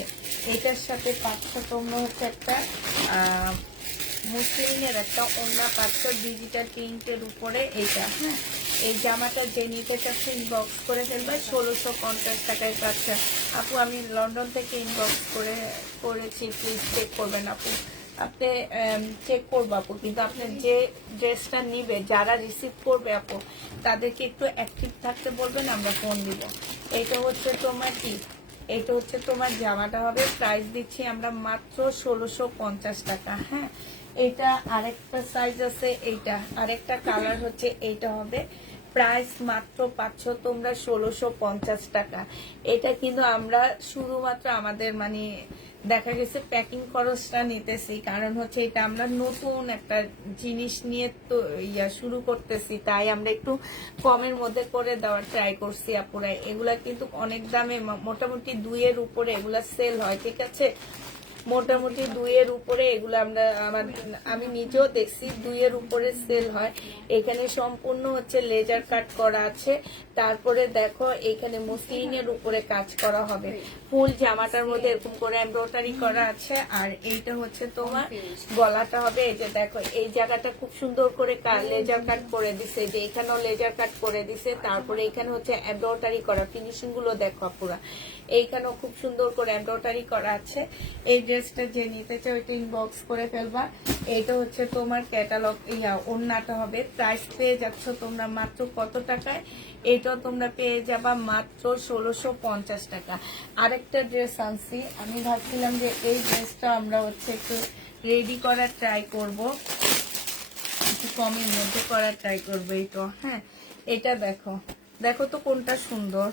এইটার সাথে পাচ্ছ তোমরা হচ্ছে একটা মুসলিমের একটা ওড়না পাচ্ছ ডিজিটাল প্রিন্টের উপরে। এইটা হ্যাঁ, এই জামাটা যে নিতে চাচ্ছে ইনবক্স করে ফেলবে। 1650 টাকায় পাচ্ছে। আপু, আমি লন্ডন থেকে ইনবক্স করেছি, প্লিজ চেক করবেন আপু। আপনি চেক করবো আপু, কিন্তু আপনি যে ড্রেসটা নিবে, যারা রিসিভ করবে আপু, তাদেরকে একটু অ্যাক্টিভ থাকতে বলবেন, আমরা ফোন দিব। এইটা হচ্ছে তোমার কি, এইটা হচ্ছে তোমার জামাটা হবে। প্রাইস দিচ্ছি আমরা মাত্র 1650 টাকা। হ্যাঁ, এটা আরেকটা সাইজ আছে, এইটা আরেকটা কালার হচ্ছে, এইটা হবে। প্রাইস মাত্র পাচ্ছ তোমরা 1650 টাকা। এটা কিন্তু আমরা শুধুমাত্র আমাদের মানে দেখা গেছে প্যাকিং খরচটা নিতেছি, কারণ হচ্ছে এটা আমরা নতুন একটা জিনিস নিয়ে তো শুরু করতেছি, তাই আমরা একটু কমের মধ্যে করে দেওয়ার ট্রাই করছি আপুরা। এগুলা কিন্তু অনেক দামে, মোটামুটি 2 এর উপরে এগুলা সেল হয়। ঠিক আছে, মোটামুটি 2 এর উপরে এগুলো আমি নিজেও দেখছি 2 এর উপরে সেল হয়। এখানে সম্পূর্ণ হচ্ছে লেজার কাট করা আছে। তারপরে দেখো এখানে মসলিনের উপরে কাজ করা হবে, ফুল জামাটার মধ্যে এরকম করে এমব্রয়ডারি করা আছে। আর এইটা হচ্ছে তোমার গলাটা হবে, এই যে দেখো এই জায়গাটা খুব সুন্দর করে লেজার কাট করে দিছে, যে এখানেও লেজার কাট করে দিছে। তারপরে এখানে হচ্ছে এমব্রয়ডারি করা, ফিনিশিং গুলো দেখো পুরা, এইখানেও খুব সুন্দর করে এমব্রয়ডারি করা আছে। এই ড্রেসটা যে নিতে চাও এটা ইনবক্স করে ফেলবা। এইটা হচ্ছে তোমার ক্যাটালগ ওড়নাটা হবে। প্রাইস পেয়ে যাচ্ছ তোমরা মাত্র কত টাকায়? এটাও তোমরা পেয়ে যাবা মাত্র 1650 টাকা। আরেকটা ড্রেস আনছি, আমি ভাবছিলাম যে এই ড্রেসটা আমরা হচ্ছে একটু রেডি করার ট্রাই করব, একটু কমের মধ্যে করার ট্রাই করবো। এইটা হ্যাঁ, এটা দেখো, দেখো তো কোনটা সুন্দর,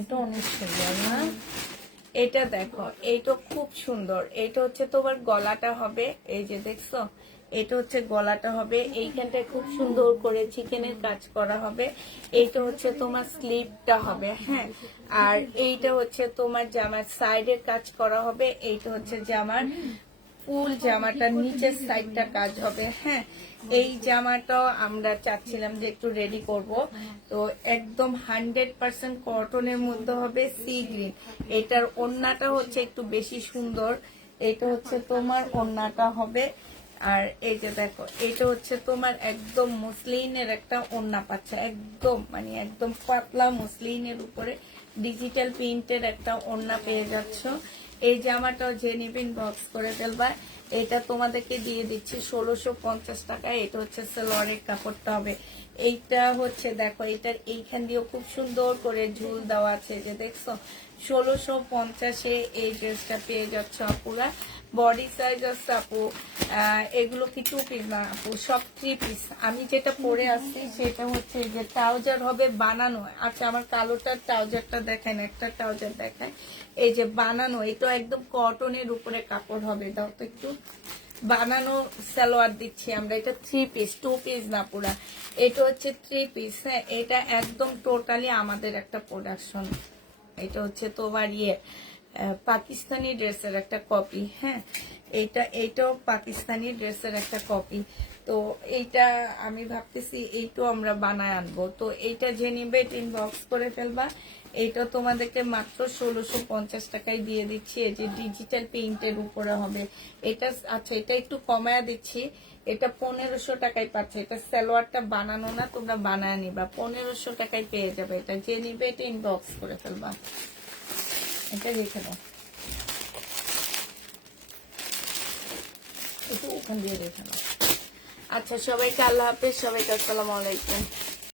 এটা অনেক সুন্দর না? এটা দেখো, এইটা খুব সুন্দর। এইটা হচ্ছে তোমার গলাটা হবে, এই যে দেখছো, এটা হচ্ছে গলাটা হবে, এইখানটায় খুব সুন্দর করে চিকেনের কাজ করা হবে। এইটা হচ্ছে তোমার স্লিভটা হবে, হ্যাঁ। আর এইটা হচ্ছে তোমার জামার সাইডের কাজ করা হবে। এইটা হচ্ছে জামার ফুল জামাটার নিচের সাইডটা কাজ হবে, হ্যাঁ। এই জামাটাও আমরা চাচ্ছিলাম যে একটু রেডি করব। তো একদম 100% কটনের মধ্যে হবে, সি গ্রিন। এটার ওড়নাটা হচ্ছে একটু বেশি সুন্দর। এটা হচ্ছে তোমার ওড়নাটা হবে। আর এই যে দেখো, এটা হচ্ছে তোমার একদম মসলিনের একটা ওড়না পাচ্ছে, একদম মানে একদম পাতলা মসলিনের উপরে ডিজিটাল প্রিন্টের একটা ওড়না পেয়ে যাচ্ছ। এই জামাটাও যে নিবেন বক্স করে ফেলবা। এটা তোমাদেরকে দিয়ে দিচ্ছি 1650 টাকায়। এটা হচ্ছে সালোয়ারের কাপড়টা হবে। এইটা হচ্ছে দেখো, এটার এইখান দিয়েও খুব সুন্দর করে ঝুল দেওয়া আছে, যে দেখছো 1650-এ এই ড্রেসটা পেয়ে যাচ্ছ আপুরা। বডি সাইজ আছে আপু, এগুলো কি 2 পিস না আপু, সব 3 পিস। আমি যেটা পরে আসছি সেটা হচ্ছে যে ট্রাউজার হবে বানানো। আচ্ছা আমার কালোটার ট্রাউজারটা দেখায় না, একটা ট্রাউজার দেখায়, এই যে বানানো। এটা একদম কটনের উপরে কাপড় হবে, দাও তো একটু। বানানো সালোয়ার দিচ্ছি আমরা, এটা 3 পিস, 2 পিস না পুরা। এটা হচ্ছে 3 পিস, হ্যাঁ। এটা একদম টোটালি আমাদের একটা প্রোডাকশন। এটা হচ্ছে তোমার পাকিস্তানি ড্রেসের একটা কপি, হ্যাঁ। এইটাও পাকিস্তানি ড্রেসের একটা কপি। তো এইটা আমি ভাবতেছি এইটাও আমরা বানায় আনবো। তো এইটা যে নিবে ইনবক্স করে ফেলবা। এইটা তোমাদেরকে মাত্র 1650 টাকায় দিয়ে দিচ্ছি। এই যে ডিজিটাল প্রিন্টের উপরে হবে এটা। আচ্ছা এটা একটু কমায়া দিচ্ছি, এটা 1500 টাকায় পাচ্ছে। এটা সালোয়ারটা বানানো না, তোমরা বানায় নিবা, 1500 টাকায় পেয়ে যাবে। এটা যে নিবে এটা ইনবক্স করে ফেলবা। এটা রেখে দাও, এটা ওখান দিয়ে রেখে দাও। আচ্ছা সবাইকে আল্লাহ হাফেজ, সবাইকে আসসালামু আলাইকুম।